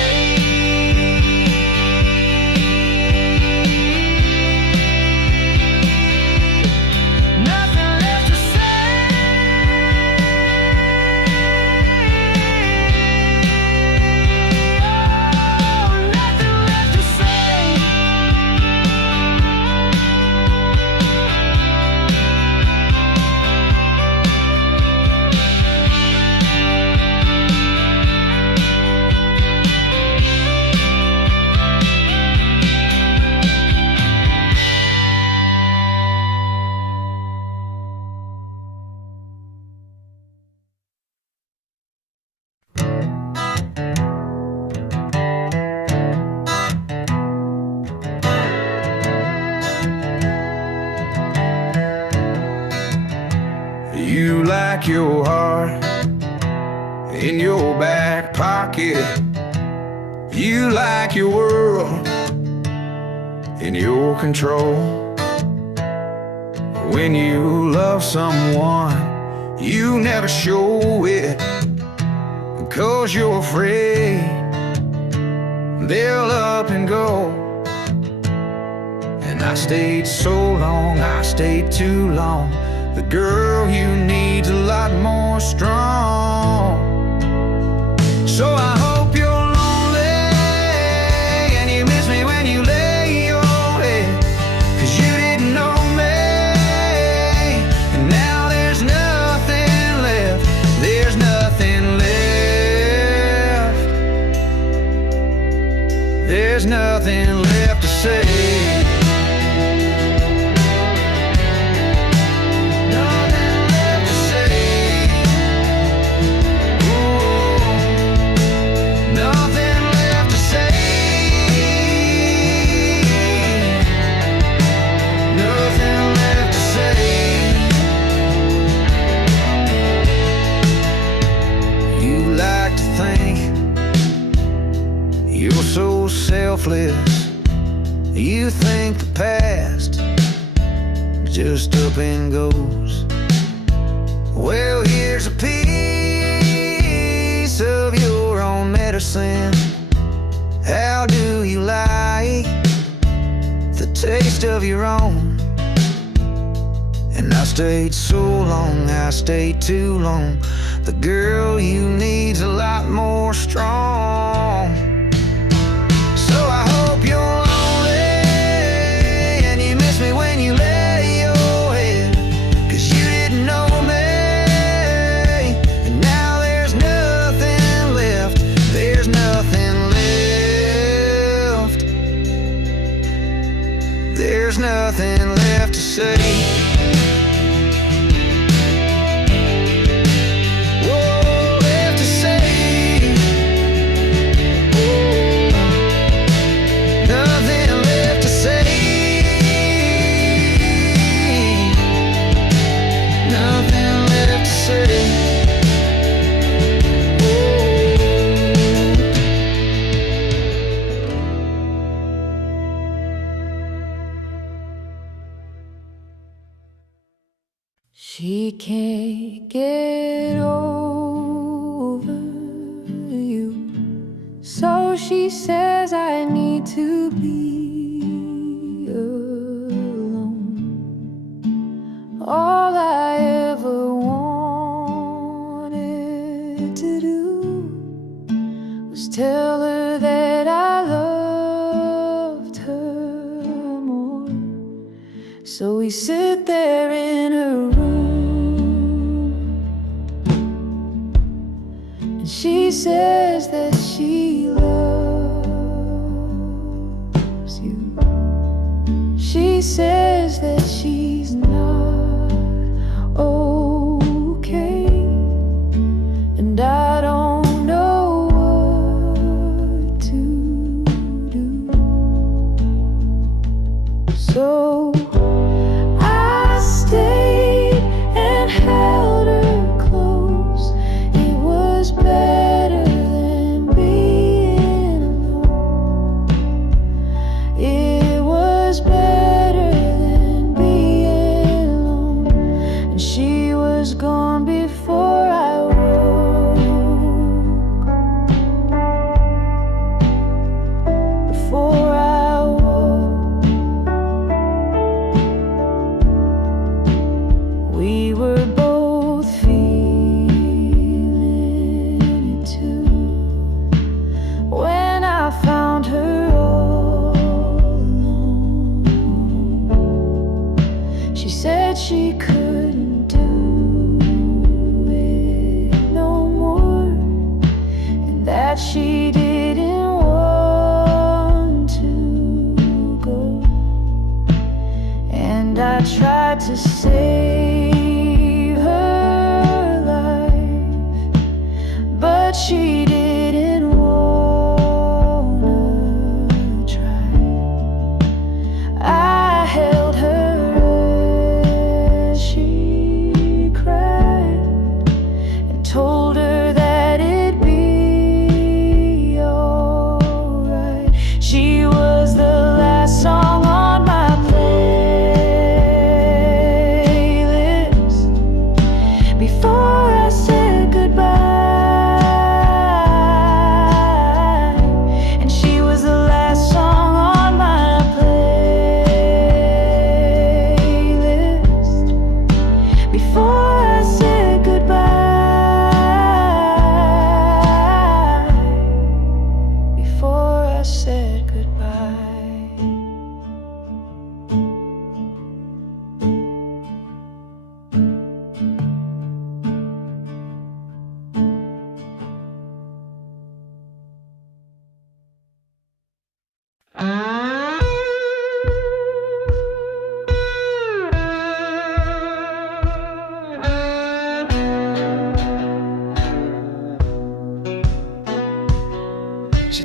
like your heart in your back pocket. You like your world in your control. When you love someone, you never show it, 'cause you're afraid they'll up and go. And I stayed so long, I stayed too long. The girl you need's a lot more strong. So I hope you're lonely and you miss me when you lay your head, 'cause you didn't know me, and now there's nothing left. There's nothing left. There's nothing left to say. So selfless, you think the past just up and goes. Well, here's a piece of your own medicine. How do you like the taste of your own? And I stayed so long, I stayed too long. The girl you need's a lot more strong. So I hope you're lonely and you miss me when you lay your head, 'cause you didn't know me, and now there's nothing left. There's nothing left. There's nothing left to say. She can't get over you, so she says I need to be alone. All I ever wanted to do was tell her that I loved her more. So we sit there in her room, and she says that she loves you. She says that she's not okay, and I don't know what to do. So I stayed and held her close. It was better than being alone. It was better than being alone. And she was gone before I woke. Before I woke. We were both feeling it too. When I found her all alone, she said she couldn't do it no more, and that she didn't want to go. And I tried to save her life, but she didn't wanna try. I held her as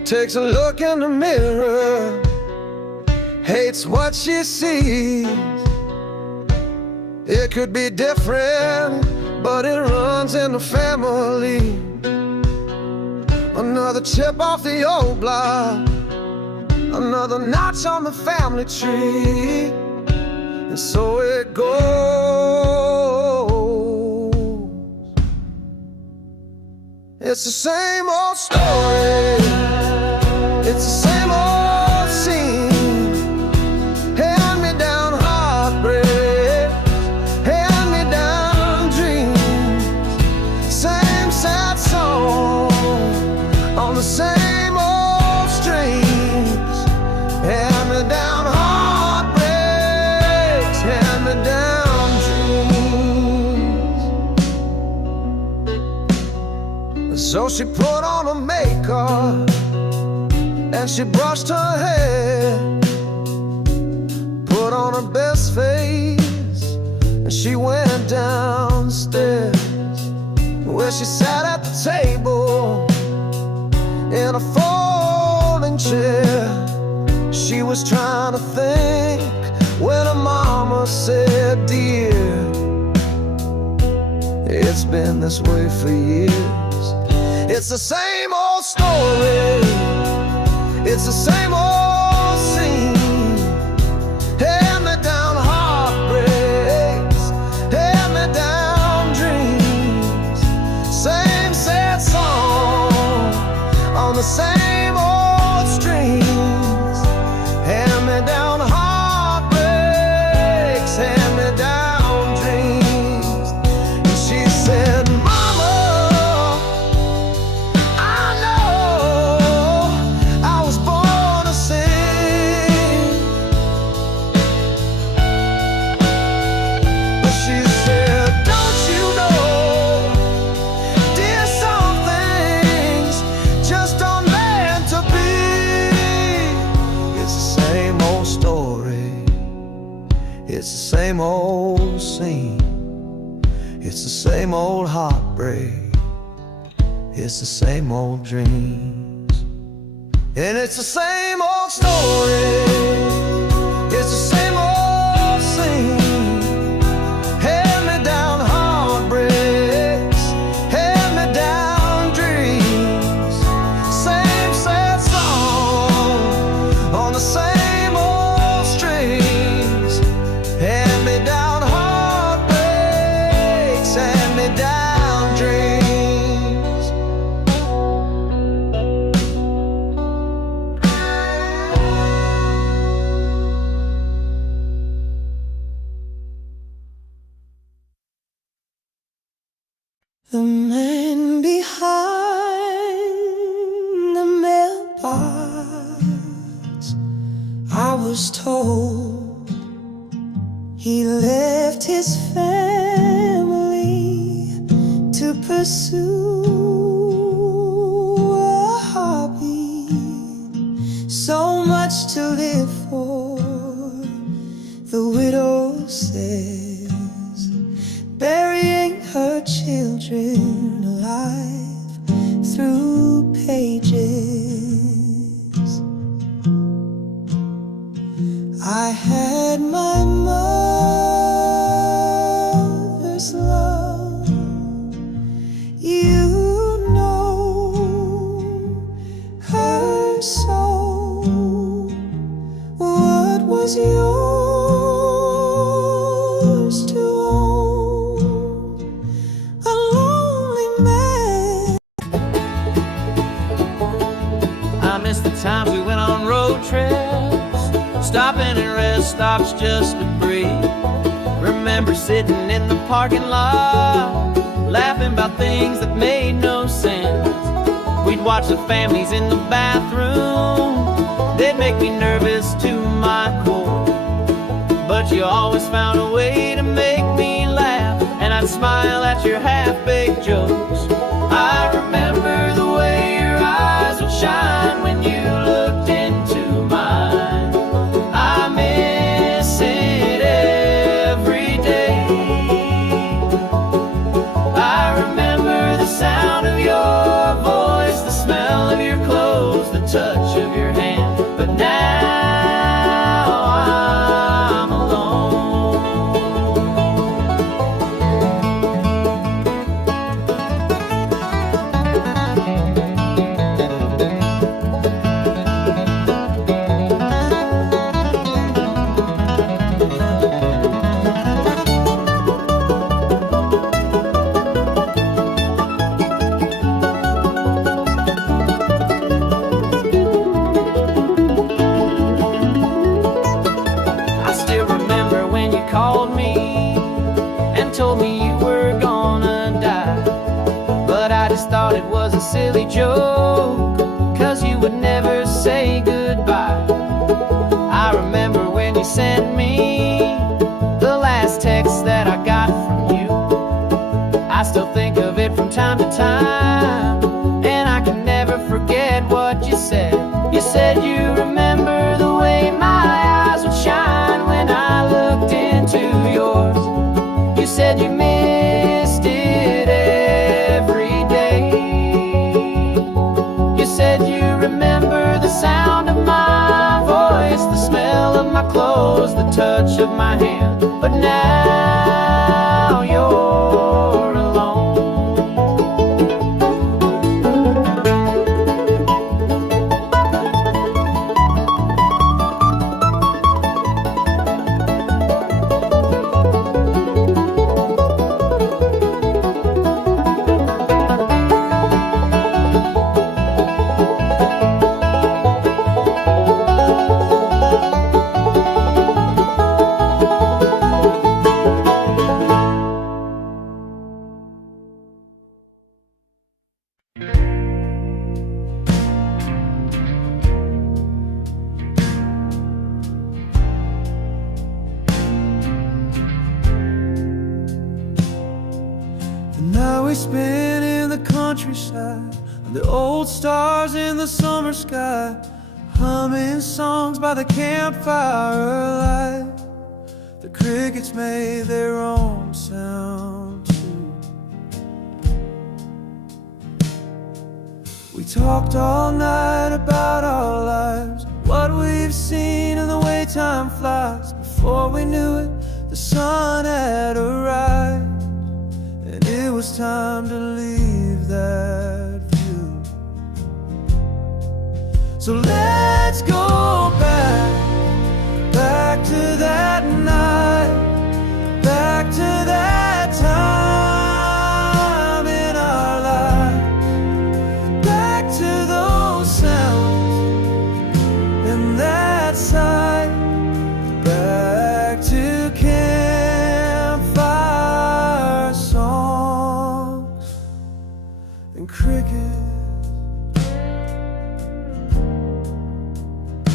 takes a look in the mirror, hates what she sees. It could be different, but it runs in the family. Another chip off the old block, another notch on the family tree. And so it goes. It's the same old story, it's the same old scene. Hand-me-down heartbreak, hand-me-down dreams. Same sad song on the same old strings. Hand-me-down heartbreaks, hand-me-down dreams. So she put on her makeup and she brushed her hair, put on her best face, and she went downstairs, where she sat at the table in a folding chair. She was trying to think when her mama said, "Dear, it's been this way for years." It's the same old story, it's the same old scene. Hand-me-down heartbreaks, hand-me-down dreams. Same sad song on the same old strings. Hand-me-down heartbreaks, hand-me-down dreams. And she said, "Mama, I know I was born to sing." But she said, "Don't you know, dear, some things just aren't meant to be." It's the same old story, it's the same old scene. It's the same old heartbreak, it's the same old dreams. And it's the same old story, it's the same old scene. Hand-me-down heartbreaks, hand-me-down dreams. Same sad song on the same old strings. Hand-me-down heartbreaks, hand-me-down dreams. The man behind the mailbox, I was told he left his family to pursue a hobby. So much to live for, the widow says, burying her children alive through pages. I had my mother's love, you know her soul. What was yours to own? A lonely man. I miss the times we went on road trips, stopping at rest stops just to breathe. Remember sitting in the parking lot, laughing about things that made no sense. We'd watch the families in the bathroom, they'd make me nervous to my core. But you always found a way to make me laugh, and I'd smile at your half-baked jokes. I remember the way your eyes would shine when you looked into mine. I miss it every day. I remember the sound of your voice, the smell of your clothes, the touch touch of your hand. But now I'm alone. I still remember when you called me and told me you were gonna die. But I just thought it was a silly joke, 'cause you would never say goodbye. I remember when you sent me the last text that I got from you. I still think of it from time to time, and I can never forget what you said. You said you remember the way my eyes would shine when I looked into yours. You said you missed it every day. You said you remember the sound of my voice, the smell of my clothes, the touch of my hand. But now you're alone. The night we spent in the countryside, the old stars in the summer sky, humming songs by the campfire light. The crickets made their own sound too. We talked all night about our lives, what we've seen and the way time flies. Before we knew it, the sun had arrived, and it was time to leave that view. So let's go back to that night, back to that time in our lives, back to those sounds and that sight, back to campfire songs and crickets.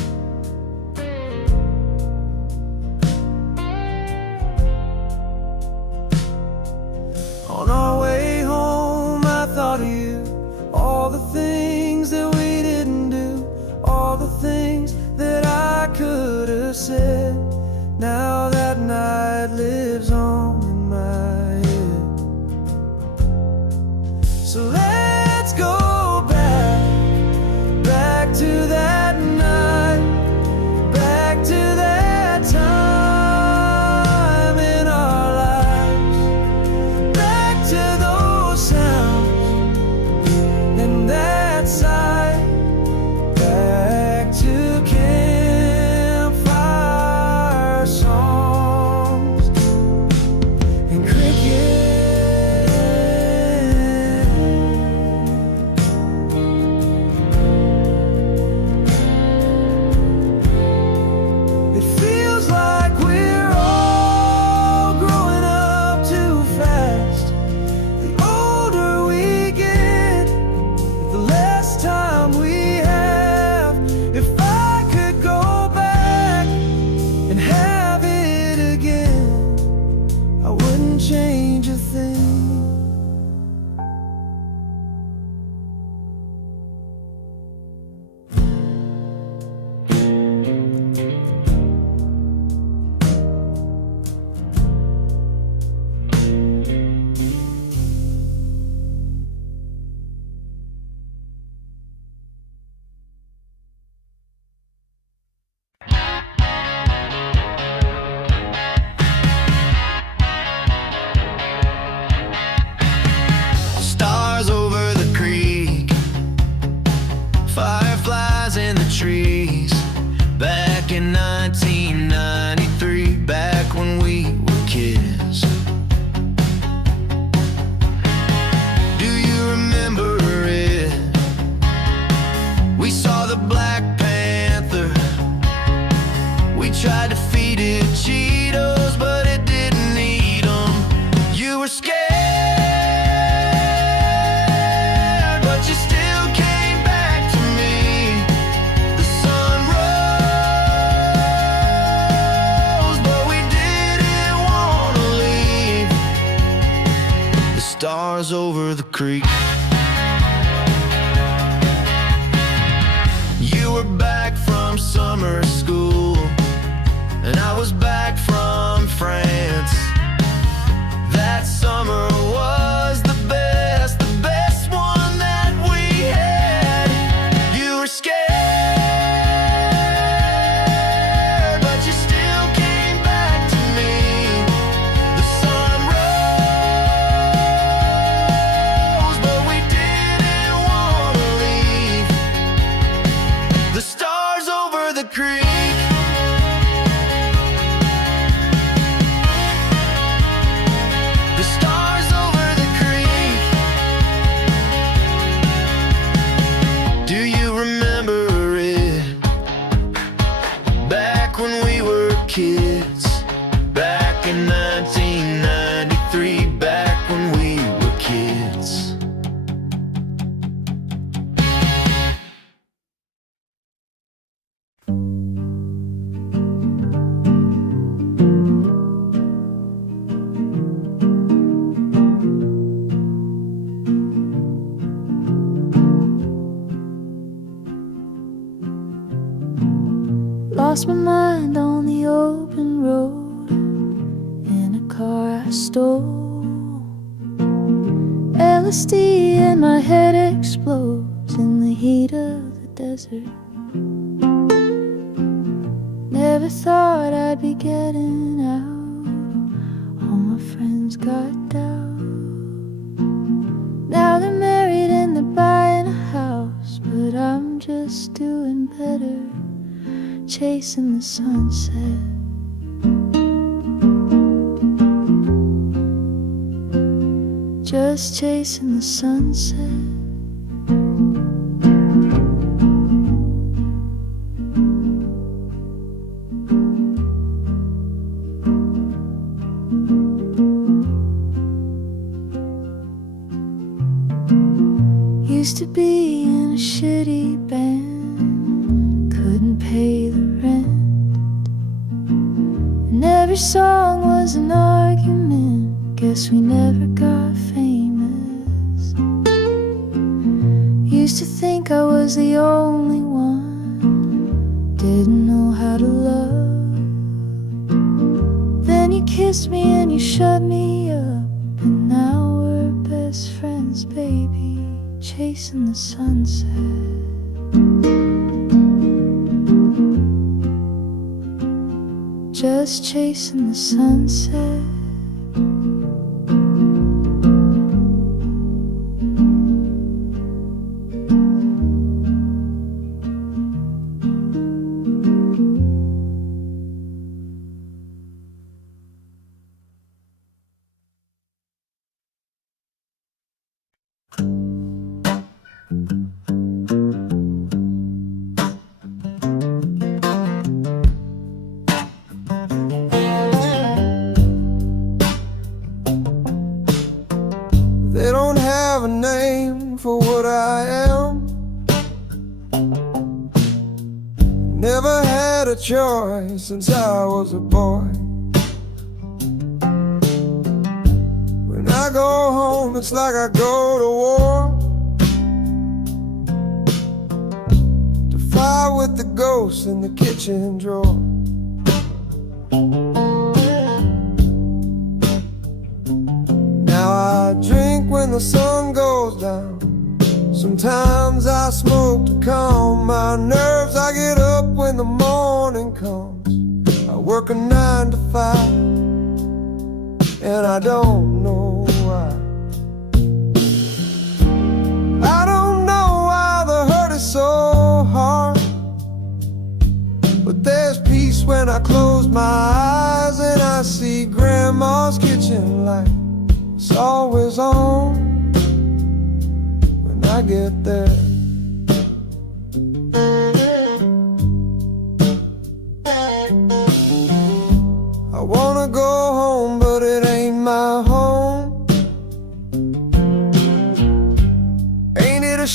the Black Panther. We tried to feed it Cheetos, but it didn't eat them. You were scared, but you still came back to me. The sun rose, but we didn't want to leave. The stars over the creek. You were back from summer school, and I was back from France. That summer was the best one that we had. You were scared, but you still came back to me. The sun rose, but we didn't want to leave. The stars over the creek. The stars over the creek. Do you remember it? Back when we were kids. Back in 1993. Back when we were kids. Lost my mind on the open road in a car I stole. LSD and my head explodes in the heat of the desert. Never thought I'd be getting out. All my friends got down. Now they're married and they're buying a house, but I'm just doing better, chasing the sunset. Just chasing the sunset. Used to be in a shitty band, couldn't pay the rent, and every song was an argument. Guess we never got famous. Used to think I was the only one, didn't know how to love. Then you kissed me and you shut me up, and now we're best friends, baby, chasing the sunset. Just chasing the sunset. They don't have a name for what I am. Never had a choice since I was a boy. When I go home, it's like I go to war, to fight with the ghosts in the kitchen drawer. Now I drink when the sun goes down. Sometimes I smoke to calm my nerves. I get up when the morning comes. I work a 9 to 5, and I don't know why. I don't know why the hurt is so hard, but there's peace when I close my eyes and I see Grandma's kitchen light. It's always on when I get there.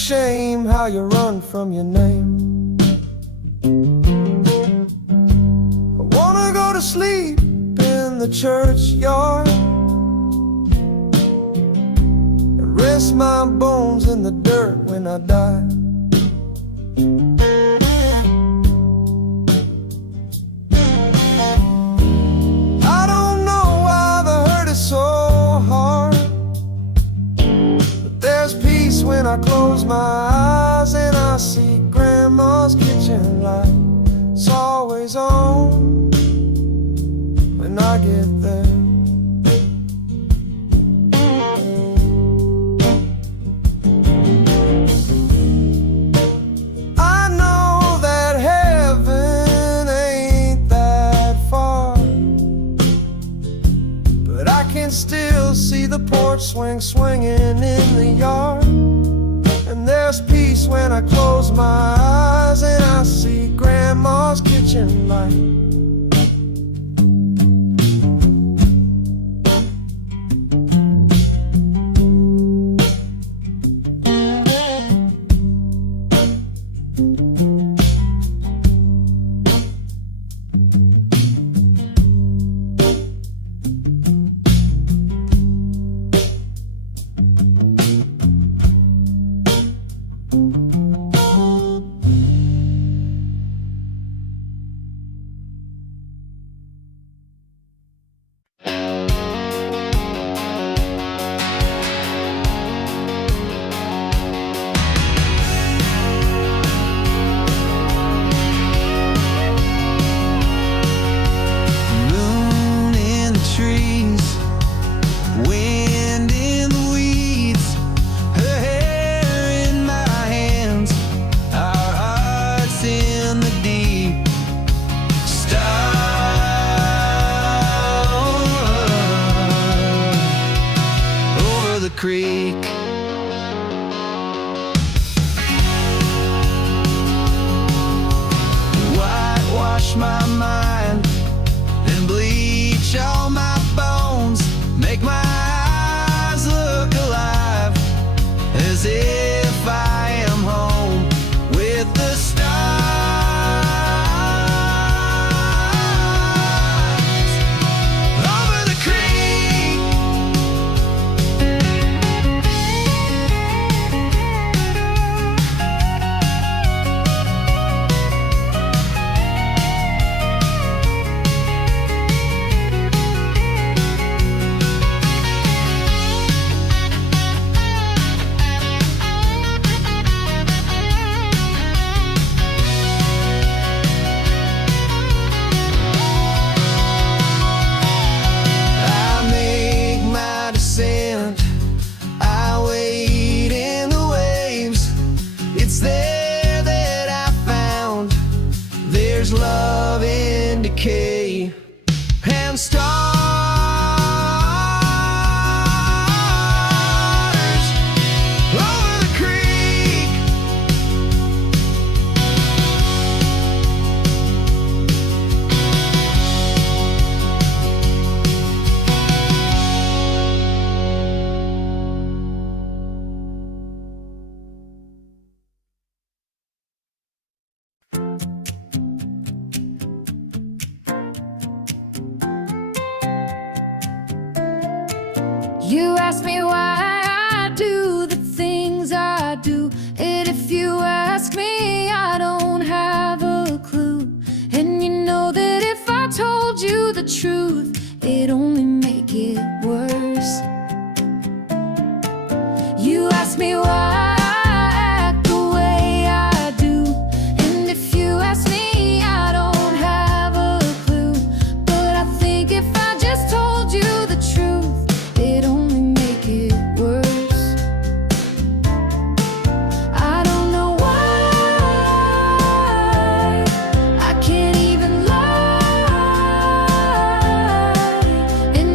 shame how you run from your name. I wanna go to sleep in the churchyard and rest my bones in the dirt when I die. I don't know why the hurt is so hard, but there's peace when I close my eyes and I see Grandma's kitchen light. It's always on when I get there. I know that heaven ain't that far, but I can still see the porch swing swinging in the yard. And there's peace when I close my eyes and I see Grandma's kitchen light. Creek. Whitewash my mind and bleach all my bones, make my eyes look alive as if I am home with the stars over the creek. Love in decay and stars over the creek. You ask me why I do the things I do, and if you ask me, I don't have a clue. And you know that if I told you the truth, it'd only make it worse. You ask me why and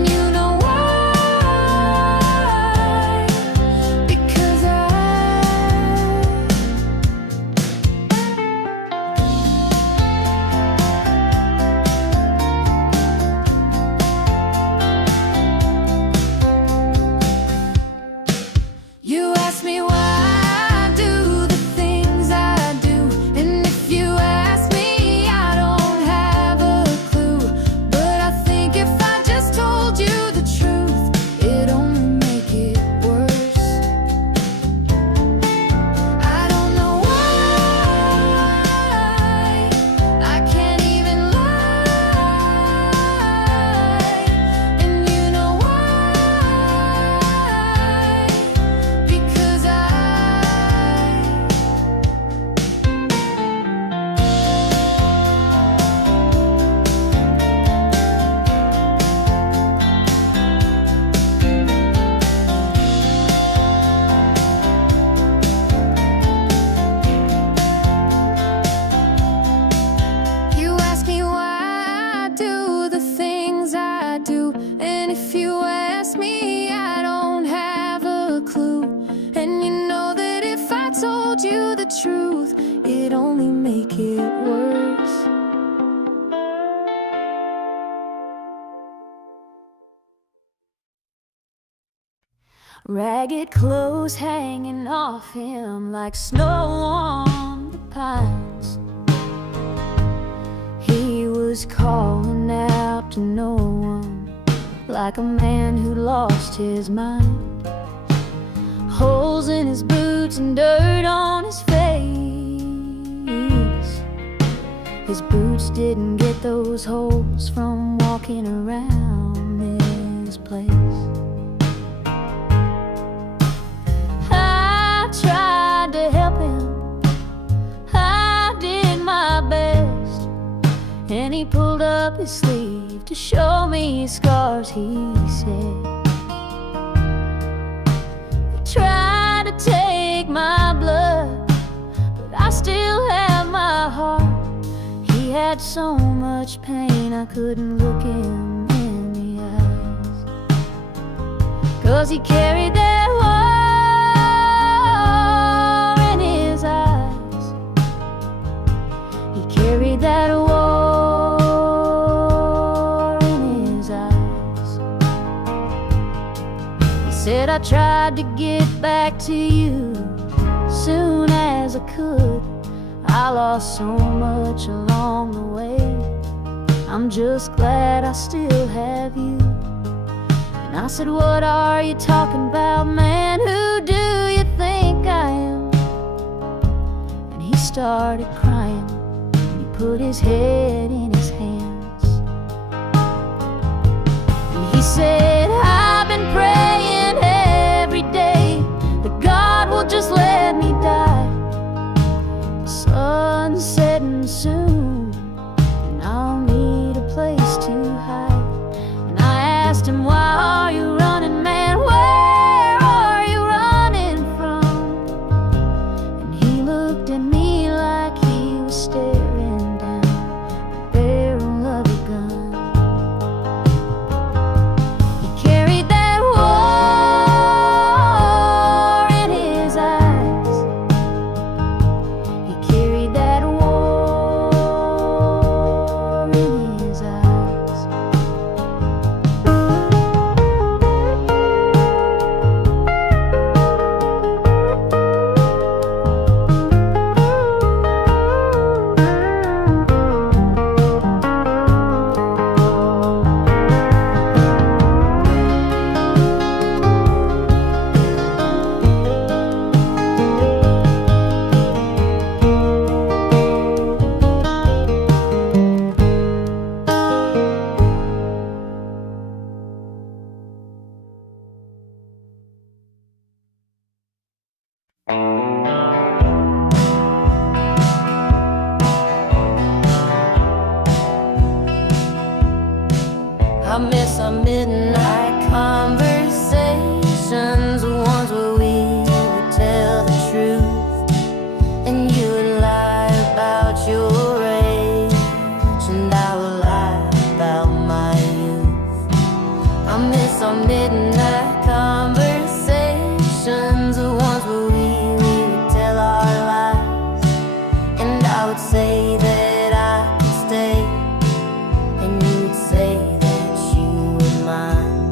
ragged clothes hanging off him like snow on the pines. He was calling out to no one, like a man who lost his mind. Holes in his boots and dirt on his face. His boots didn't get those holes from walking around this place. I tried to help him, I did my best, and he pulled up his sleeve to show me his scars, he said. They tried to take my blood, but I still have my heart. He had so much pain I couldn't look him in the eyes, 'cause he carried that war in his eyes. He carried that war in his eyes. He said, I tried to get back to you soon as I could. I lost so much along the way. I'm just glad I still have you. And I said, what are you talking about, man? Who do you think I am? And he started crying. He put his head in his hands. And he said, I've been praying every day that God will just let me die. Sun's setting soon, and I'll need a place to hide. And I asked him, why are you running, man? Where are you running from? And he looked at me like he was staring down the barrel of a gun. He carried that war in his eyes. He carried that war in his eyes. I miss our midnight conversations, the ones where we would tell the truth, and you would lie about your age, and I would lie about my youth. I miss our midnight conversations, the ones where we would tell our lies, and I would say that I could stay, and you would say that you were mine.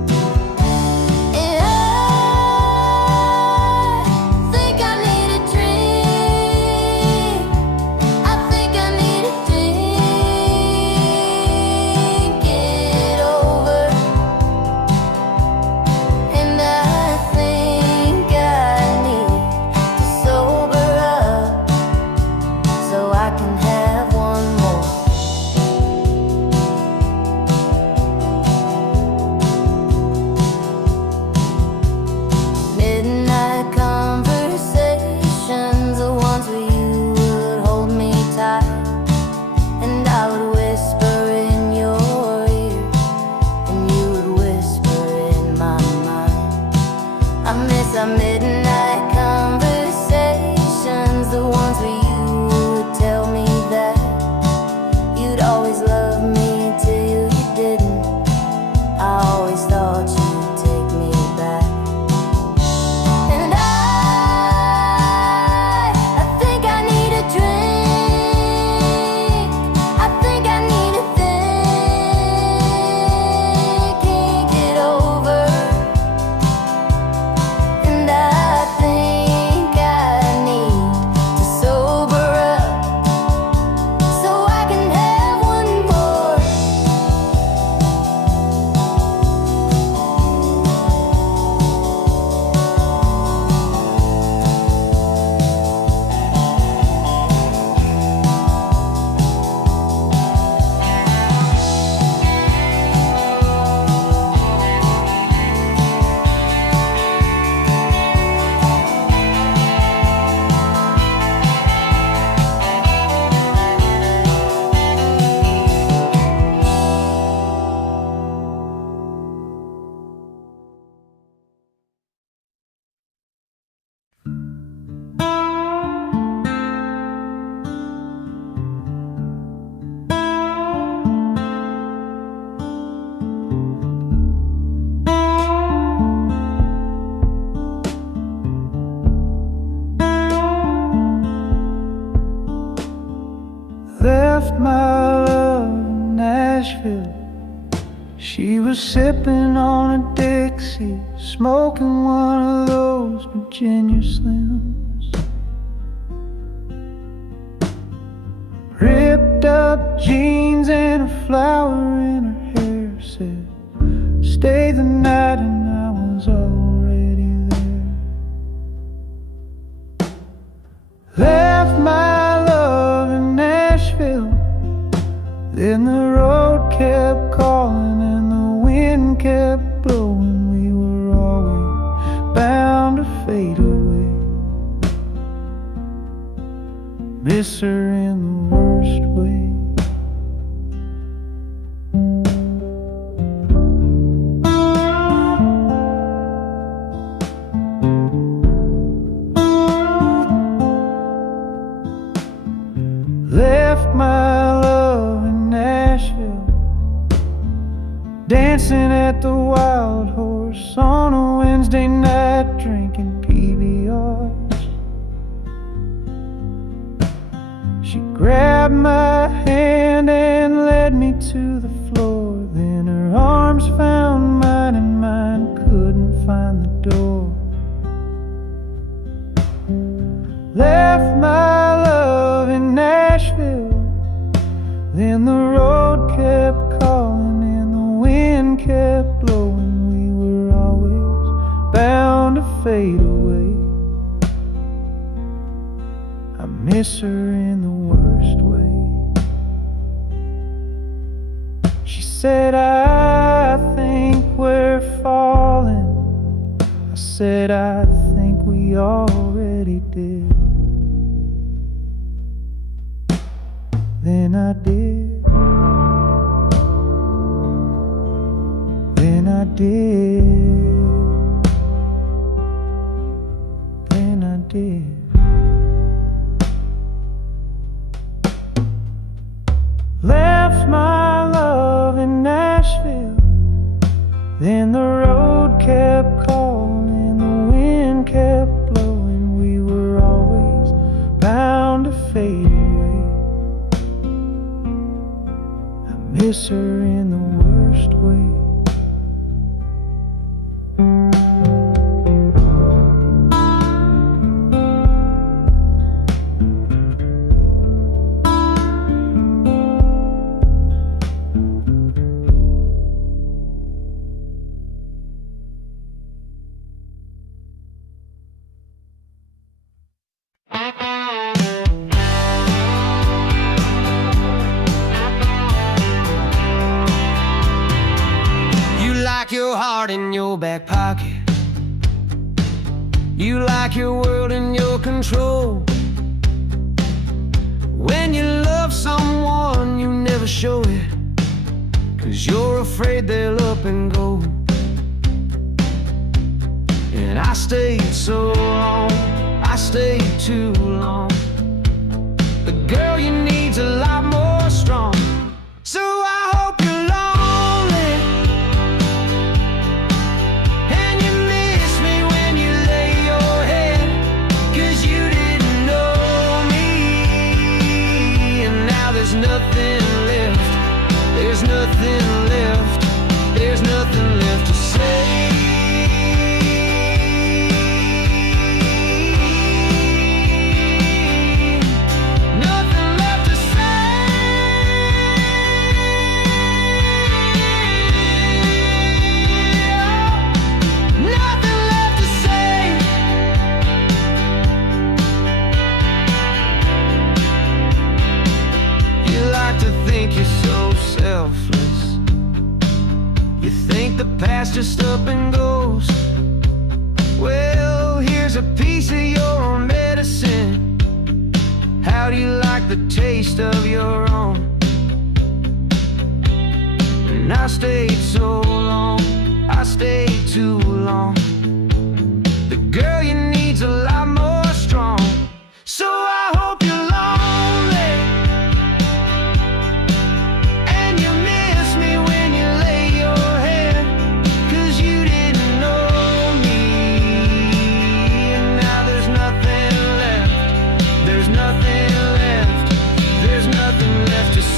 left my love in Nashville. She was sipping on a Dixie, smoking one of those Virginia Slims. Ripped up jeans and a flower in her hair, said, stay the night, and I was already there. Left my love in Nashville, then the road kept calling and the wind kept blowing. We were always bound to fade away. Miss her in the worst way. Left my love in Nashville, dancing at the Wild Horse on a Wednesday night, drinking PBRs. She grabbed my hand and led me to the floor. Then her arms found mine and mine couldn't find the door. Left my love in Nashville, then the road kept calling and the wind kept blowing. We were always bound to fade away. I miss her in the worst way. She said, I think we're falling. I said, I think we already did. Then I did. Then I did. Then I did. Left my love in Nashville, then the road kept calling, the wind kept blowing. We were always bound to fade away. I miss her in the worst way. Your heart in your back pocket. You like your world in your control. When you love someone, you never show it, 'cause you're afraid they'll up and go. And I stayed so long, I stayed too long. The girl you need's a lot more strong. So I hope you're lonely, and you miss me when you lay your head, 'cause you didn't know me. And now there's nothing left, there's nothing left, there's nothing left to say. Past just up and goes. Well, here's a piece of your medicine. How do you like the taste of your own? And I stayed so long, I stayed too long. The girl you need's a lot more strong. So I hope you're lonely, and you miss me when you lay your head, 'cause you didn't know me. And now there's nothing left, there's nothing left, there's nothing left to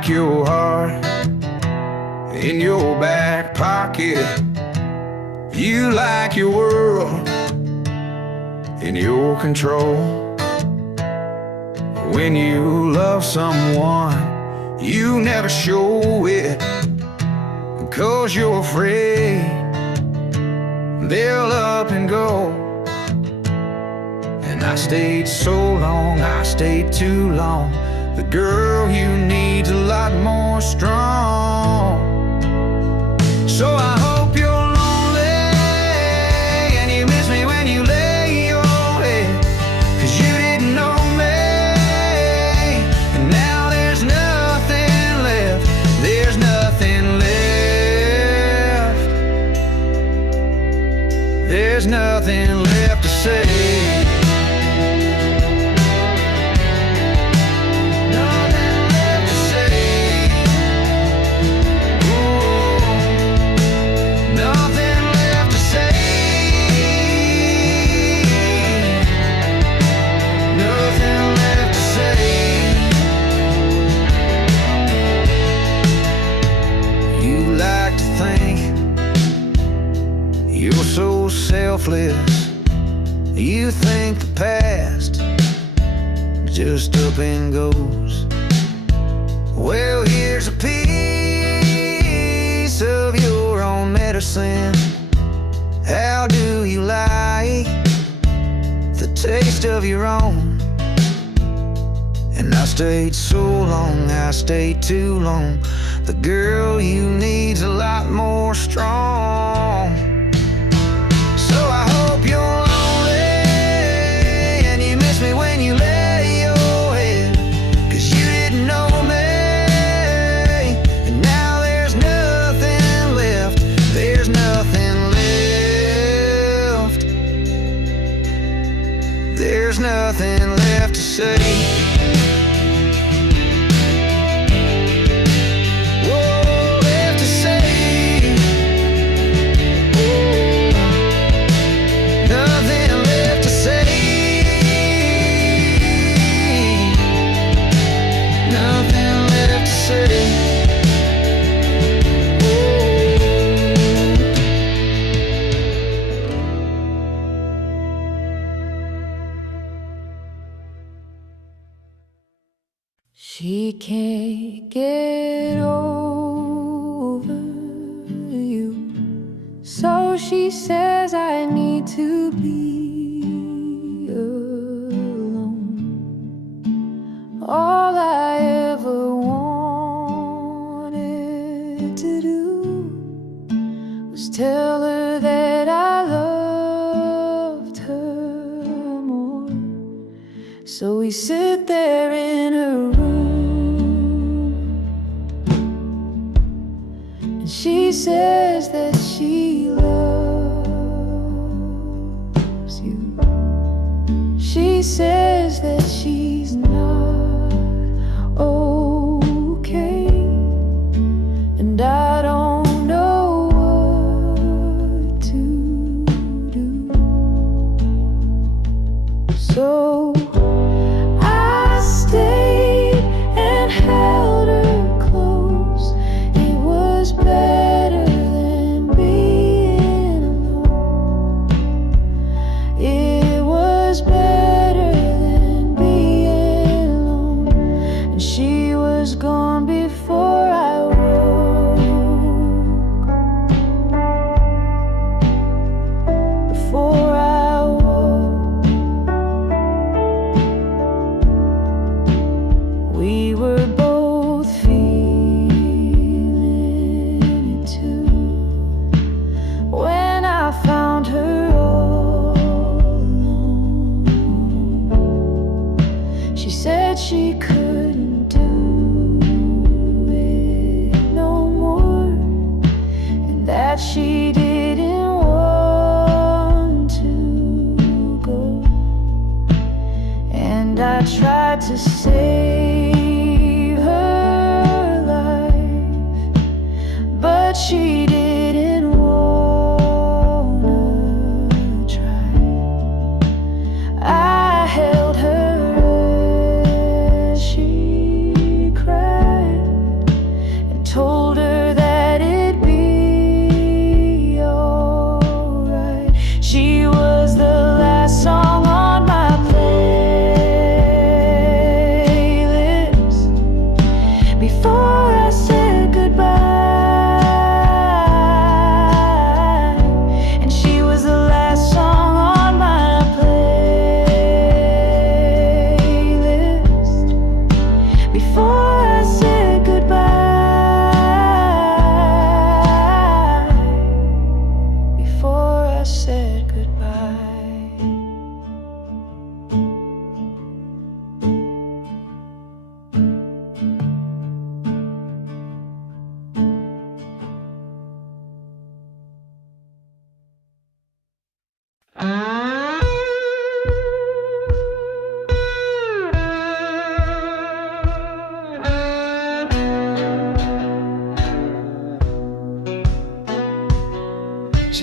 like your heart in your back pocket. You like your world in your control. When you love someone, you never show it, 'cause you're afraid they'll up and go. And I stayed so long, I stayed too long. The girl you need's a lot more strong. So I hope you're lonely and you miss me when you lay your head, 'cause you didn't know me, and now there's nothing left. There's nothing left. There's nothing left to say. So selfless, you think the past just up and goes. Well, here's a piece of your own medicine. How do you like the taste of your own? And I stayed so long, I stayed too long. The girl you need's a lot more strong. So I hope you're lonely and you miss me when you lay your head, 'cause you didn't know me, and now there's nothing left. There's nothing left. There's nothing left to say. She can't get over you, so she says I need to be alone. All I ever wanted to do was tell her that I loved her more. So we sit there in her room. She says that she loves you. She says that she's not okay, and I don't know what to do. So I stayed and held her close. It was better than being alone. It was better than being alone. And she was gone before I woke. Before I woke. We were both feeling it too. When I found her all alone, she said she couldn't do it no more, and that she didn't want to go. And I tried to save her life, but she didn't wanna try. I held her as she cried,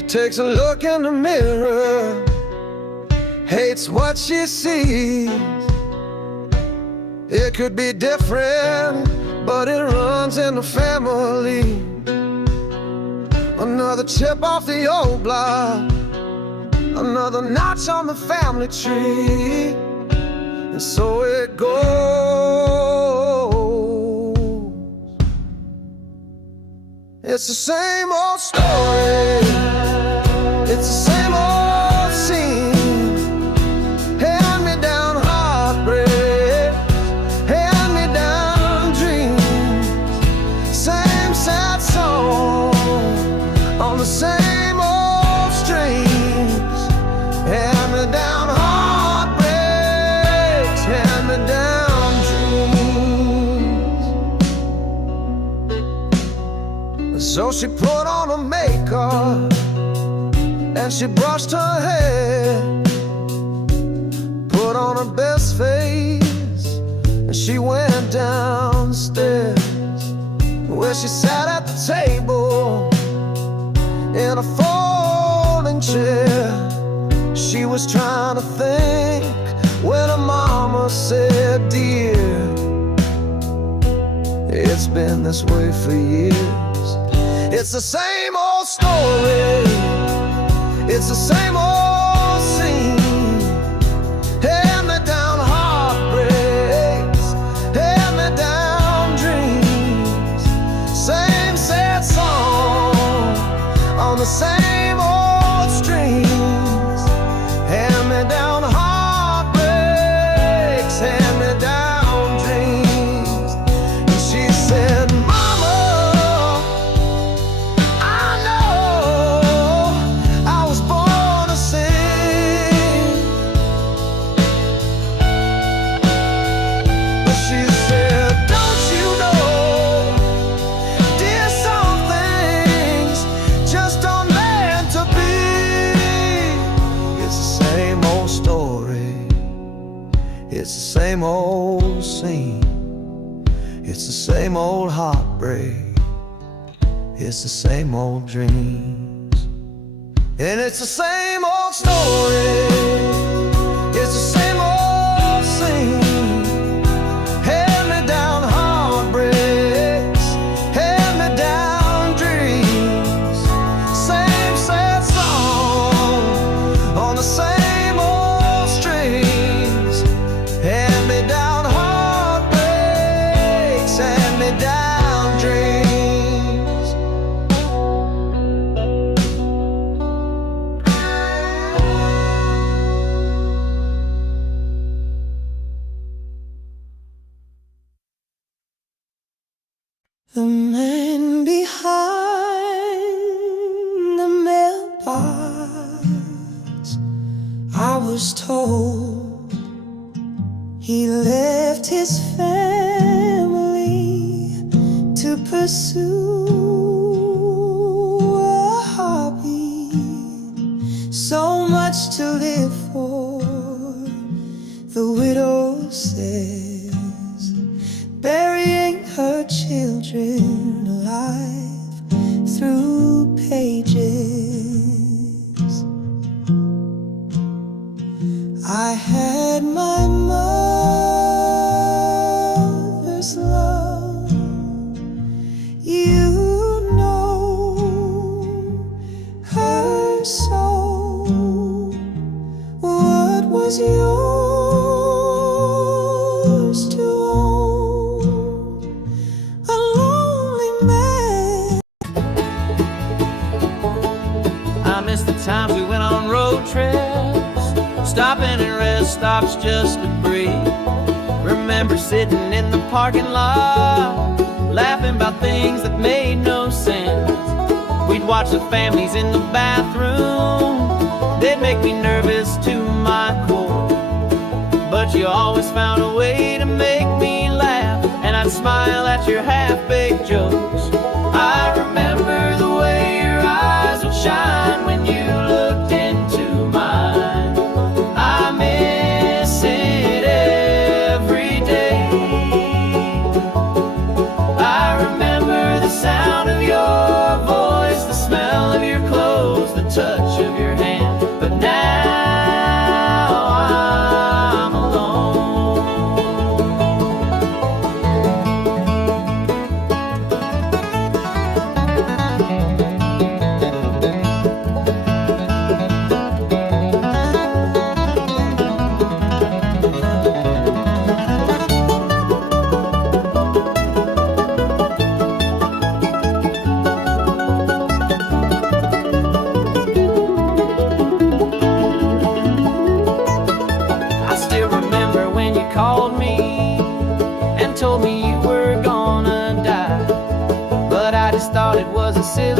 takes a look in the mirror, hates what she sees. It could be different, but it runs in the family. Another chip off the old block, another notch on the family tree. And so it goes. It's the same old story, it's the same old scene. Hand-me-down heartbreaks, hand-me-down dreams. Same sad song on the same old strings. Hand-me-down heartbreaks, hand-me-down dreams. So she put on her makeup and she brushed her hair, put on her best face, and she went downstairs, where she sat at the table in a folding chair. She was trying to think when her mama said, "Dear, it's been this way for years." It's the same old story, it's the same old scene. Hand-me-down heartbreaks, hand-me-down dreams. Same sad song on the same old strings. Hand-me-down heartbreaks, hand-me-down dreams. And she said, "Mama, I know I was born to sing." But she said, "Don't you know, dear, some things just aren't meant to be." It's the same old story, it's the same old scene. It's the same old heartbreak, it's the same old dreams. And it's the same old story, it's the same old scene. Hand-me-down heartbreaks, hand-me-down dreams. Same sad song on the same old strings. Hand-me-down heartbreaks, hand-me-down dreams. The man behind the mailbox, I was told he left his family to pursue a hobby. So much to live for, the widow says, burying her children alive through pages. I had my mother's love, you know her soul. What was yours to own? A lonely man. I miss the times we went on road trips, stopping at rest stops just to breathe. Remember sitting in the parking lot, laughing about things that made no sense. We'd watch the families in the bathroom, they'd make me nervous to my core. But you always found a way to make me laugh, and I'd smile at your half-baked jokes. I remember the way your eyes would shine when you looked into mine. I miss it every day. I remember the sound of your voice, the smell of your clothes, the touch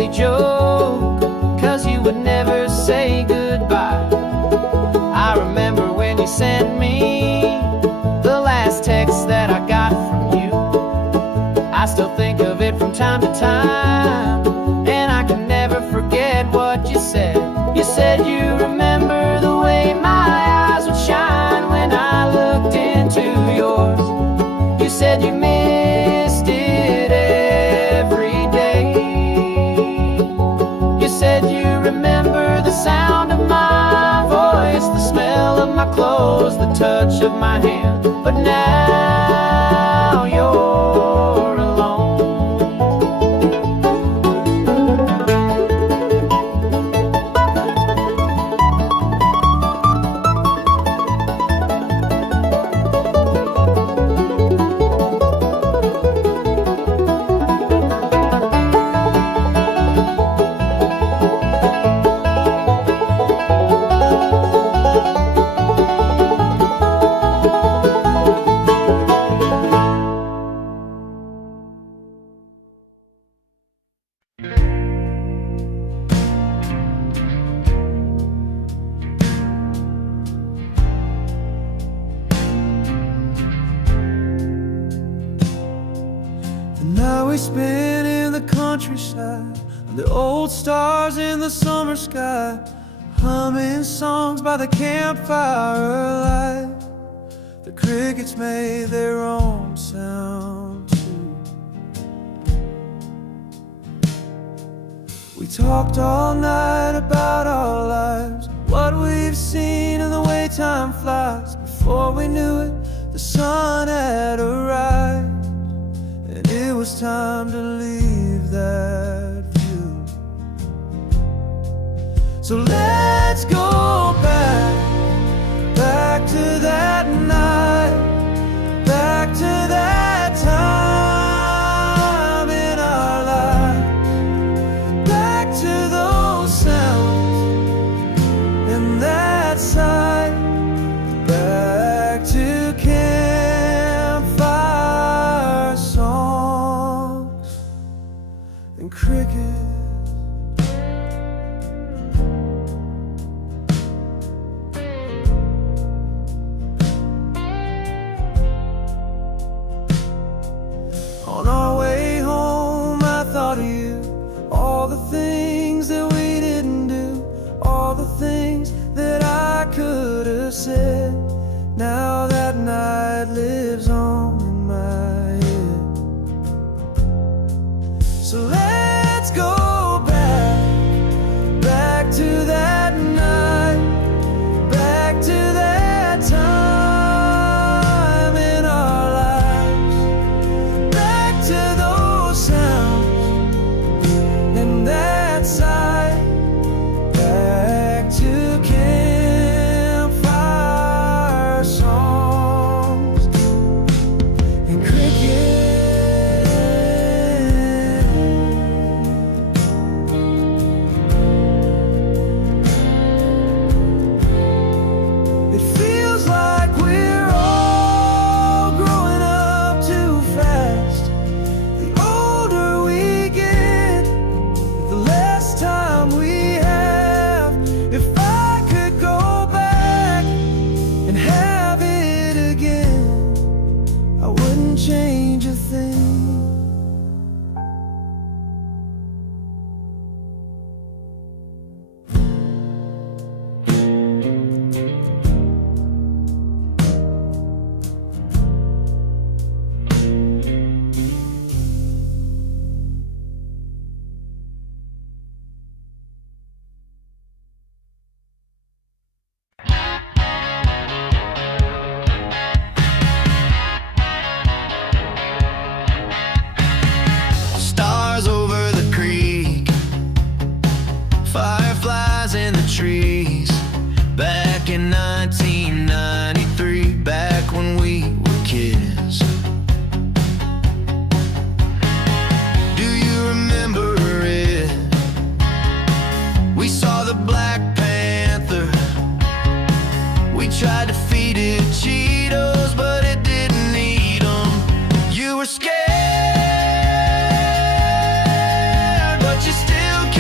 silly joke, 'cause you would never say goodbye. I remember when you sent me the last text that I got from you. I still think of it from time to time, and I can never forget what you said. You said you remember the way my eyes would shine when I looked into yours. You said you missed it every day. You said you remember the sound of my voice, the smell of my clothes, the touch of my hand. But now you're alone. The night we spent in the countryside, the old stars in the summer sky, humming songs by the campfire light. The crickets made their own sound too. We talked all night about our lives, what we've seen and the way time flies. Before we knew it, the sun had arrived, and it was time to leave that view. So let's go back, back to that night, back to that time in our lives, back to those sounds and that sight, back to campfire songs and crickets. On our way home, I thought of you, all the things that we didn't do, all the things that I could have said. Now that night lives on in my head. So let's go back, back to that night, back to that time in our lives, back to those sounds and that sight, back to campfire songs and crickets. It feels like we're all growing up too fast. The older we get, the less time we have. If I could go back and have it again, I wouldn't change a thing. Stars over the creek, fireflies in the trees. Back in 1993, back when we were kids. Do you remember it? We saw the Black Panther. We tried to feed it Cheetos, but it didn't eat 'em. You were scared, but you still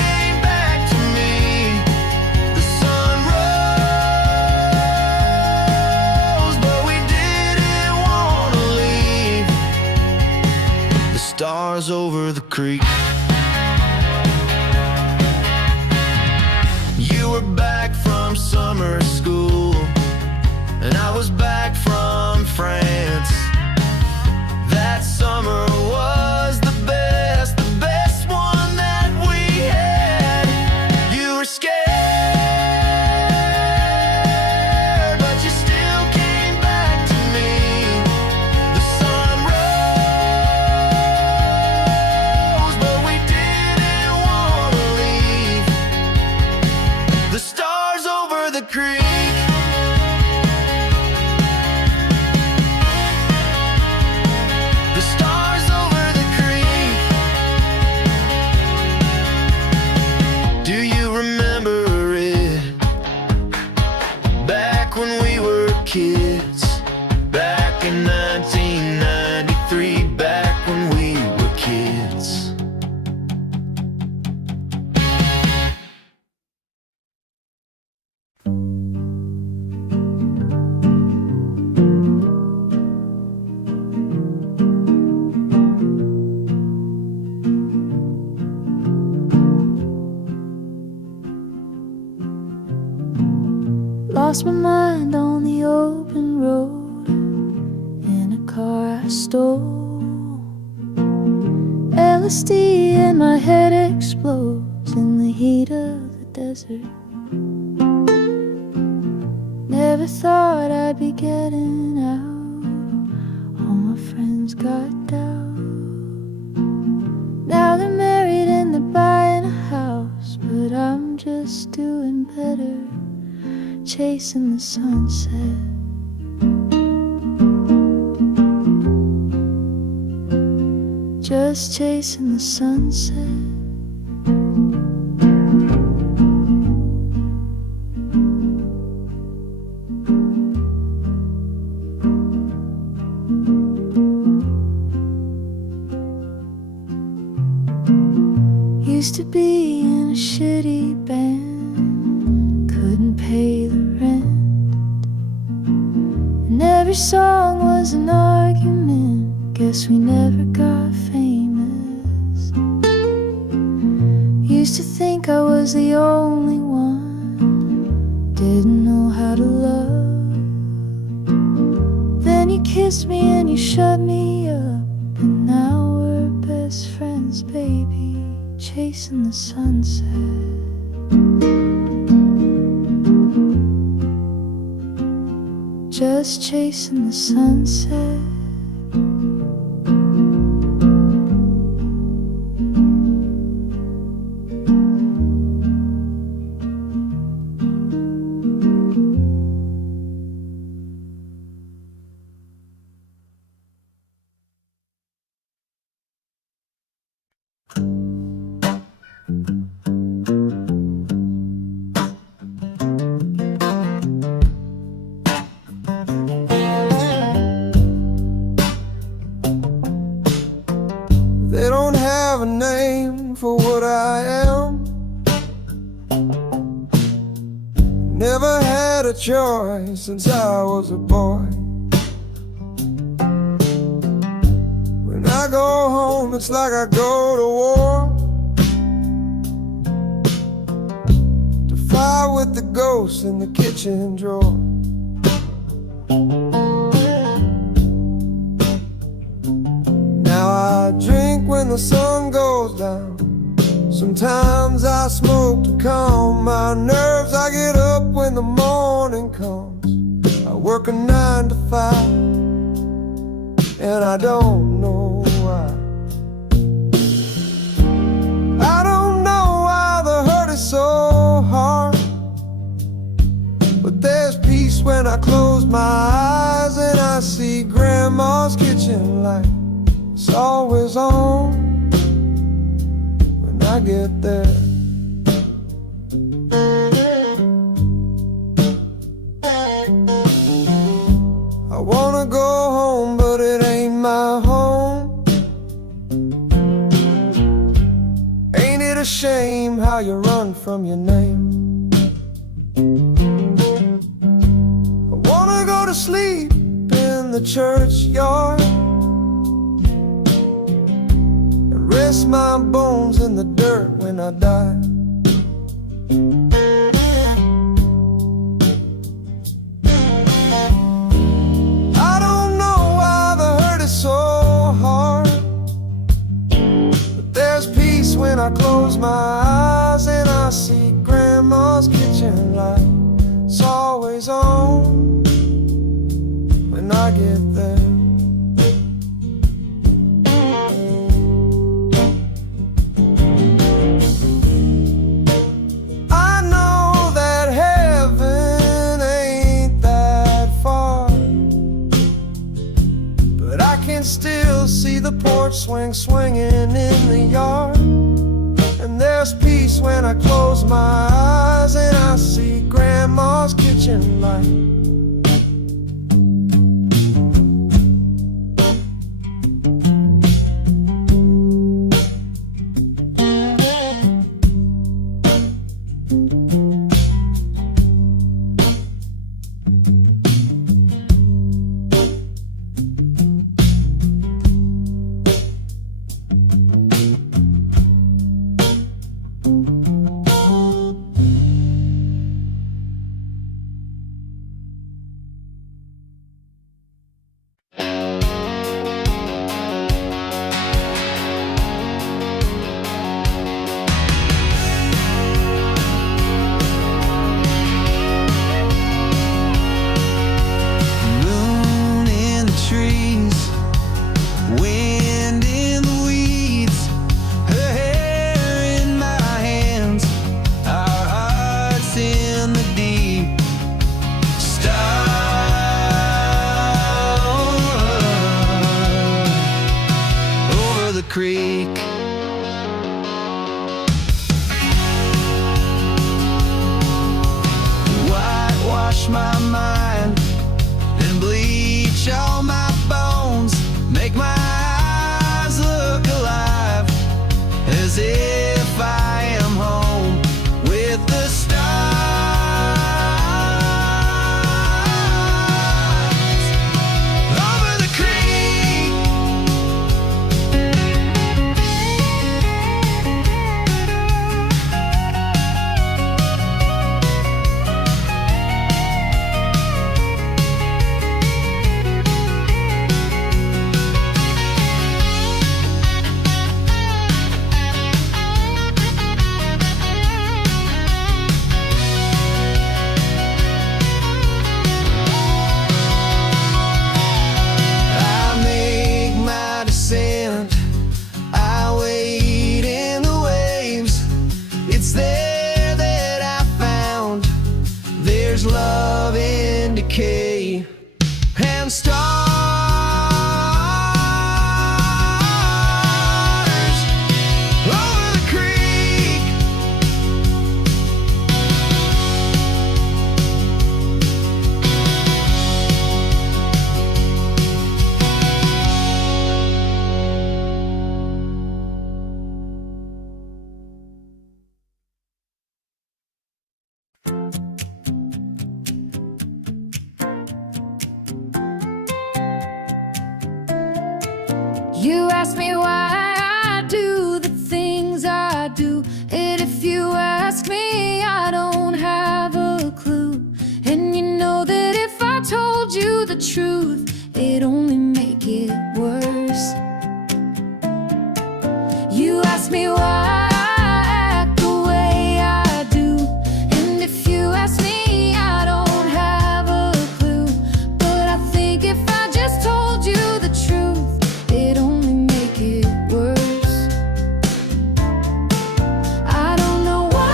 stars over the creek. You were back from summer school, and I was back from France. That summer was the best one that we had. You were scared, but you still came back to me. The sun rose, but we didn't want to leave. The stars over the creek. The stars over the creek. Do you remember it? Back when we were kids. Back in 1993. Back when we were kids. Lost my mind on the open road in a car I stole. LSD in my head explodes in the heat of the desert. Never thought I'd be getting out. All my friends got down. Now they're married and they're buying a house, but I'm just doing better, chasing the sunset. Just chasing the sunset. Used to be in a shitty band, couldn't pay the rent, and every song was an argument. Guess we never got famous. Used to think I was the only one, didn't know how to love. Then you kissed me and you shut me up, and now we're best friends, baby, chasing the sunset. Just chasing the sunset. They don't have a name for what I am. Never had a choice since I was a boy. When I go home, it's like I go to war, to fight with the ghosts in the kitchen drawer. Now I drink when the sun goes down. Sometimes I smoke to calm my nerves. I get up when the morning comes. I work a 9 to 5, and I don't know why. I don't know why the hurt is so hard, but there's peace when I close my eyes and I see Grandma's kitchen light. It's always on when I get there. I wanna go home, but it ain't my home. Ain't it a shame how you run from your name? I wanna go to sleep in the churchyard, rest my bones in the dirt when I die. I don't know why the hurt is so hard, but there's peace when I close my eyes and I see Grandma's kitchen light. It's always on when I get there. I know that heaven ain't that far, but I can still see the porch swing swinging in the yard. And there's peace when I close my eyes and I see Grandma's kitchen light. Creek. Whitewash my mind and bleach all my bones, make my eyes look alive as if I am home with the stars over the creek. Love in decay and stars over the creek. You ask me why I do the things I do, and if you ask me, I don't have a clue. And you know that if I told you the truth, it'd only make it worse. You ask me why I don't know why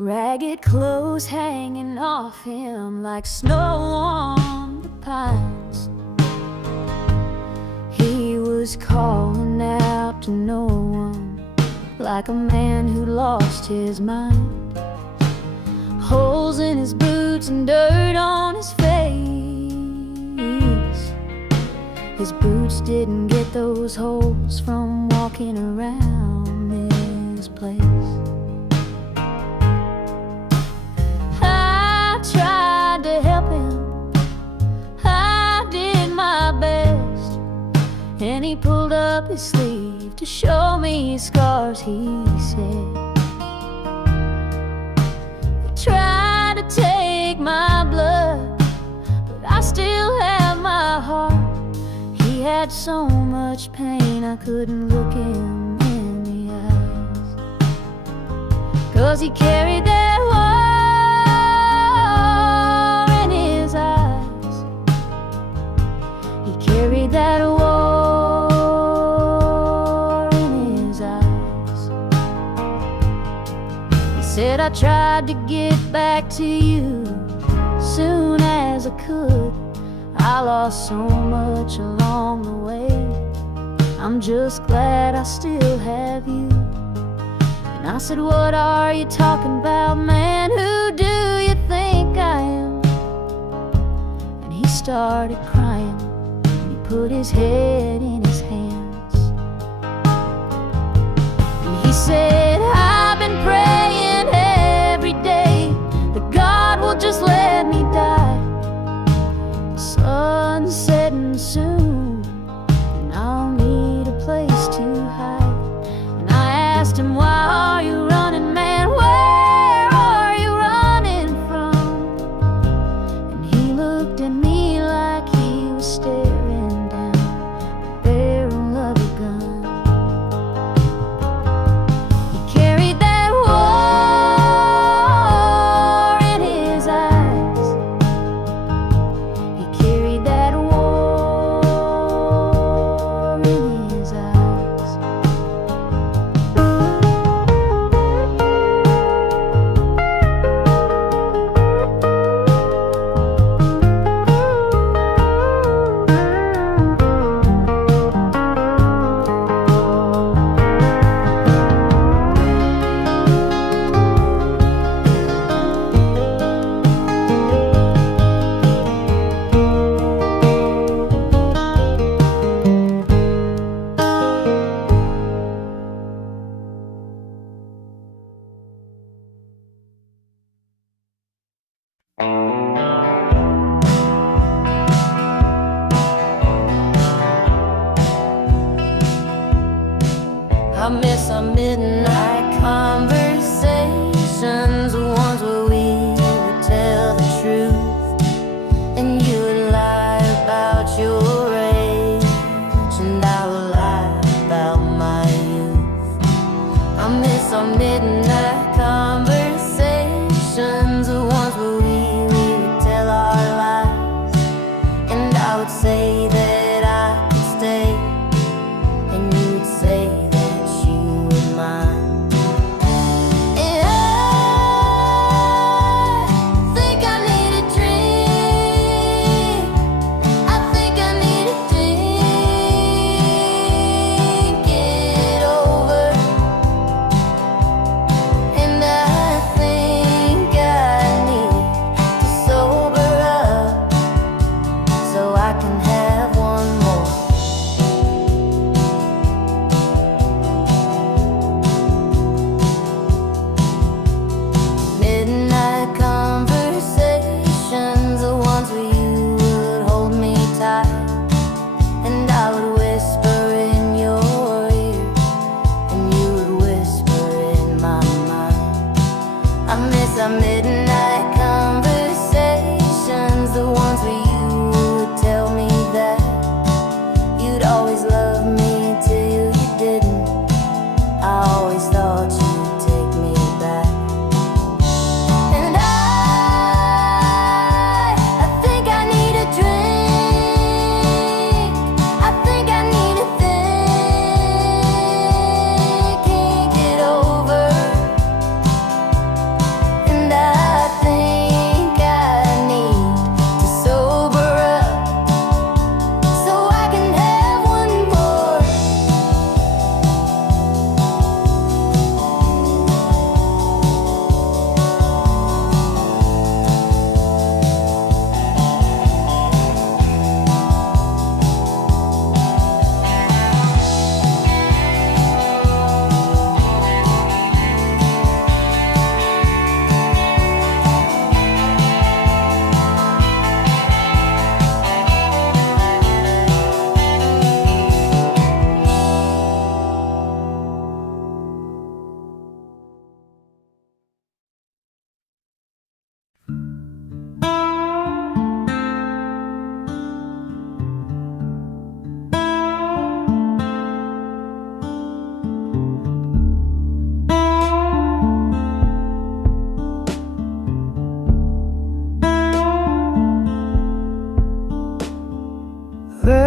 ragged clothes hanging off him like snow on the pines. He was calling out to no one, like a man who lost his mind. Holes in his boots and dirt on his face. His boots didn't get those holes from walking around this place. I tried to help him, I did my best, and he pulled up his sleeve to show me his scars, he said. They tried to take my blood, but I still have my heart. He had so much pain I couldn't look him in the eyes, 'cause he carried that war in his eyes. He carried that war in his eyes. He said, I tried to get back to you soon as I could. I lost so much along the way. I'm just glad I still have you. And I said, what are you talking about, man? Who do you think I am? And he started crying, and he put his head in his hands. And he said, I've been praying every day that God will just let me die. Sun's setting soon, and I'll need a place to hide. And I asked him, why are you running, man? Where are you running from? And he looked at me like he was staring down the barrel of a gun. He carried that war in his eyes. He carried that war in his eyes. I miss our midnight conversations, the ones where we would tell the truth, and you would lie about your age, and I would lie about my youth. I miss our midnight conversations, the ones where we would tell our lies, and I would say that I could stay, and you would say that you were mine. And I think I need a drink. I think I need a drink it over. And I think I need to sober up so I can have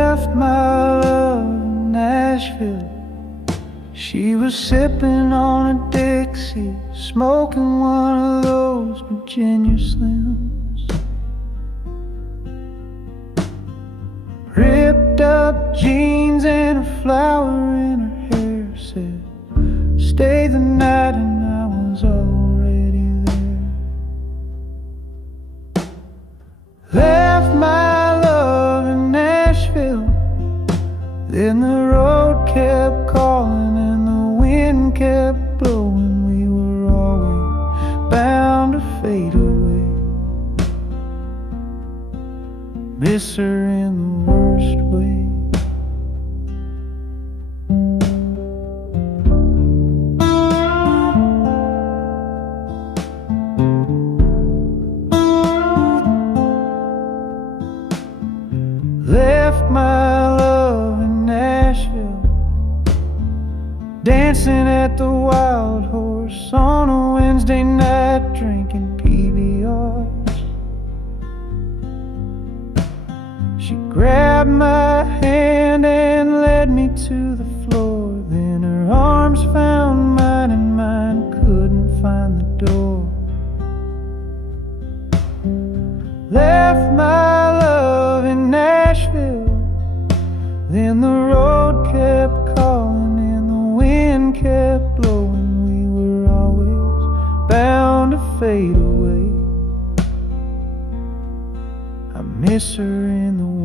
left my love in Nashville. She was sipping on a Dixie, smoking one of those Virginia Slims. Ripped up jeans and a flower in her hair, said, stay the night, and I was already there. Left my love in Nashville, then the road kept calling and the wind kept blowing. We were always bound to fade away. Miss her in the worst way. Left my love in Nashville, dancing at the Wild Horse on a Wednesday night, drinking PBRs. She grabbed my hand and led me to the floor. Then her arms found mine and mine couldn't find the door. Left my love in Nashville, then the road kept calling and the wind kept blowing. We were always bound to fade away. I miss her in the